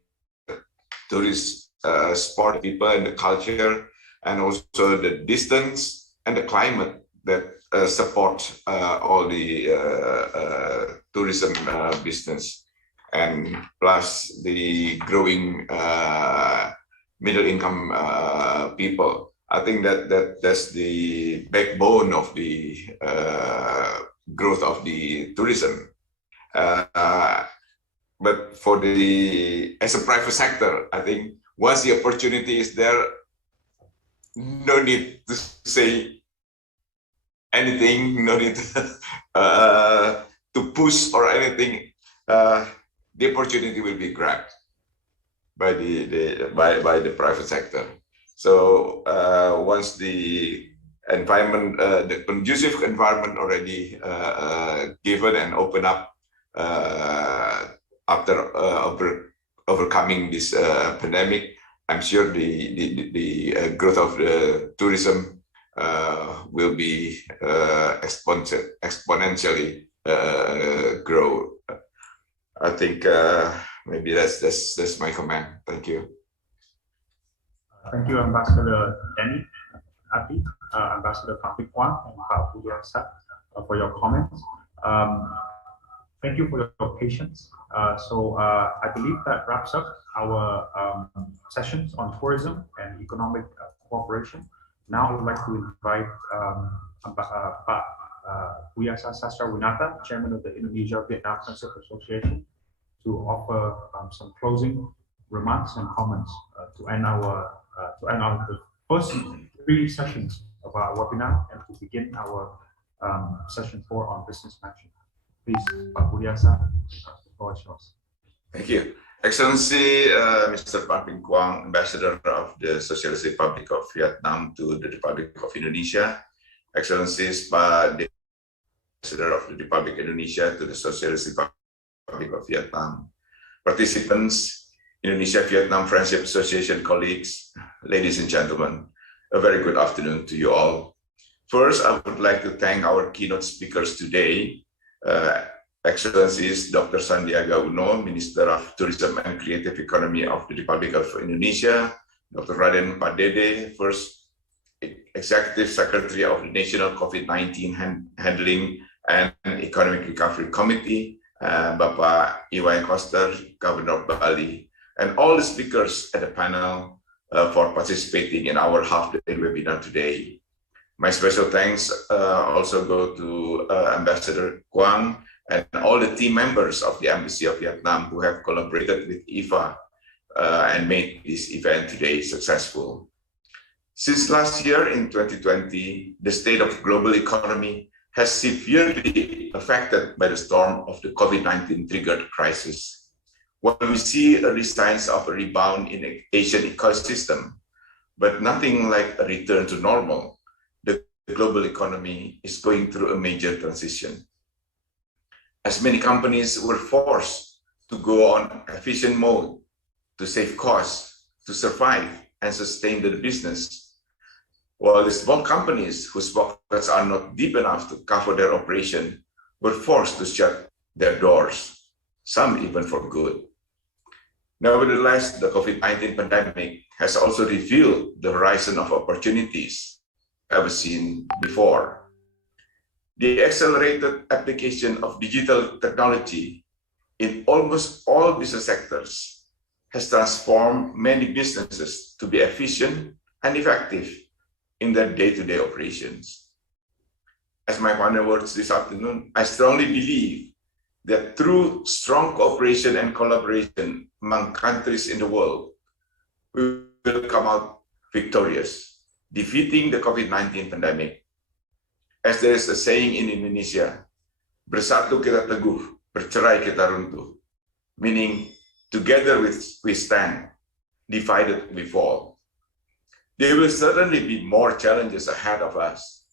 tourist sport people and the culture, and also the distance and the climate that support all the tourism business, and plus the growing middle income people. I think that's the backbone of the growth of the tourism. But for as a private sector, I think once the opportunity is there, no need to say anything, no need to push or anything. The opportunity will be grabbed by the private sector. So once the environment, the conducive environment already given and open up after overcoming this pandemic, I'm sure the growth of the tourism will be exponentially grow. I think maybe that's my comment. Thank you. Thank you, Ambassador Denny, Abdi, Ambassador Quang, and Pak Budiasa for your comments. Thank you for your patience. So I believe that wraps up our sessions on tourism and economic cooperation. Now I would like to invite Pak Budiasa Sastrawinata, Chairman of the Indonesia Vietnam Friendship Association, to offer some closing remarks and comments to end our the first 3 sessions of our webinar, and to begin our session 4 on business matching. Please, Pak Budiasa, the floor is yours. Thank you. Excellency, Mr. Pham Quang, Ambassador of the Socialist Republic of Vietnam to the Republic of Indonesia. Excellencies, Pak Ambassador of the Republic of Indonesia to the Socialist Republic of Vietnam. Participants, Indonesia-Vietnam Friendship Association colleagues, ladies and gentlemen, a very good afternoon to you all. First, I would like to thank our keynote speakers today, Excellencies Dr. Sandiaga Uno, Minister of Tourism and Creative Economy of the Republic of Indonesia, Dr. Raden Padede, First Executive Secretary of the National COVID-19 Handling and Economic Recovery Committee, Bapak Iwai Koster, Governor of Bali, and all the speakers at the panel for participating in our half-day webinar today. My special thanks also go to Ambassador Quang and all the team members of the Embassy of Vietnam who have collaborated with IFA and made this event today successful. Since last year in 2020, the state of global economy has severely affected by the storm of the COVID-19 triggered crisis. While we see early signs of a rebound in the Asian ecosystem, but nothing like a return to normal, the global economy is going through a major transition. As many companies were forced to go on efficient mode to save costs, to survive and sustain their business, while the small companies whose pockets are not deep enough to cover their operation were forced to shut their doors, some even for good. Nevertheless, the COVID-19 pandemic has also revealed the horizon of opportunities ever seen before. The accelerated application of digital technology in almost all business sectors has transformed many businesses to be efficient and effective in their day-to-day operations. As my final words this afternoon, I strongly believe that through strong cooperation and collaboration among countries in the world, we will come out victorious, defeating the COVID-19 pandemic. As there is a saying in Indonesia, bersatu kita teguh, bercerai kita runtuh, meaning together we stand, divided we fall. There will certainly be more challenges ahead of us,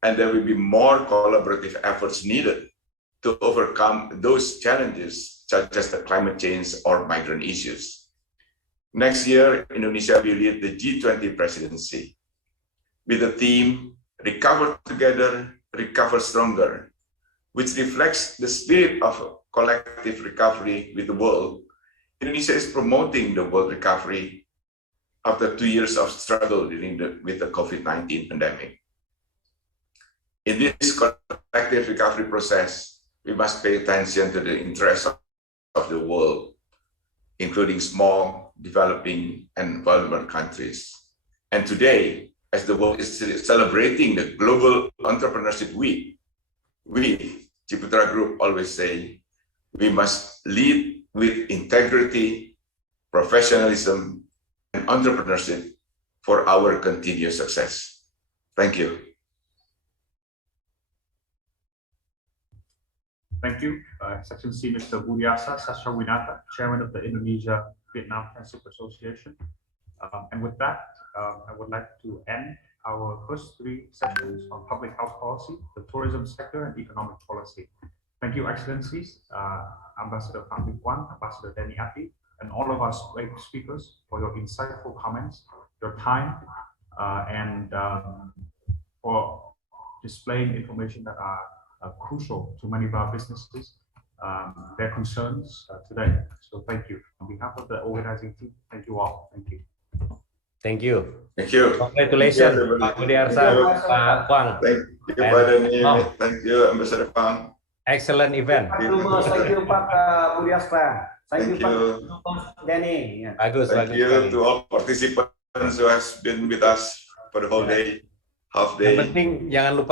and there will be more collaborative efforts needed to overcome those challenges, such as the climate change or migrant issues. Next year, Indonesia will lead the G20 presidency with the theme, Recover Together, Recover Stronger, which reflects the spirit of collective recovery with the world. Indonesia is promoting the world recovery after 2 years of struggle with the COVID-19 pandemic. In this collective recovery process, we must pay attention to the interests of the world, including small, developing, and vulnerable countries. And today, as the world is celebrating the Global Entrepreneurship Week, we, Ciputra Group, always say, we must lead with integrity, professionalism, and entrepreneurship for our continued success. Thank you. Thank you, His Excellency Mr. Budiasa Sastrawinata, Chairman of the Indonesia Vietnam Friendship Association. And with that, I would like to end our first 3 sessions on public health policy, the tourism sector, and economic policy. Thank you, Excellencies, Ambassador Pham, Ambassador Denny, Abdi, and all of our speakers for your insightful comments, your time, and for displaying information that are crucial to many of our businesses, their concerns today. So thank you. On behalf of the organizing team, thank you all. Thank you. Thank you. Thank you. Congratulations, Pak Budiarsa, Pak Quang. Thank you, Pak Denny. Thank you, Ambassador Pham. Excellent event. Thank you, Pak Budiarsa. Thank you, Pak Denny. Bagus, Thank you to all participants who has been with us for the whole day, half day. Yang penting jangan lupa